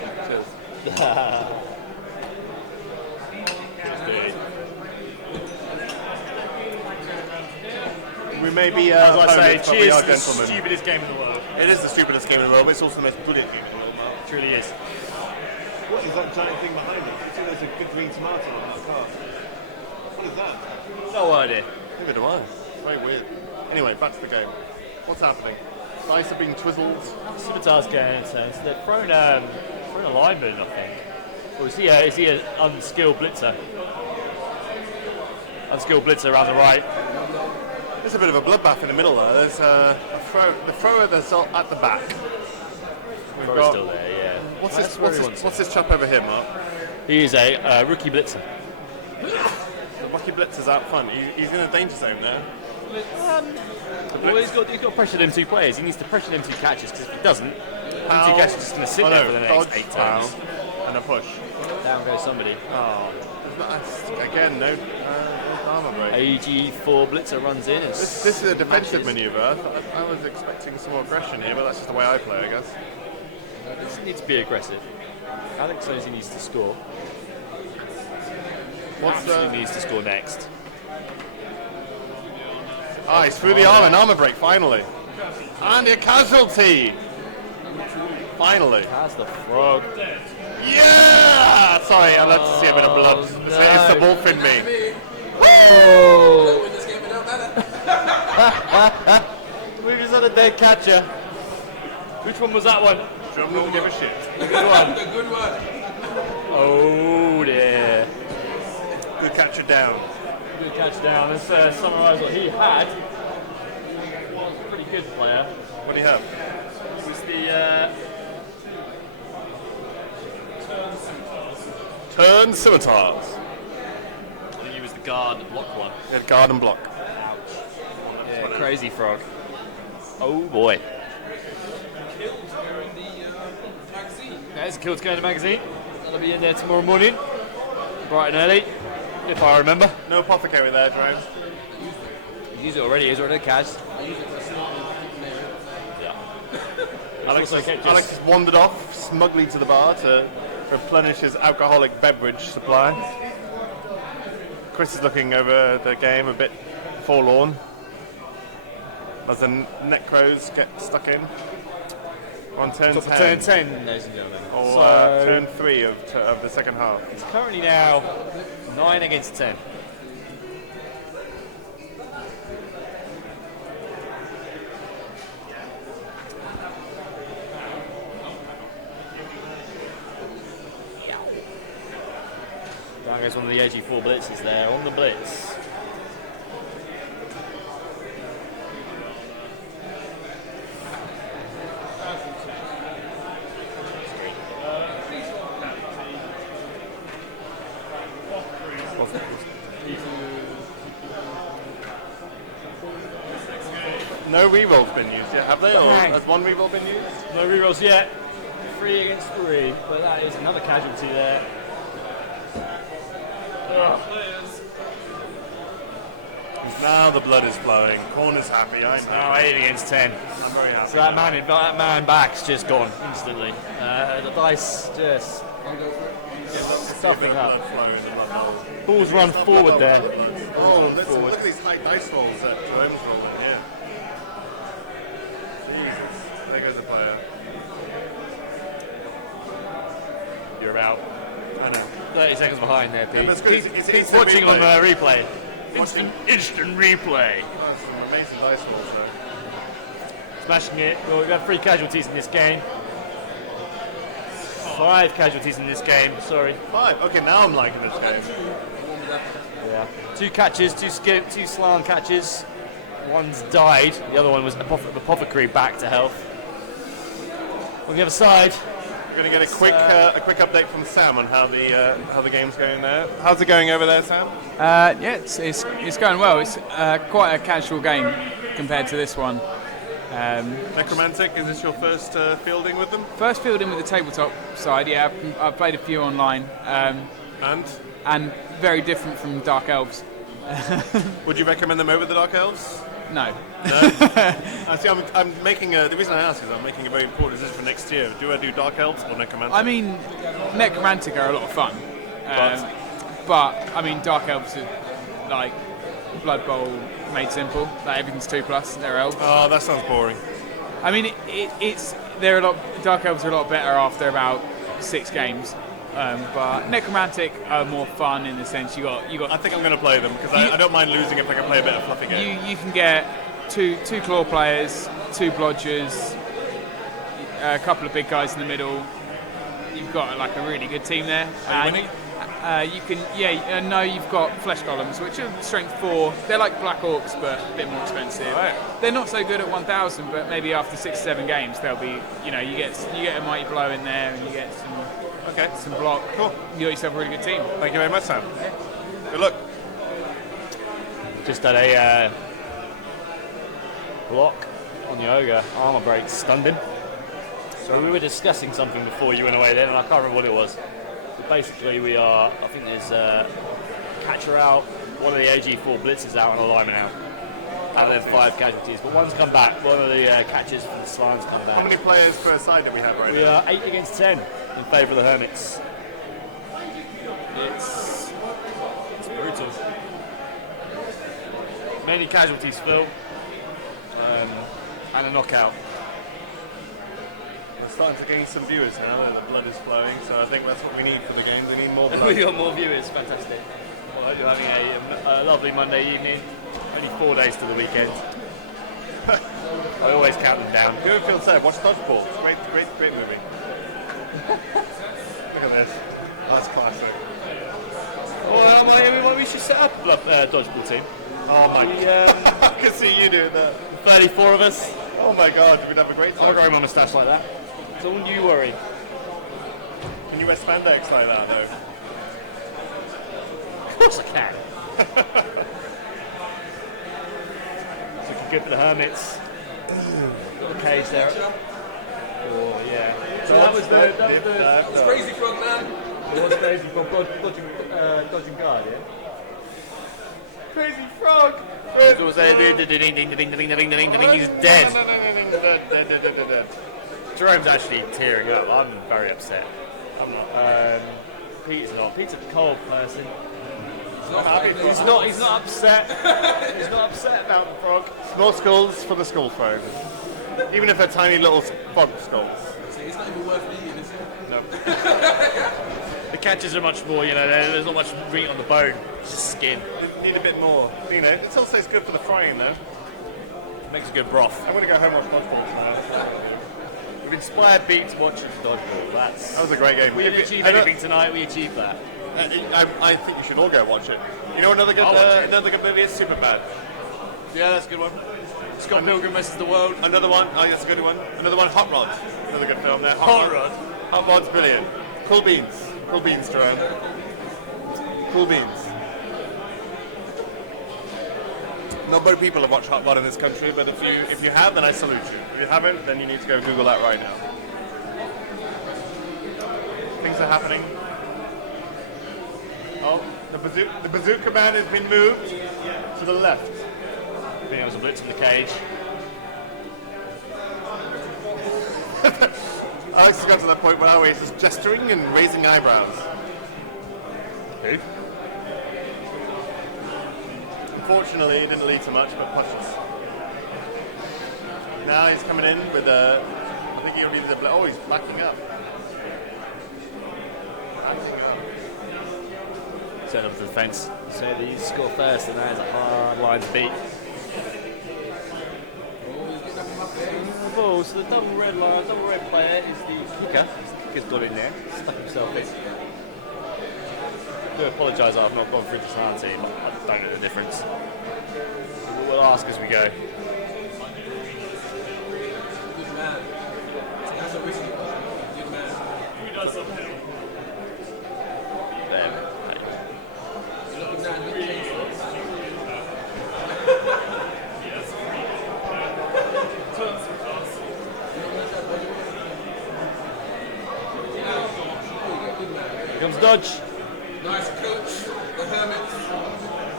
We may be As I say, opponents, but we cheers are to the gentlemen. stupidest game in the world. It is the stupidest game in the world, but it's also the most brilliant game in the world. Mark. It truly is. What is that giant thing behind it? You see there's a good green tomato on the car. What is that? No idea. Neither do I. Very weird. Anyway, back to the game. What's happening? Dice are being twizzled. Scimitar's going in turns. They've thrown a lineman, I think. Or is he an unskilled blitzer? Unskilled blitzer around the right. There's a bit of a bloodbath in the middle there. There's the thrower that's at the back. Thrower's still there, yeah. What's this chap over here, Mark? He is a rookie blitzer. The rookie blitzer's out front. He's in a danger zone there. Well, he's got to pressure them two players. He needs to pressure them two catches, because if he doesn't, them two catches are just going to sit there for the next 8 turns. And a push. Down goes somebody. Oh, again, no armor break. AG4 blitzer runs in. And This is a defensive manoeuvre. I was expecting some more aggression here, but that's just the way I play, I guess. He doesn't need to be aggressive. Alex knows he needs to score. He needs to score next. Ah, he's through the arm, an armor break, finally. And a casualty! Finally. That's the frog. Yeah! Sorry, I'd like to see a bit of blood. It's the wolf in me. Oh! We just had a dead catcher. Which one was that one? Drum don't give a shit. The good one. The good one. Oh dear. Good catcher down. Good catch down. Let's summarise what he had. He was a pretty good player. What do you have? He was the Turn scimitars. I think he was the guard and block one. He had guard and block. Yeah, crazy frog. Oh boy. There's a kill to go in the magazine. That'll be in there tomorrow morning. Bright and early, if I remember. No apothecary there, Jerome. He's used it already, he's already cash. Alex has wandered off smugly to the bar to replenish his alcoholic beverage supply. Chris is looking over the game a bit forlorn as the Necros get stuck in. On turn 10. Turn 10, ladies and gentlemen. Or turn 3 of the second half. It's currently now 9 against 10. Down goes one of the AG4 blitzes there on the blitz. No reroll's been used yet, have they? Or has one reroll been used? No rerolls yet. 3 against 3, but that is another casualty there. Now the blood is flowing. Corner's happy. I know. Now 8 against 10. I'm very happy. So that man back's just gone instantly. The dice just stuffing up. Balls run forward there. Oh, look at these high dice rolls that Jerome's rolling, yeah. Jesus, there goes the player. You're about I know. 30 seconds behind there, Pete. Yeah, but it's good. It's He's watching on the replay. Watching. Instant replay. That's some amazing dice rolls though. Smashing it. Well, we've had 3 casualties in this game. 5 casualties in this game, sorry. 5. Okay, now I'm liking this game. Yeah. 2 catches, 2 Slann catches. One's died. The other one was apothecary back to health. On the other side, We're going to get a quick update from Sam on how the game's going there. How's it going over there, Sam? Yeah, it's going well. It's quite a casual game compared to this one. Necromantic, is this your first fielding with them? First fielding with the tabletop side, yeah. I've played a few online. And very different from Dark Elves. Would you recommend them over the Dark Elves? No. See, I'm making the reason I ask is I'm making a very important decision for next year. Do I do Dark Elves or Necromantic? I mean, Necromantic are a lot of fun. But I mean, Dark Elves are like Blood Bowl made simple. Like everything's 2+. They're elves. Oh, that sounds boring. I mean, they're a lot. Dark elves are a lot better after about 6 games. But Necromantic are more fun in the sense you got. I think I'm going to play them because I don't mind losing if I can play a bit of fluffy game. You can get two claw players, 2 blodgers, a couple of big guys in the middle. You've got like a really good team there. You've got flesh golems, which are strength 4. They're like black orcs, but a bit more expensive. Right. They're not so good at 1,000, but maybe after 6 or 7 games, they'll be. You get a mighty blow in there, and you get some block. Cool. You got yourself a really good team. Thank you very much, Sam. Good luck. Just had a block on the ogre. Armor break stunned him. So we were discussing something before you went away then, and I can't remember what it was. But basically, I think there's a catcher out, one of the AG4 blitzers out, and a lineman out. Out of their 5 casualties, but one's come back. One of the catchers from the Slann's come back. How many players per side do we have right now? We are 8 against 10 in favour of the Hermits. It's brutal. Many casualties, Phil, and a knockout. We're starting to gain some viewers now that the blood is flowing, so I think that's what we need for the games. We need more blood. We got more viewers, fantastic. Well, you're having a lovely Monday evening. Only 4 days to the weekend. I always count them down. Good feel safe. Watch Dodgeball. It's a great movie. Look at this. That's classic. Well, we should set up a dodgeball team. Oh my! I can see you doing that. 34 of us. Oh my God, we'd have a great time. I'll grow my moustache like that. Don't you worry. Can you wear spandex like that though? Of course I can. Looking good for the Hermits. Got the cage there. Oh yeah. So that was the Crazy frog man. It was crazy frog dodging guard, yeah. Crazy frog. It was a ding ding ding ding ding ding ding ding. He's dead. Jerome's actually tearing up. I'm very upset. I'm not. Pete's not. Pete's a cold person. He's not upset. He's not upset about the frog. Small skulls for the skull throne. Even if they're tiny little frog skulls. See, it's not even worth eating, is it? No. The catches are much more, there's not much meat on the bone. It's just skin. Need a bit more. It also is good for the frying though. Makes a good broth. I'm going to go home and watch Dodgeball tonight. We've inspired Pete to watch Dodgeball. That was a great game. We didn't achieve anything tonight, we achieved that. I think you should all go watch it. You know another good movie is Superbad. Yeah, that's a good one. Scott Pilgrim vs. the World. Another one, that's a good one. Another one, Hot Rod. Another good film there. Hot Rod. Hot Rod's brilliant. Cool beans, Jerome. Cool beans. Not many people have watched Hot Rod in this country, but if you have, then I salute you. If you haven't, then you need to go Google that right now. Things are happening. Oh, the bazooka man has been moved to the left. I think it was a blitz in the cage. Alex has got to that point where he's just gesturing and raising eyebrows. Who? Unfortunately, it didn't lead to much, but pushes. Now he's coming in with I think he already did the he's backing up. Set up the defence. So they score first, and that is a hard line to beat. So the double red player is the kicker. The kicker's got in there, stuck himself in. I do apologise, I've not gone through the Slann team. I don't know the difference. We'll ask as we go. Good man. That's a risky one. Good man. Who does something? There. You're looking at good Here comes Dodge. Nice coach, the Hermits.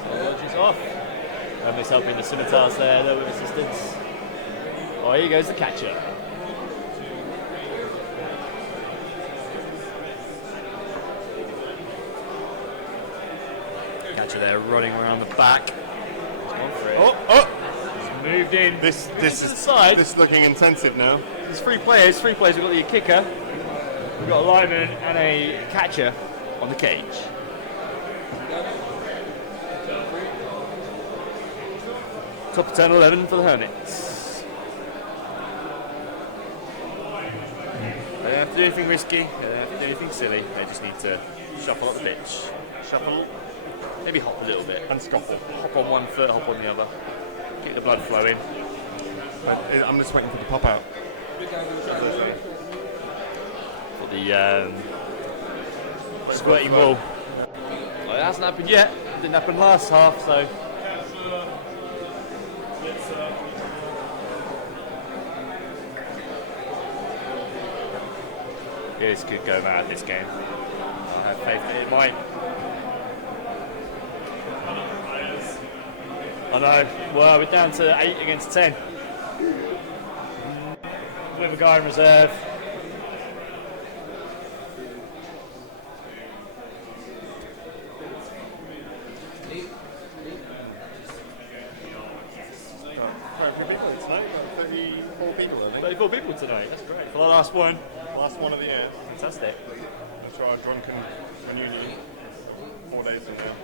Dodge is off. Hermits helping the scimitars there, though, with assistance. Oh, here goes the catcher. Catcher there running around the back. Oh! He's moved in. This to is the side. This is looking intensive now. There's 3 players. 3 players. We've got the kicker. We've got a lineman and a catcher on the cage. Top of turn 11 for the Hermits. They don't have to do anything risky. They don't have to do anything silly. They just need to shuffle up the pitch. Shuffle. Maybe hop a little bit. And scuffle. Hop on one foot, hop on the other. Get the blood flowing. I'm just waiting for the pop out. For the squirting ball. Well, it hasn't happened yet. It didn't happen last half, so. Yeah, this could go mad, this game. I have faith that it might. I know. Well, we're down to 8 against 10. We have a guy in reserve. People tonight. That's great. For the last one. Last one of the year. Fantastic. That's our drunken reunion 4 days from now.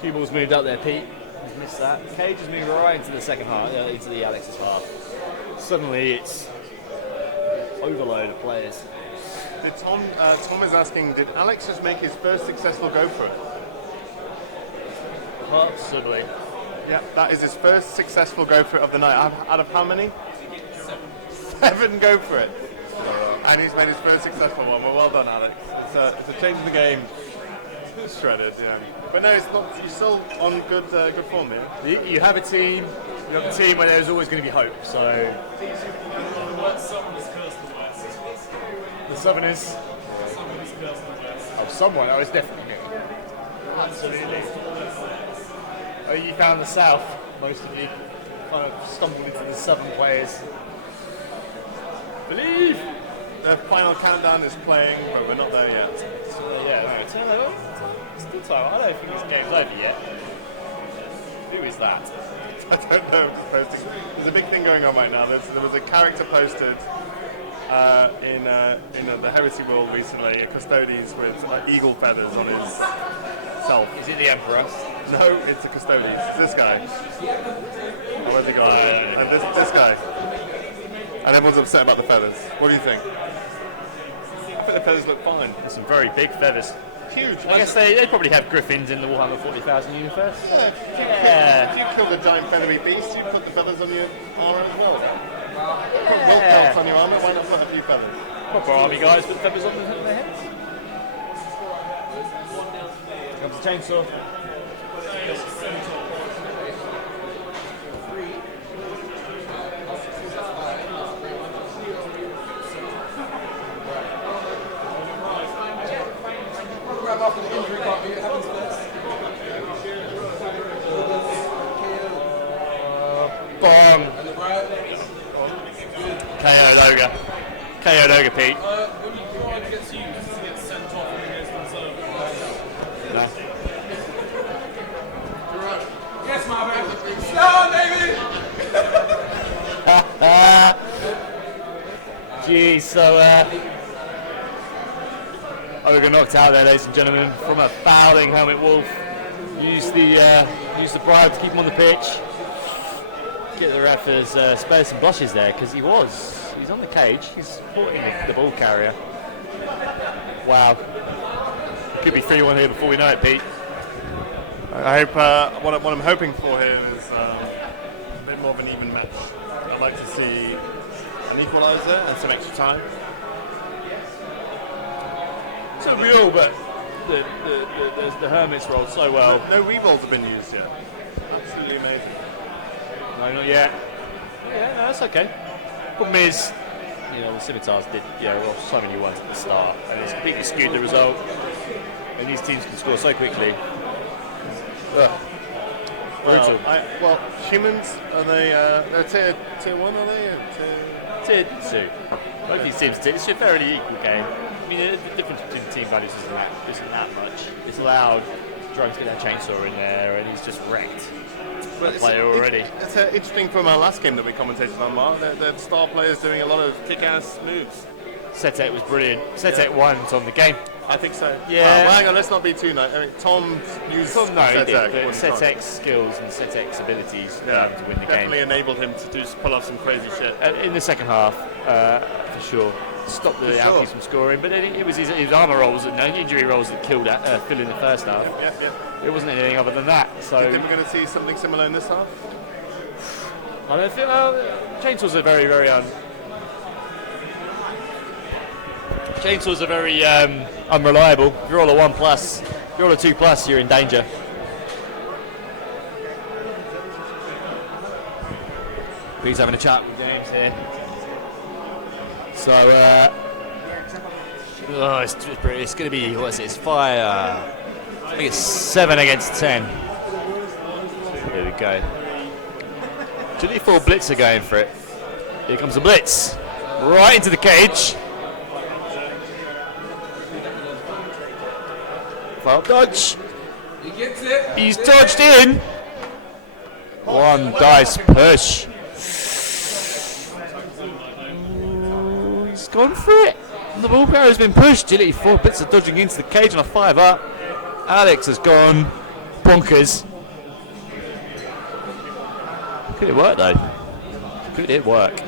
Cue ball's moved up there, Pete. He's missed that. Cage has moved right into the second half, into the Alex's half. Suddenly it's overload of players. Did Tom is asking, did Alex just make his first successful go for it? Possibly. Yeah, that is his first successful go for it of the night. Out of how many? 7 go for it. And he's made his first successful one. Well done, Alex. It's a change of the game. Shredded, yeah. But no, it's not. You're still on good form here. You have a team. You have a team where there's always going to be hope. So the Southerners. Oh, someone. Oh, it's definitely me. Absolutely. Oh, you found the South. Most of you kind of stumbled into the Southern players. Believe. The final countdown is playing, but we're not there yet. Yeah, no, still time. I don't think this game's over yet. Who is that? I don't know. There's a big thing going on right now. There was a character posted in the Heresy World recently, a Custodes with eagle feathers on his self. Is it the Emperor? No, it's a Custodes. It's this guy. Oh, where's he gone? This guy. And everyone's upset about the feathers. What do you think? I think the feathers look fine. There's some very big feathers. Huge. I guess they probably have griffins in the Warhammer 40,000 universe. Yeah. If you killed a giant feathery beast, you'd put the feathers on your armour as well. Put wolf pelts on your armour, why not put a few feathers? Proper army guys with feathers on their heads. Here comes the chainsaw. After the injury, can't be, it happens first. Bong! KO'd Ogre. KO'd Ogre, Pete. When he gets used, he gets sent off and he goes to reserve. No. Yes, my man. Slann, baby! Geez, so Ogre knocked out there, ladies and gentlemen, from a fouling Helmet Wolf. Used the bribe to keep him on the pitch. Get the ref as spare some blushes there, because he's on the cage. He's supporting the ball carrier. Wow. Could be 3-1 here before we know it, Pete. I hope what I'm hoping for here is a bit more of an even match. I'd like to see an equaliser and some extra time. It's not real, but the Hermits rolled so well. No re-rolls have been used yet. Absolutely amazing. No, not yet. Yeah, no, that's okay. Problem is, the Scimitars did, roll so many ones at the start, and it's completely skewed the result. And these teams can score so quickly. Ugh. Brutal. Well, humans, are they, they're tier 1, are they? Tier 2. Both these teams, it's a fairly equal game. I mean, the difference between the team values isn't that much. It's allowed Drone's get that chainsaw in there, and he's just wrecked the player already. It's interesting from our last game that we commentated on, Mark. The star players doing a lot of kick-ass moves. Set-8 was brilliant. Set-8 won on the game. I think so. Yeah. Well, hang on, let's not be too nice. I mean, Tom used Set-X skills and Set-X abilities to win the game. Definitely enabled him to pull off some crazy shit. In the second half, for sure. Stopped the Alkies from scoring, but it was his armour rolls and injury rolls that killed Phil in the first half. Yeah. It wasn't anything other than that. So Do you think we're going to see something similar in this half? I don't think. Chainsaws are very, very Chainsaws are very unreliable. If you're all a 1+, if you're all a 2+, you're in danger. He's having a chat with James here. So, it's going to be, what is it? It's fire. I think it's 7 against 10. Here we go. 2d4 blitz are going for it. Here comes the blitz. Right into the cage. File dodge. He gets it. He's dodged in. One dice push. He's gone for it. The ball carrier's been pushed. Agility 4 bits are dodging into the cage on a 5-up. Alex has gone bonkers. Could it work though? Could it work?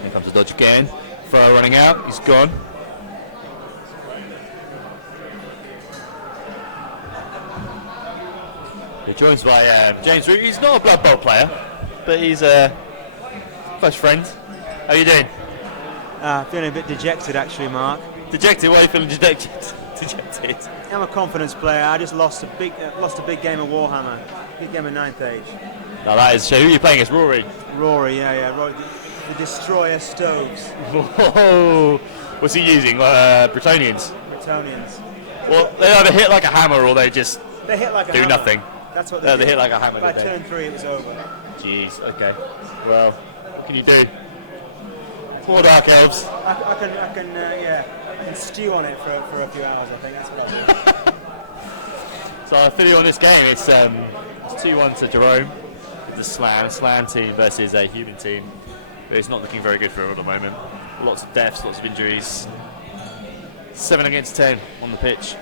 Here comes the dodge again. Throw running out. He's gone. He joins by James Root. He's not a Blood Bowl player, but he's a close friend. How are you doing? Feeling a bit dejected actually, Mark. Dejected? Why are you feeling dejected? I'm a confidence player. I just lost a big game of Warhammer, big game of 9th Age. No, that is. So who are you playing against? Rory. Rory, yeah. Rory, the Destroyer Stoves. Whoa! What's he using? Bretonians. Bretonians. Well, they either hit like a hammer or they just hit like a do hammer. nothing. That's what they hit like a hammer. By turn 3, it was over. Jeez. Okay. Well, what can you do? Poor Dark Elves. I can stew on it for a few hours. I think that's what I'll do. So I feel you on this game. It's 2-1 to Jerome. The Slann team versus a human team. But it's not looking very good for him at the moment. Lots of deaths, lots of injuries. 7 against 10 on the pitch.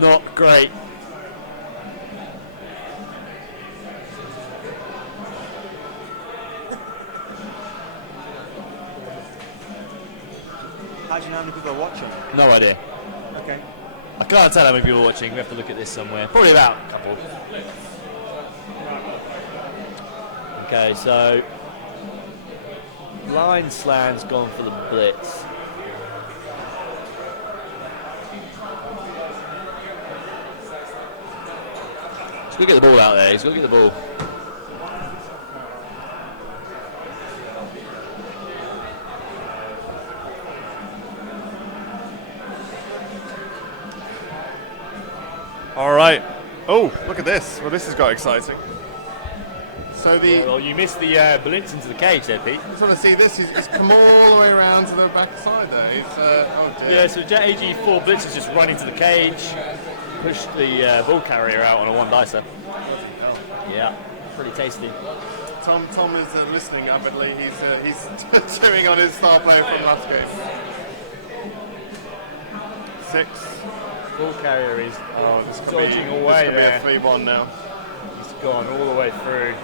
Not great. How do you know how many people are watching? No idea. Okay. I can't tell how many people are watching. We have to look at this somewhere. Probably about a couple. Okay, so Blind Slann's gone for the blitz. He's got to get the ball out there. He's got to get the ball. All right. Oh, look at this. Well, this has got exciting. So well, you missed the blitz into the cage there, Pete. I just want to see this. He's come all the way around to the back side there. Oh dear. Yeah, so AG4 blitz has just run into the cage, pushed the ball carrier out on a 1-dicer. Yeah, pretty tasty. Tom is listening avidly. He's cheering on his star player from last game. 6. Ball carrier is dodging away there. This could be a 3-1 now. He's gone all the way through.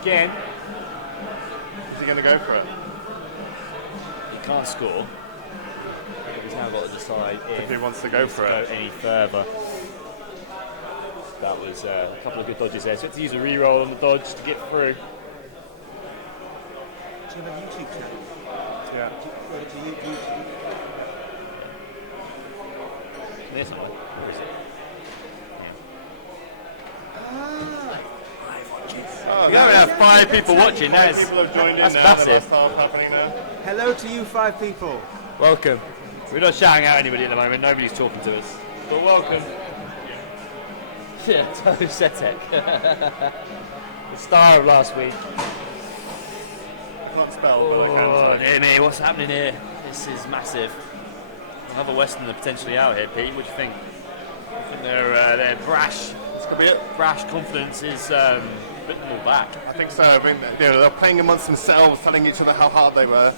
Again. Is he going to go for it? He can't score. He's now got to decide if he wants to go for it any further. That was a couple of good dodges there. So he had to use a reroll on the dodge to get through. Do you have a YouTube channel? Yeah. Go to YouTube. There's something. Where is it? Yeah. We only have 5 people watching. That's People have joined in now. massive. The last half happening now. Hello to you 5 people. Welcome. We're not shouting out anybody at the moment. Nobody's talking to us. But welcome. Yeah, Tohu Setek. The star of last week. Can't spell, but I can. Dear me, what's happening here? This is massive. Another Westerner potentially out here, Pete. What do you think? I think they're brash. It's going to be it. Brash confidence is putting them all back. I think so. I mean, they're playing amongst themselves, telling each other how hard they were.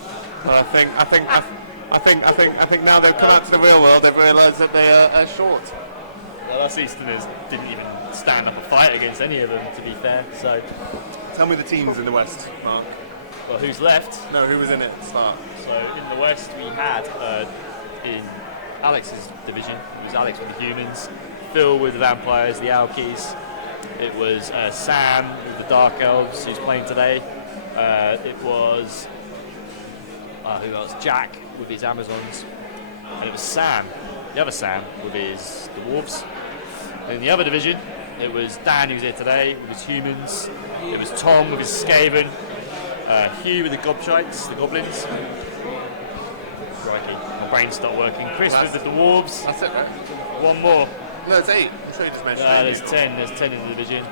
But I think now they've come out to the real world. They've realised that they are short. Well, us Easterners didn't even stand up a fight against any of them, to be fair. So, tell me the teams in the West, Mark. Well, who's left? No, who was in it at the start? So in the West we had in Alex's division, it was Alex with the humans, Phil with the vampires, the Alkies. It was Sam with the Dark Elves, who's playing today. It was who else? Jack with his Amazons, and it was Sam, the other Sam, with his Dwarves. In the other division, it was Dan, who's here today, with his humans. It was Tom with his Skaven. Hugh with the Gobshites, the Goblins. Crikey, my brain stopped working. Chris with the Dwarves. That's it, right? One more. No, it's 8. I'm sure you just mentioned there's 10. There's 10 in the division.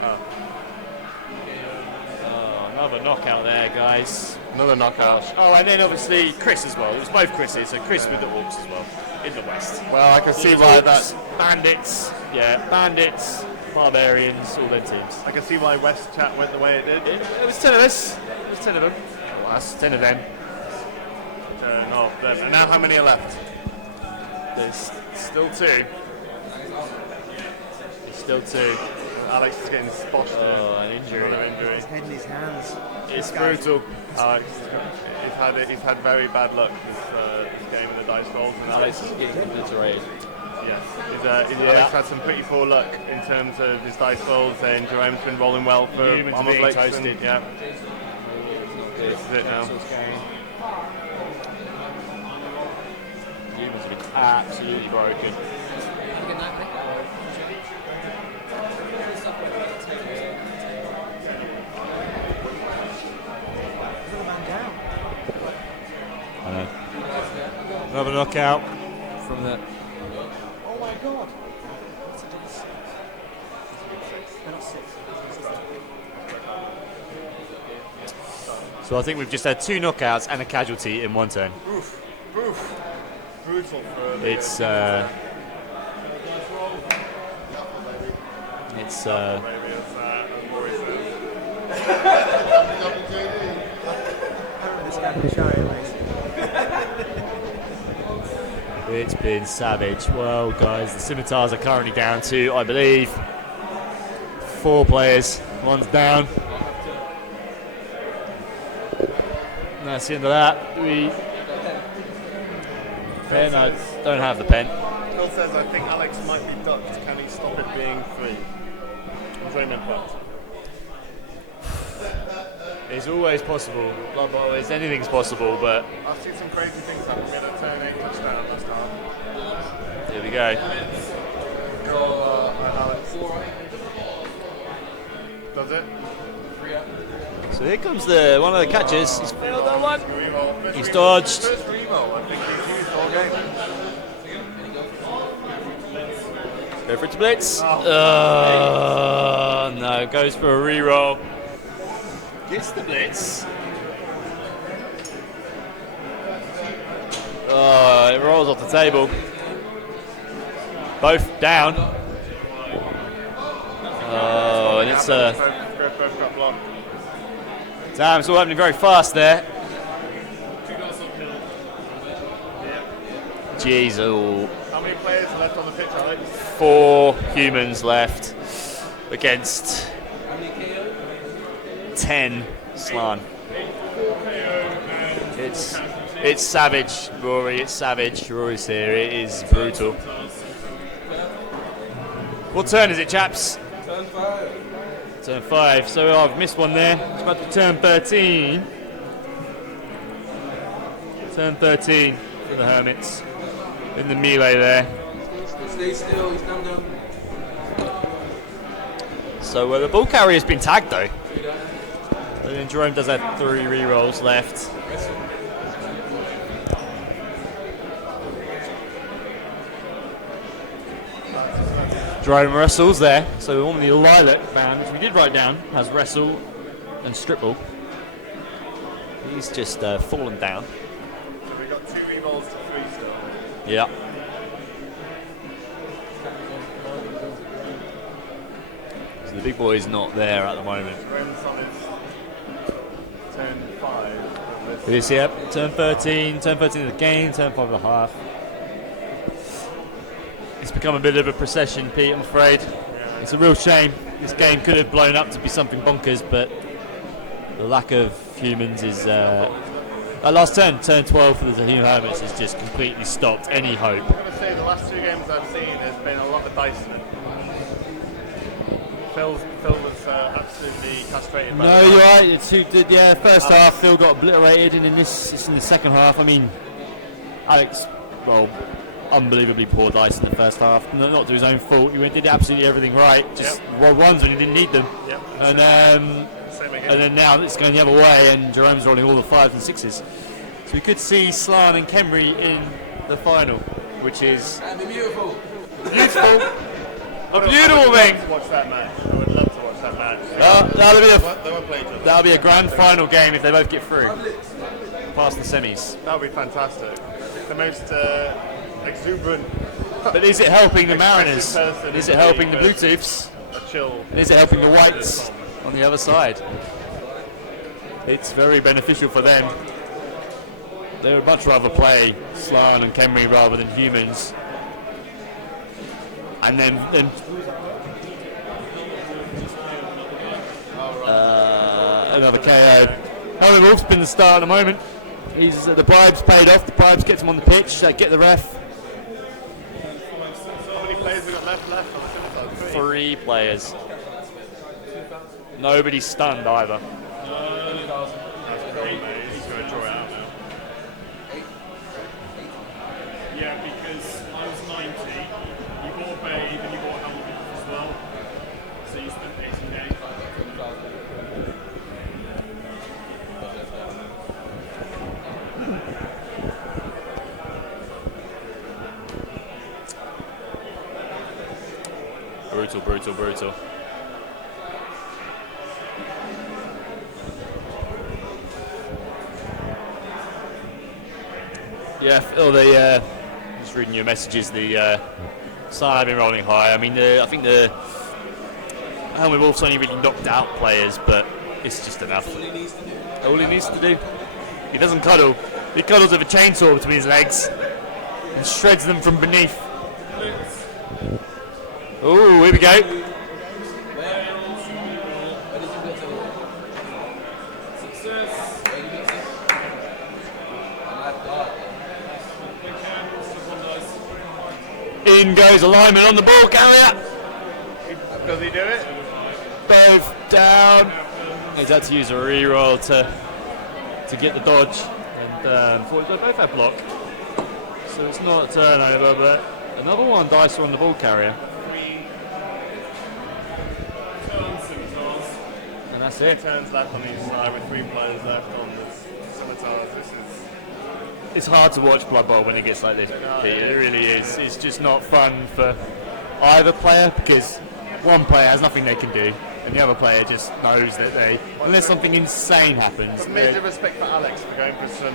Oh, another knockout there, guys. Another knockout. Oh, and then obviously Chris as well. It was both Chris's, so Chris with the Orcs as well, in the West. Well, I can see why that. Bandits, Bandits, Barbarians, all their teams. I can see why West Chat went the way it did. It was 10 of us. It was 10 of them. Well, that's 10 of them. And now how many are left? There's still 2. There's still 2. Alex is getting spotted. Oh, an injury. His head in his hands. It's brutal. Alex, he's had very bad luck this game in the dice rolls. And Alex is getting obliterated. Yes, Alex had some pretty poor luck in terms of his dice rolls, and Jerome's been rolling well for almost like toasted. Yeah, this is it now. Humans have been absolutely broken. Another knockout from the. Oh my god! So I think we've just had 2 knockouts and a casualty in one turn. Brutal for It's it's been savage. Well, guys, the Scimitars are currently down to, I believe, 4 players. One's down. And that's the end of that. Pen, I don't have the pen. Phil says, I think Alex might be ducked. Can he stop it being 3? Enjoyment part. It's always possible. Anything's possible, but I've seen some crazy things happen. We had a turn 8 touchdown last half. here we go. Alex. Does it? So here comes one of the catches. He's failed that one. He's dodged. First reroll, I think he's used all game. Go for it to blitz. No, goes for a reroll. Gets the blitz. It rolls off the table. Both down. And it's Both got blocked. damn, it's all happening very fast there. Jeez, How many players are left on the pitch, Alex? 4 humans left against 10 Slann. It's savage, Rory. It's savage. Rory's here. It is brutal. What turn is it, chaps? Turn 5. Turn 5. So I've missed one there. It's about to be turn 13. Turn 13 for the Hermits in the melee there. Stay still. He's down. So the ball carrier's been tagged though. But then Jerome does have 3 rerolls left. Jerome wrestles there, so on the lilac band, which we did write down, has wrestle and strip ball. He's just fallen down. So we got 2 rerolls to 3 still. Yeah. So the big boy's not there at the moment. Jerome's on his turn 5. This, yep, turn 13 of the game, turn 5 and a half. It's become a bit of a procession, Pete, I'm afraid. It's a real shame. This game could have blown up to be something bonkers, but the lack of humans is... That last turn 12 for the Human Hermits has just completely stopped any hope. I'm going to say the last 2 games I've seen, there's been a lot of dice in it. Phil was absolutely castrated by No, you're right. First half, Phil got obliterated, and in the second half, I mean, Alex, well, unbelievably poor dice in the first half. Not to his own fault. He did absolutely everything right. Just rolled ones when he didn't need them. Yep. And then now it's going the other way, and Jerome's rolling all the 5s and 6s. So we could see Slann and Kemry in the final, which is beautiful. Beautiful. A beautiful thing. To watch that match. I would love to watch that match. That'll be a grand final game if they both get through past the semis. That would be fantastic. The most exuberant. But is it helping the Mariners? Is it helping the Blue Tubes? A chill. And is it helping the Whites on the other side? It's very beneficial for them. They would much rather play Slann and Kemry rather than humans. And then another KO. Owen Wolf's been the star at the moment. He's the bribes paid off. The bribes gets him on the pitch. Get the ref. How many players have got left? 3 players. Nobody's stunned either. That's great, mate. He's going to draw it out now. Yeah, because I was 90. You bought Babe and you bought Helmet as well. So you spent 18 days. Brutal. Yeah, Phil, just reading your messages, the Slann have been rolling high. I mean, I think the Helmet Wolf's only really knocked out players, but it's just enough. All he needs to do. He doesn't cuddle. He cuddles with a chainsaw between his legs and shreds them from beneath. Oh, here we go. In goes alignment on the ball carrier. Does he do it? Both down. He's had to use a reroll to get the dodge, and thought they both had block. So it's not a turnover, but another one dice on the ball carrier. And that's it. 3 turns left on each side with 3 players left on the scimitars. It's hard to watch Blood Bowl when it gets like this, Pete. It really is. It's just not fun for either player because one player has nothing they can do, and the other player just knows that unless something insane happens. But major respect for Alex for going for some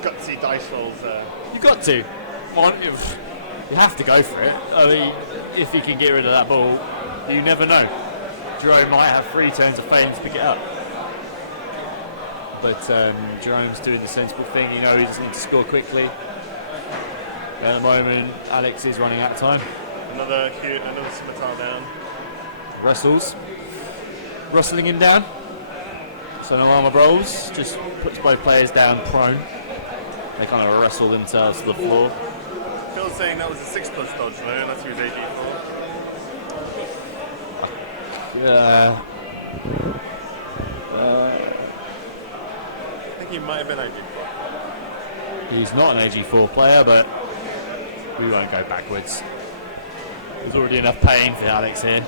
gutsy dice rolls there. You've got to. You have to go for it. I mean, if he can get rid of that ball, you never know. Jerome might have 3 turns of fame to pick it up. But Jerome's doing the sensible thing. He knows he doesn't need to score quickly. At the moment, Alex is running out of time. Another scimitar down. Rustling him down. So no armor rolls, just puts both players down prone. They kind of wrestle themselves to the floor. Phil's saying that was a 6+ dodge though, unless he was AG4. I think he might have been AG4. He's not an AG4 player, but we won't go backwards. There's already enough pain for Alex here.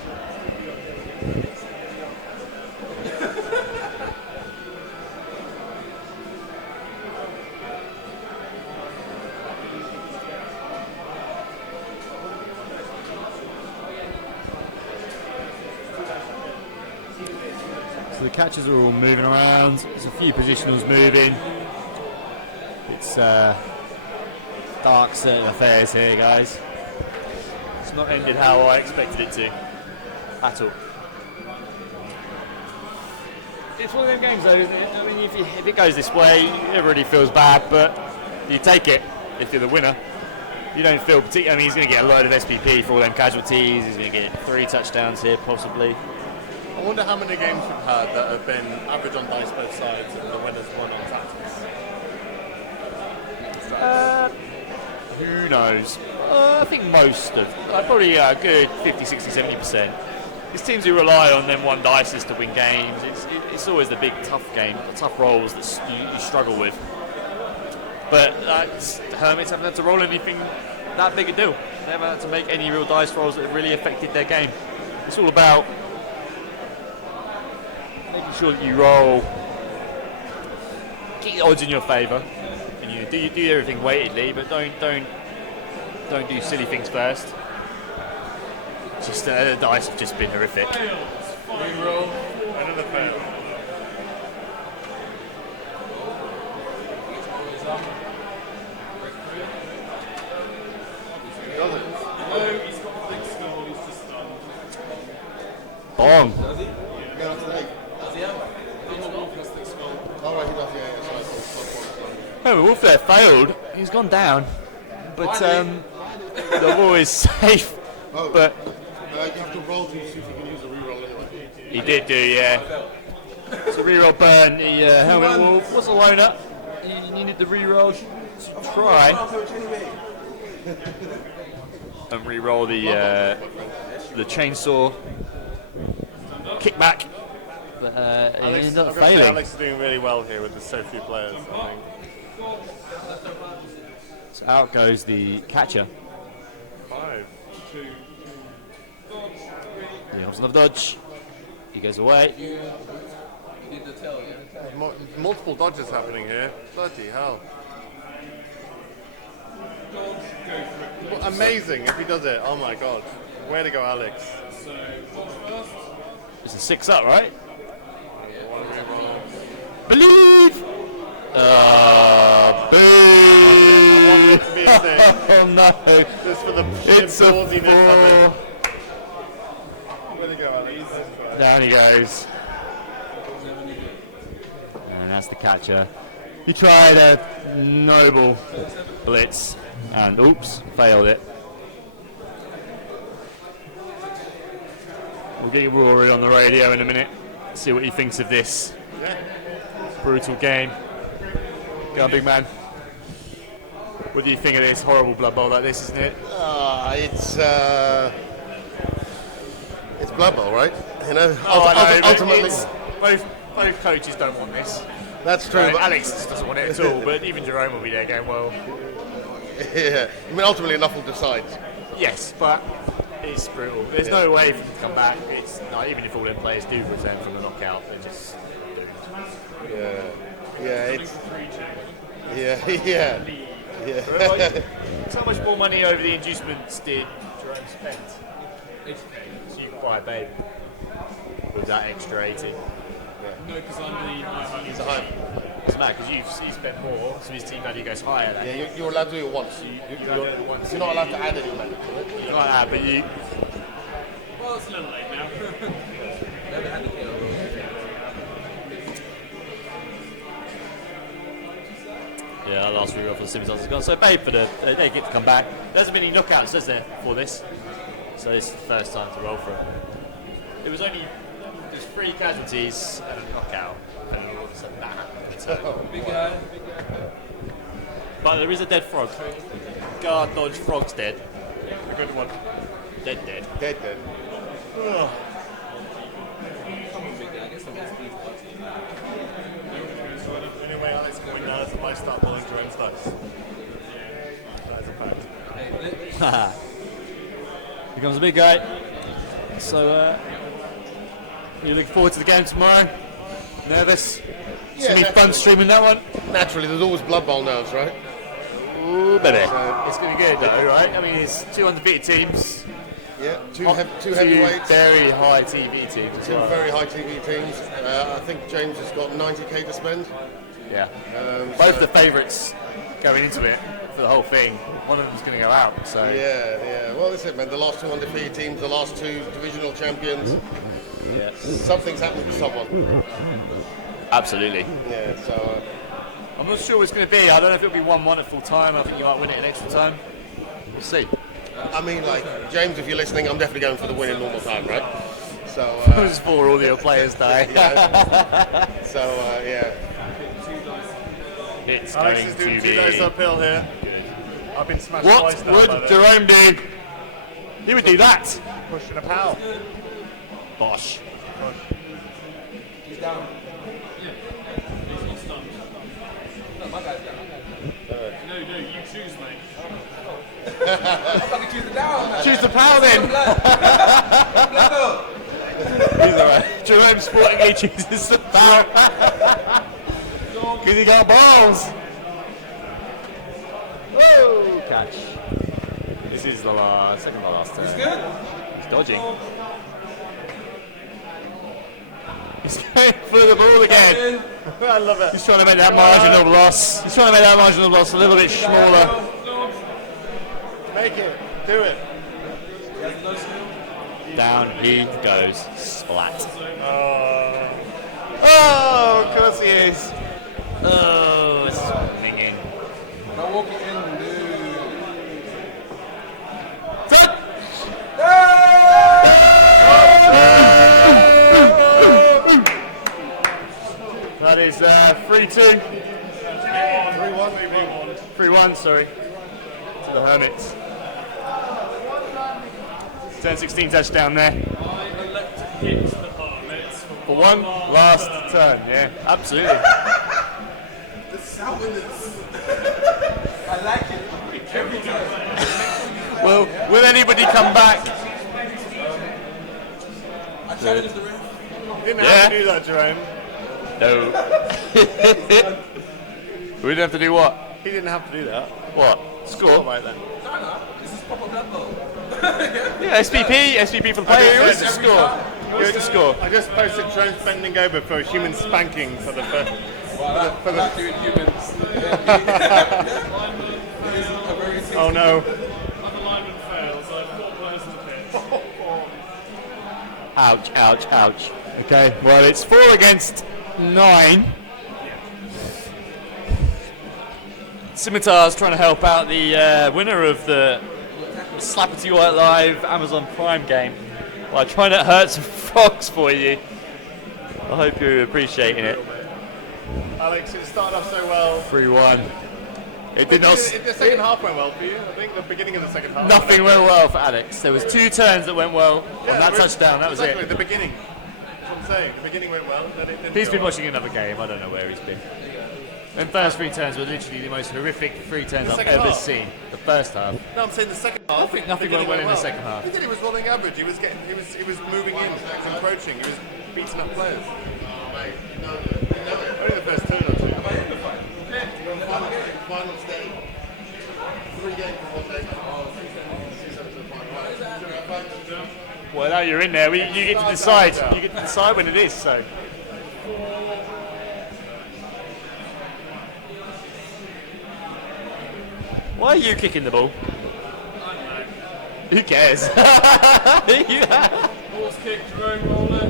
So the catchers are all moving around. There's a few positionals moving. It's dark certain affairs here, guys. It's not ended how I expected it to at all. It's one of them games, though, isn't it? I mean, if it goes this way, everybody feels bad, but you take it if you're the winner. You don't feel particularly. I mean, he's going to get a load of SPP for all them casualties. He's going to get 3 touchdowns here, possibly. I wonder how many games we've had that have been average on dice both sides and the winners won on tactics. Who knows? I think most of, probably a good 50, 60, 70%. It's teams who rely on them one dices to win games. It's always the big tough rolls that you struggle with. But Hermits haven't had to roll anything that big a deal. They haven't had to make any real dice rolls that have really affected their game. It's all about making sure that you roll, keep the odds in your favour, and you do everything weightedly, but don't do silly things first. Just the dice have just been horrific. Reroll. Another fail. Bong. Oh, Wolf there failed. He's gone down, but the ball is safe. But you have to roll to see if you can use a reroll anyway. he did do, yeah. So reroll burn. The helmet wolf was alone up. He needed the reroll to try and reroll the chainsaw kickback. But he ended up failing. Alex is doing really well here with the so few players, I think. So out goes the catcher. 5. He hops another dodge. He goes away. Multiple dodges happening here. Bloody hell. Amazing if he does it. Oh my god. Way to go, Alex. It's a 6 up, right? Believe! Boo! Oh no! Just for the sheer ballsiness of it. Way to go, Alex. Down he goes. And that's the catcher. He tried a noble blitz and oops, failed it. We'll get Rory on the radio in a minute, see what he thinks of this brutal game. Go on, big man. What do you think of this horrible Blood Bowl like this, isn't it? It's Blood Bowl, right? You know. Ultimately, both coaches don't want this. That's true. Right, Alex doesn't want it at all, but even Jerome will be there going, well. Yeah. I mean, ultimately, enough will decide. Yes, but it's brutal. There's no way for them to come back. It's not, even if all their players do return from the knockout, they're just doomed. So much more money over the inducements did Jerome spend? 80k. So you can buy a baby with that extra 80. No, because I'm the high. He's a high. Doesn't matter because you spent more, so his team value goes higher. Then. Yeah, you're allowed to do it once. You're not allowed to add any money to it. You're not allowed, but you. Well, it's a little late now. Yeah, last reroll for the Simmons has gone. So babe for they get to come back. There hasn't been any knockouts, has there, for this? So this is the first time to roll for it. There's 3 casualties and a knockout, and all of a sudden that happened. So. Big guy. But there is a dead frog. Guard dodge frog's dead. A good one. Dead. Dead. Ugh. Anyway, Alex can win now as I might start pulling Jerome's dice. That is a fact. Becomes a big guy. So, you looking forward to the game tomorrow? Nervous? It's going to be fun streaming that one. Naturally, there's always Blood Bowl nerves, right? Ooh, baby. It's going to be good, though, right? I mean, it's 2 undefeated teams. Yeah, two heavyweights. Very high TV teams. Two very high TV teams. I think James has got 90k to spend. Yeah. Both the favourites going into it for the whole thing. One of them's going to go out. So. Yeah. Well, that's it, man. The last two undefeated teams, the last two divisional champions. Yeah. Something's happened to someone. Absolutely. Yeah. So. I'm not sure what it's going to be. I don't know if it'll be 1-1 at full time. I think you might win it in extra time. We'll see. I mean, like, James, if you're listening, I'm definitely going for the win in normal time, right? So. Just for all your players die. So, yeah. It's Alex going is doing to 2 be. dice uphill here. I've been smashed What twice now. would Jerome do? He would do that. Pushing a pal. Bosh. He's down. No, my guy's down. No, you choose, mate. I'm about to choose the down, man. Choose the pal then. He's alright. Jerome sportingly chooses the pal. Because he got balls. Whoa! Catch. This is the second to last turn. He's good. He's dodging. He's going for the ball again. I love it. He's trying to make that marginal loss. He's trying to make that marginal loss a little bit smaller. Make it. Do it. Down he goes. Splat. Oh, of course he is. Oh, it's minging. Don't walk it in, dude. That is 3-2. 3-1, sorry. To the Hermits. Turn 16 touchdown there. For one last turn, yeah, absolutely. The sourness. I like it. Every time. Will anybody come back? I challenge the ref. You didn't have to do that, Jerome. No. We didn't have to do what? He didn't have to do that. What? Score? Like that. This is proper blood though. Yeah, SPP for the player. He wants to score. He wants to score. I just posted Jerome's bending over for a human spanking for the first. For the doing humans. Oh no. Other lineman fails. I have 4 players in the pitch. Ouch, ouch, ouch. Okay, well, it's 4 against 9. Scimitar's trying to help out the winner of the Slappity White Live Amazon Prime game by trying to hurt some frogs for you. I hope you're appreciating it. Alex, it started off so well. 3-1. It did not. The second half went well for you. I think the beginning of the second half. Nothing went well for Alex. There was 2 turns that went well on that touchdown. That was exactly, it. the beginning. That's what I'm saying. The beginning went well. Then it didn't He's go been well. watching another game. I don't know where he's been. The first 3 turns were literally the most horrific 3 turns I've ever seen. The first half. No, I'm saying the second half. I think nothing went well in the second half. He did. He was rolling average. He was moving in, he was encroaching. He was beating up players. Only the first turn or 2. Final stage. 3 games before day. Well, now you're in there. You get to decide. You get to decide when it is. So. Why are you kicking the ball? Who cares? Ball's kicked, Jerome roller.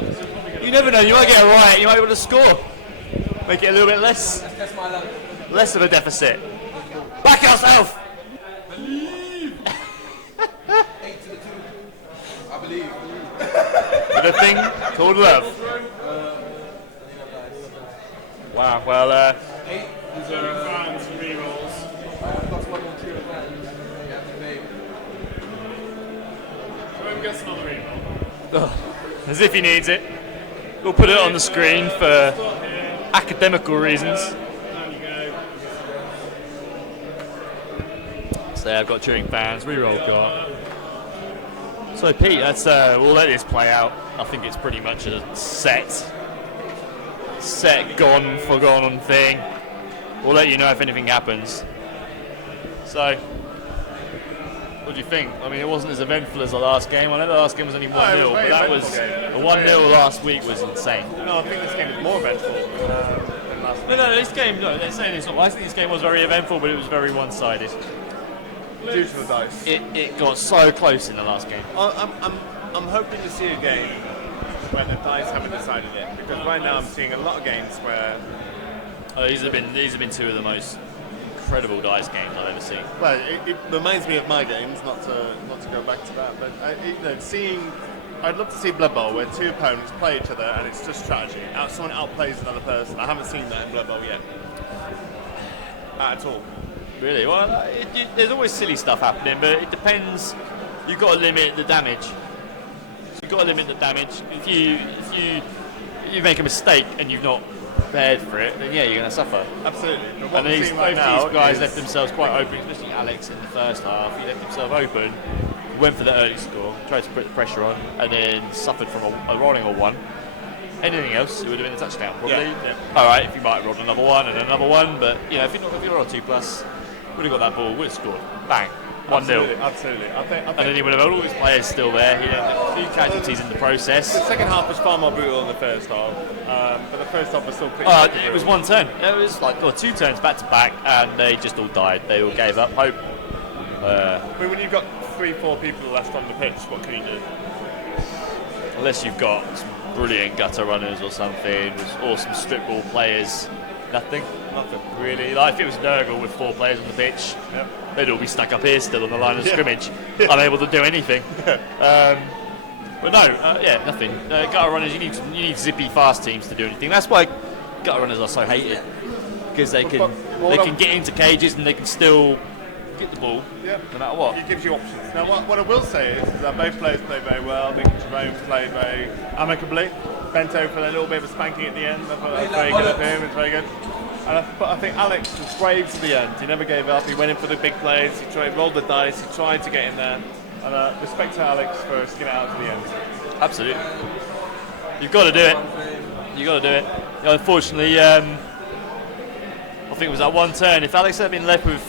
You never know. You might get it right. You might be able to score. Make it a little bit less. That's my luck. Less of a deficit. Back yourself. 8 to the 2. I believe. With a thing called love. Wow. Well. 8. Fans and rerolls. Jerome gets another reroll. As if he needs it. We'll put it on the screen for academical reasons. Down you go. So I've got cheering fans, reroll got. So Pete, that's we'll let this play out. I think it's pretty much a set, gone, forgotten thing. We'll let you know if anything happens. So What do you think? I mean, it wasn't as eventful as the last game. I know the last game was only 1-0, but that was the 1-0 last week was insane. No, I think this game is more eventful than last week. No, this game. No, they're saying it's not. I think this game was very eventful, but it was very one-sided. Due to the dice. It got so close in the last game. I'm hoping to see a game where the dice haven't decided it, because right now I'm seeing a lot of games where. These have been two of the most incredible dice games I've ever seen. Well, it reminds me of my games, not to go back to that, but I'd love to see Blood Bowl where two opponents play each other and it's just strategy. Someone outplays another person. I haven't seen that in Blood Bowl yet. At all. Really? Well, there's always silly stuff happening, but it depends. You've got to limit the damage. You've got to limit the damage. If you make a mistake and you've not prepared for it, then yeah, you're going to suffer. Absolutely. And these guys left themselves quite open, especially Alex in the first half. He left himself open, went for the early score, tried to put the pressure on, and then suffered from a rolling or one. Anything else, it would have been a touchdown, probably. Yeah. All right, if you might have rolled another one and another one, but if you're on 2+, would have got that ball, would have scored. Bang. 1-0. Absolutely. I think and then he would have had all his players still there. He had a few casualties in the process. The second half was far more brutal than the first half, but the first half was still pretty. It was one turn. It was like two turns back to back, and they just all died. They all gave up hope. But when you've got 3-4 people left on the pitch, what can you do? Unless you've got some brilliant gutter runners or something, or some strip ball players. Nothing really. Like if it was Nurgle with 4 players on the pitch, they'd all be stuck up here still on the line of scrimmage, unable to do anything. But no, nothing. Gutter runners, you need zippy, fast teams to do anything. That's why gutter runners are so hated, because they can get into cages and they can still get the ball no matter what. It gives you options. Now, what I will say is that both players played very well. I think Jerome played very amicably. Bent over for a little bit of a spanking at the end. I thought that was very good of him. It's very good. But I think Alex was brave to the end. He never gave up. He went in for the big plays. He rolled the dice. He tried to get in there. And respect to Alex for sticking it out to the end. Absolutely. You've got to do it. You've got to do it. Unfortunately, I think it was that one turn. If Alex had been left with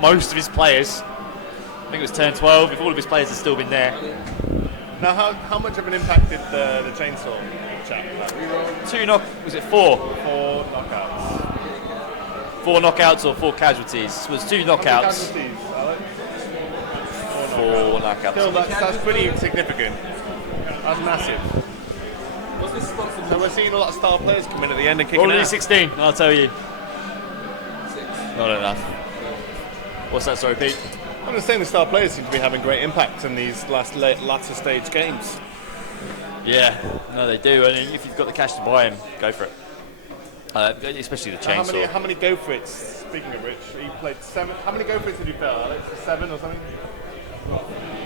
most of his players, I think it was turn 12, if all of his players had still been there. Now, how much of an impact did the chainsaw chat? Was it 4? 4 knockouts. 4 knockouts or 4 casualties? It was 2 knockouts. 4 knockouts. Still, that's pretty significant. That's massive. So we're seeing a lot of star players come in at the end and kicking Only out. 16, I'll tell you. Not enough. What's that, sorry, Pete? I'm just saying the star players seem to be having great impact in these latter stage games. Yeah, no, they do. And if you've got the cash to buy them, go for it. Especially the chainsaw. How many go for it? Speaking of which, you played 7. How many go for it did you fail, Alex? 7 or something?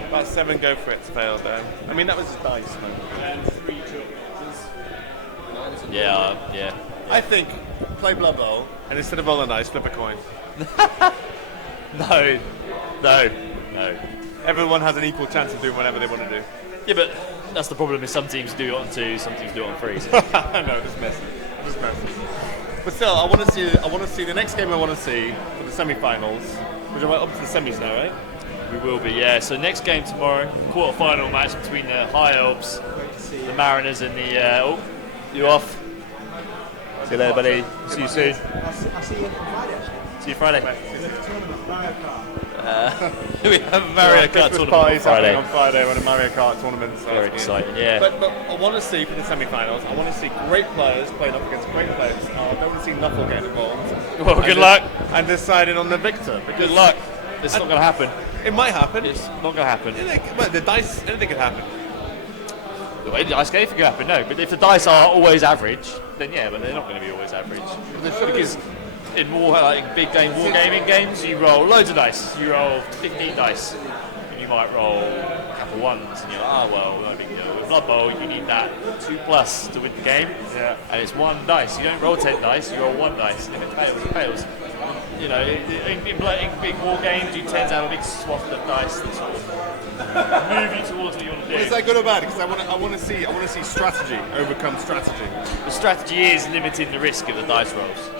About 7 go for it failed there. I mean, that was just dice, man. And 3 Yeah. I think play Blood Bowl and instead of rolling dice, flip a coin. No. Everyone has an equal chance of doing whatever they want to do. Yeah, but that's the problem. Is some teams do it on 2, some teams do it on 3. So. No, just messing. But still, I want to see the next game. I want to see for the semi-finals, which are up to the semis now, right? We will be, yeah. So next game tomorrow, quarter-final match between the High Elves, the Mariners, and the. You off? See you later, buddy. See you soon. I'll see you on Friday, actually. See you Friday. Mario Kart. We have a Mario Kart tournament on Friday. On Friday, when a Mario Kart tournament. So very exciting, yeah. But I want to see for the semi-finals. I want to see great players playing up against great players. I don't want to see Knuckle get involved. Well, good luck. And deciding on the victor. Good luck. It's not going to happen. It might happen. It's not going to happen. Well, the dice, anything could happen. The way the dice game, anything could happen. No, but if the dice are always average, then yeah, but they're not going to be always average. Because in more big game wargaming games, you roll loads of dice. You roll 15 dice, and you might roll a couple ones, and you're like, no big deal. With Blood Bowl, you need that 2+ to win the game, and it's 1 dice. You don't roll 10 dice, you roll 1 dice, and if it fails, it fails. You know, in big war games, you tend to have a big swath of dice that sort of move you towards what you want to do. Is that good or bad? Because I want to see strategy overcome strategy. The strategy is limiting the risk of the dice rolls.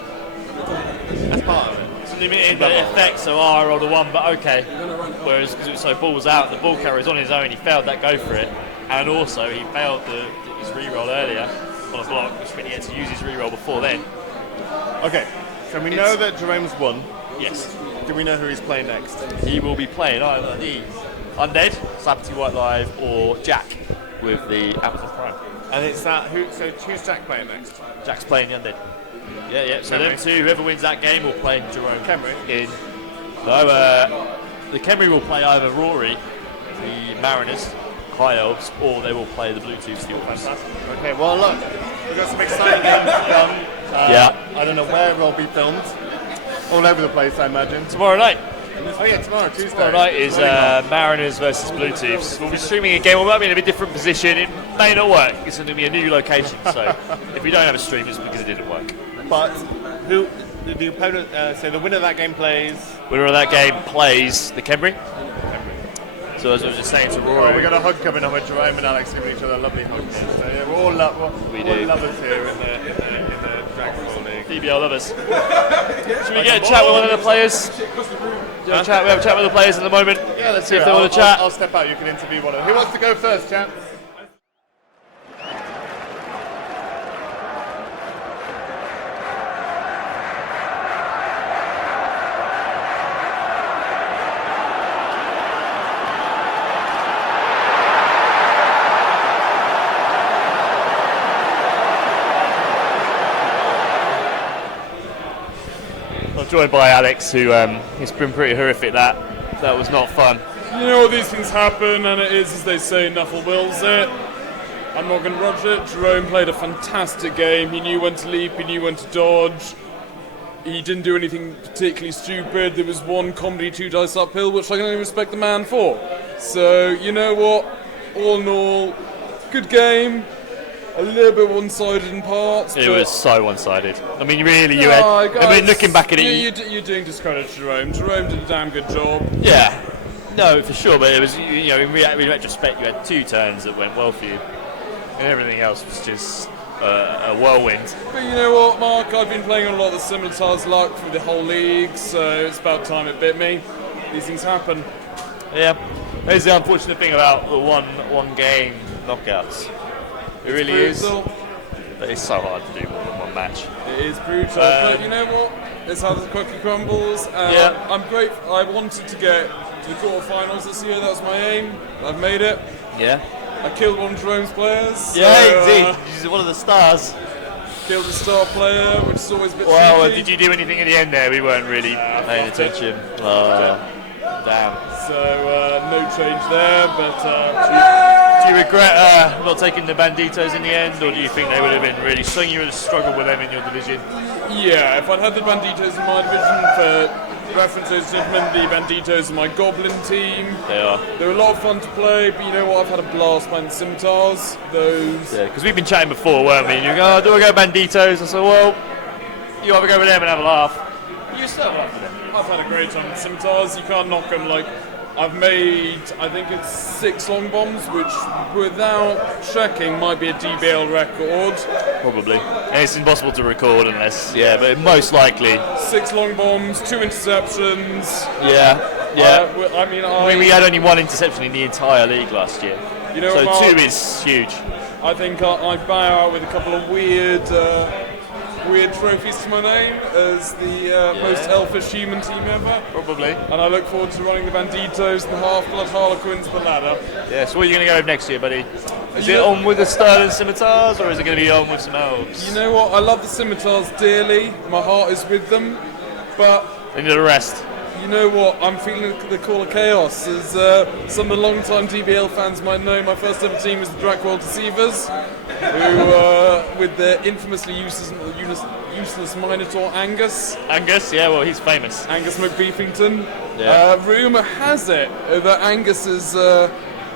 That's part of it. So limiting the effects of I rolled a 1, but okay. Whereas because it was so balls out, the ball carrier was on his own, he failed that go for it. And also he failed his reroll earlier on a block, which meant he had to use his reroll before then. Okay, so we know that Jerome's won. Yes. Do we know who he's playing next? He will be playing either the Undead, Sappity White Live, or Jack with the Appleton Prime. And it's that, so who's Jack playing next? Jack's playing the Undead. Yeah. So them two, whoever wins that game will play Jerome. Kemry? The Kemry will play either Rory, the Mariners, High Elves, or they will play the Bluetooth Steel Fans. Okay, well look, we've got some exciting games done. I don't know where they'll be filmed. All over the place, I imagine. Tomorrow night. Oh yeah, Tuesday. Tomorrow night is Mariners versus Bluetooths. We'll be streaming a game. We might be in a bit different position. It may not work. It's going to be a new location. So if we don't have a stream, it's because it didn't work. But who the opponent? So the winner of that game plays. Winner of that game plays the Kemry. So as I was just saying to Rory, we've got a hug coming on with Jerome and Alex giving each other lovely hugs. So yeah, we're all lovers here in the Dragon Ball League. DBL lovers. Should we get a chat with one of the players? We have a chat with the players at the moment. Yeah, let's see if they want to chat. I'll step out. You can interview one of them. Who wants to go first, chaps? Joined by Alex, who it's been pretty horrific. That was not fun. You know, these things happen, and it is, as they say, Nuffle wills it. I'm not going to rush it. Jerome played a fantastic game. He knew when to leap, he knew when to dodge. He didn't do anything particularly stupid. There was one comedy 2 dice uphill, which I can only respect the man for. So, you know what? All in all, good game. A little bit one-sided in parts. It was so one-sided. I mean, really, you had. I mean, looking back at it, you're doing discredit to Jerome. Jerome did a damn good job. Yeah, no, for sure. But it was, you know, in retrospect, you had 2 turns that went well for you, and everything else was just a whirlwind. But you know what, Mark? I've been playing a lot of the Scimitars luck for the whole league, so it's about time it bit me. These things happen. Yeah, that's the unfortunate thing about the one game knockouts. It really is. But it's so hard to do more than one match. It is brutal, but you know what? It's how the cookie crumbles. I'm grateful. I wanted to get to the quarterfinals this year. That was my aim. I've made it. Yeah. I killed one of Jerome's players. Yeah, he's one of the stars. Killed a star player, which is always a bit Well, tricky. did you do anything in the end there? We weren't really paying attention. Damn. So, no change there, but... Do you regret not taking the Banditos in the end, or do you think they would have been really strong? You would have struggled with them in your division? Yeah, if I'd had the Banditos in my division, for references, gentlemen, the Banditos are my Goblin team. They are. They're a lot of fun to play, but you know what? I've had a blast playing the Scimitars. Those. Yeah, because we've been chatting before, weren't we? And you go, do I go Banditos? I said, well, you either go with them and have a laugh. You still have a laugh with them. I've had a great time with Scimitars. You can't knock them. Like, I've made, I think it's 6 long bombs, which without checking might be a DBL record. Probably. And it's impossible to record unless, but most likely. 6 long bombs, 2 interceptions. Yeah. I mean, we had only 1 interception in the entire league last year. You know, so Mark, 2 is huge. I think I bow out with a couple of weird trophies to my name as the most elfish human team ever. Probably. And I look forward to running the Banditos and the Half-Blood Harlequins the ladder. Yeah, so what are you going to go with next year, buddy? Is it on with the Sterling Scimitars, or is it going to be on with some elves? You know what? I love the Scimitars dearly. My heart is with them. But... They need a rest. You know what? I'm feeling the call of chaos. As some of the long-time DBL fans might know, my first ever team was the Drakwell Deceivers, who, with their infamously useless Minotaur Angus. Angus, yeah, well, he's famous. Angus McBeefington. Yeah. Rumour has it that Angus has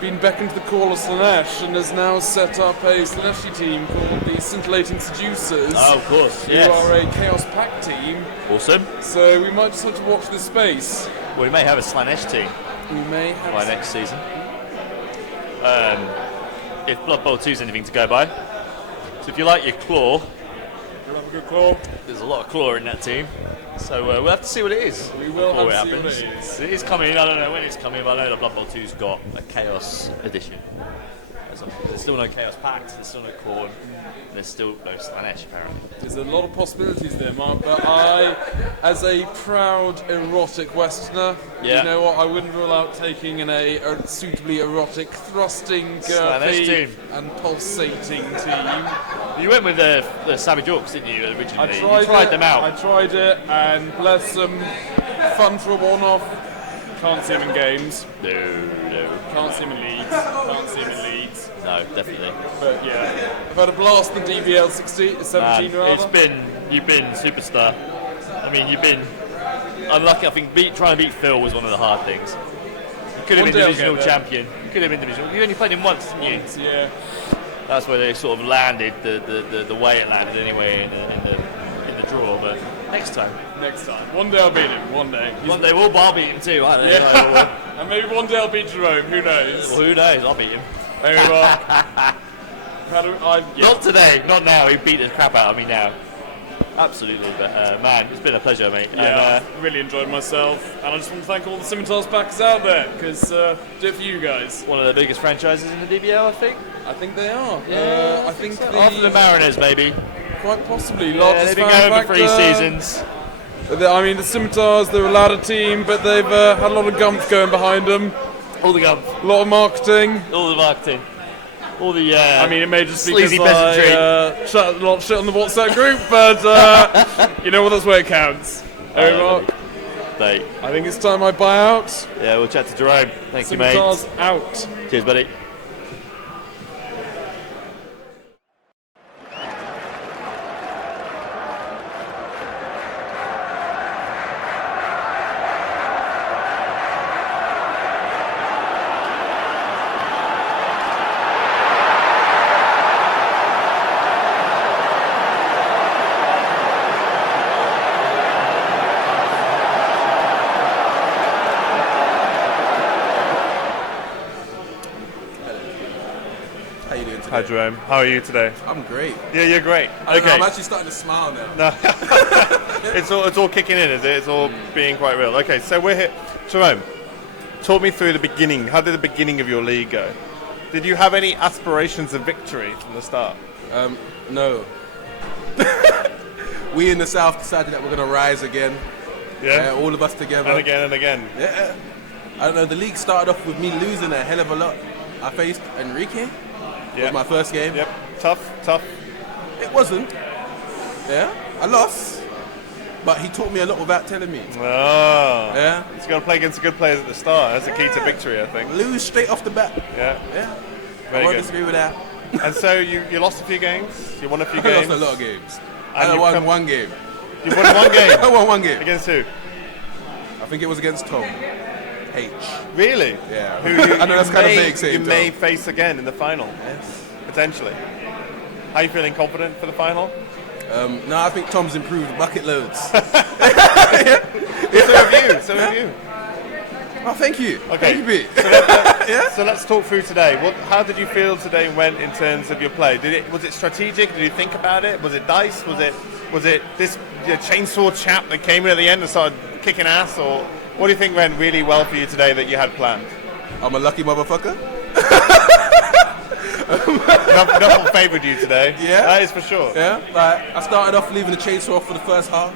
been beckoned to the call of Slanesh and has now set up a Slaneshi team called the Scintillating Seducers. Oh, of course, yes. Who are a Chaos Pact team. Awesome. So we might just have to watch this space. Well, we may have a Slanesh team. We may have by next season. If Blood Bowl 2 is anything to go by. So if you like your claw, you'll have a good claw. There's a lot of claw in that team. So we'll have to see what it is. We will before have to it see happens. what it is. It is coming. I don't know when it's coming, but I know the Blood Bowl 2's got a Chaos edition. There's still no Chaos Pact. There's still no Khorne. There's still no Slanesh, apparently. There's a lot of possibilities there, Mark, but I, as a proud erotic Westerner, Yeah. you know what, I wouldn't rule out taking a suitably erotic, thrusting, Slanesh girthy team. and pulsating team. You went with the Savage Orcs, didn't you, originally? I You tried it, them out. I tried it, and bless them, fun for a one-off. Can't see them in games. No. Can't see them in leagues. Can't see them in leagues. No, definitely. But yeah, I've had a blast in DBL 17 rather. You've been superstar. I mean, you've been unlucky. I think trying to beat Phil was one of the hard things. You could have One been day I'll divisional get there. champion. You could have been divisional. You only played him once, didn't you? Yeah. That's where they sort of landed the way it landed anyway in the draw. But next time. Next time. One day I'll beat him. One day. One day I'll beat him too. I don't know. Yeah. And maybe one day I'll beat Jerome. Who knows? Well, who knows? I'll beat him. There you are. Not today. Not now. He beat the crap out of me now. Absolutely. But man, it's been a pleasure, mate. Yeah, I really enjoyed myself, and I just want to thank all the Scimitars backers out there because do it for you guys. One of the biggest franchises in the DBL, I think. I think they are. Yeah, I think so. After the Mariners, maybe. Quite possibly. They've been going for 3 seasons. I mean, the Scimitars, they're a ladder team, but they've had a lot of gumph going behind them. All the gumph. A lot of marketing. All the marketing. All the I mean, it may just be sleazy because peasantry. I chat a lot of shit on the WhatsApp group, but you know what, that's where it counts. I think it's time I buy out. Yeah, we'll chat to Jerome. Thank you, mate. Scimitars out. Cheers, buddy. Hi Jerome, how are you today? I'm great. Yeah, you're great. I don't know, Okay. I'm actually starting to smile now. No. it's all kicking in, is it? It's all being quite real. Okay, so we're here. Jerome, talk me through the beginning. How did the beginning of your league go? Did you have any aspirations of victory from the start? No. We in the South decided that we're going to rise again. Yeah. All of us together. And again and again. Yeah. I don't know, the league started off with me losing a hell of a lot. I faced Enrique. It was my first game. Yep. Tough. It wasn't. Yeah. I lost. But he taught me a lot without telling me. Oh. Yeah. So you got to play against the good players at the start. That's the key to victory, I think. Lose straight off the bat. Yeah. Yeah. Very I won't good. disagree with that. And so you lost a few games. You won a few I games. lost a lot of games. And I won one game. You won one game? I won one game. Against who? I think it was against Tom. H. Really? Yeah. Who you, I know that's kind of vague you saying Tom. may face again in the final. Yes. Potentially. How are you feeling? Confident for the final? No, I think Tom's improved bucket loads. So have you. Oh, thank you. Okay. Thank you, Pete. So let's talk through today. How did you feel today went in terms of your play? Was it strategic? Did you think about it? Was it dice? Was it this chainsaw chap that came in at the end and started kicking ass? Or what do you think went really well for you today that you had planned? I'm a lucky motherfucker. Nothing favoured you today. Yeah. That is for sure. Yeah. Like, I started off leaving the chainsaw off for the first half.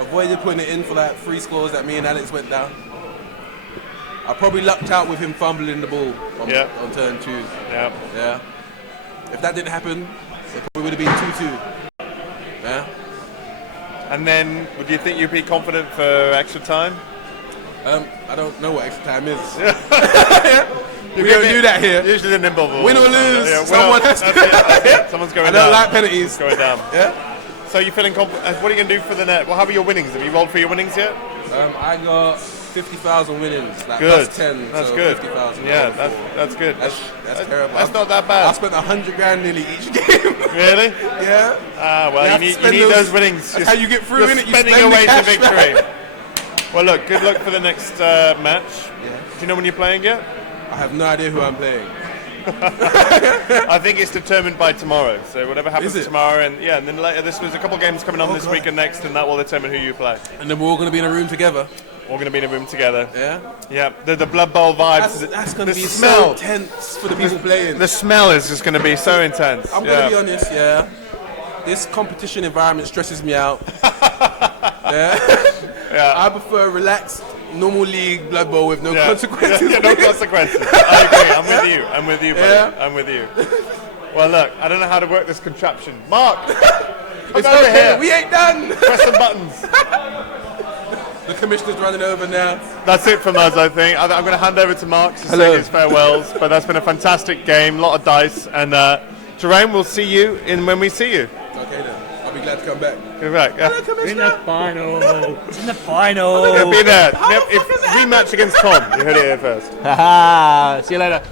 Avoided putting it in for that 3 scores that me and Alex went down. I probably lucked out with him fumbling the ball on turn 2. Yeah. Yeah. If that didn't happen, it probably would have been 2-2. Yeah. And then, would you think you'd be confident for extra time? I don't know what extra time is. We don't do that here. Usually the nimble ball. Win or lose, Yeah, someone has to. That's it. Someone's going I down. don't like penalties. Going down. Yeah. So you're feeling confident? What are you going to do for the net? Well, how about your winnings? Have you rolled for your winnings yet? I got 50,000 winnings. Like Good. plus 10. That's so good. 50,000. Yeah, that's good. That's terrible. That's not that bad. I spent 100 grand nearly each game. Really? Yeah. Well, you need those winnings. That's how you get through, You're innit? You spending spend your the way to cash victory. back. Well, look, good luck for the next match. Yeah. Do you know when you're playing yet? I have no idea who I'm playing. I think it's determined by tomorrow. So whatever happens Is it? tomorrow, and yeah, and then later there's a couple of games coming on this week and next, and that will determine who you play. And then we're all going to be in a room together. We're going to be in a room together. Yeah. Yeah. The Blood Bowl vibes. That's going to be smell. so tense for the people playing. The smell is just going to be so intense. I'm going to be honest, yeah. This competition environment stresses me out. Yeah. I prefer a relaxed, normal league Blood Bowl with no consequences. Yeah, no consequences. I agree. I'm with you. I'm with you, buddy. Yeah. I'm with you. Well, look, I don't know how to work this contraption. Mark, It's over okay. here. We ain't done. Press some buttons. The commissioner's running over now. That's it from us, I think. I'm going to hand over to Mark to say his farewells. But that's been a fantastic game, a lot of dice, and Jerome, we'll see you when we see you. Okay then. I'll be glad to come back. Come back. Yeah. In the final. It's in the final. Be there. If rematch against Tom. You heard it here first. Haha. See you later.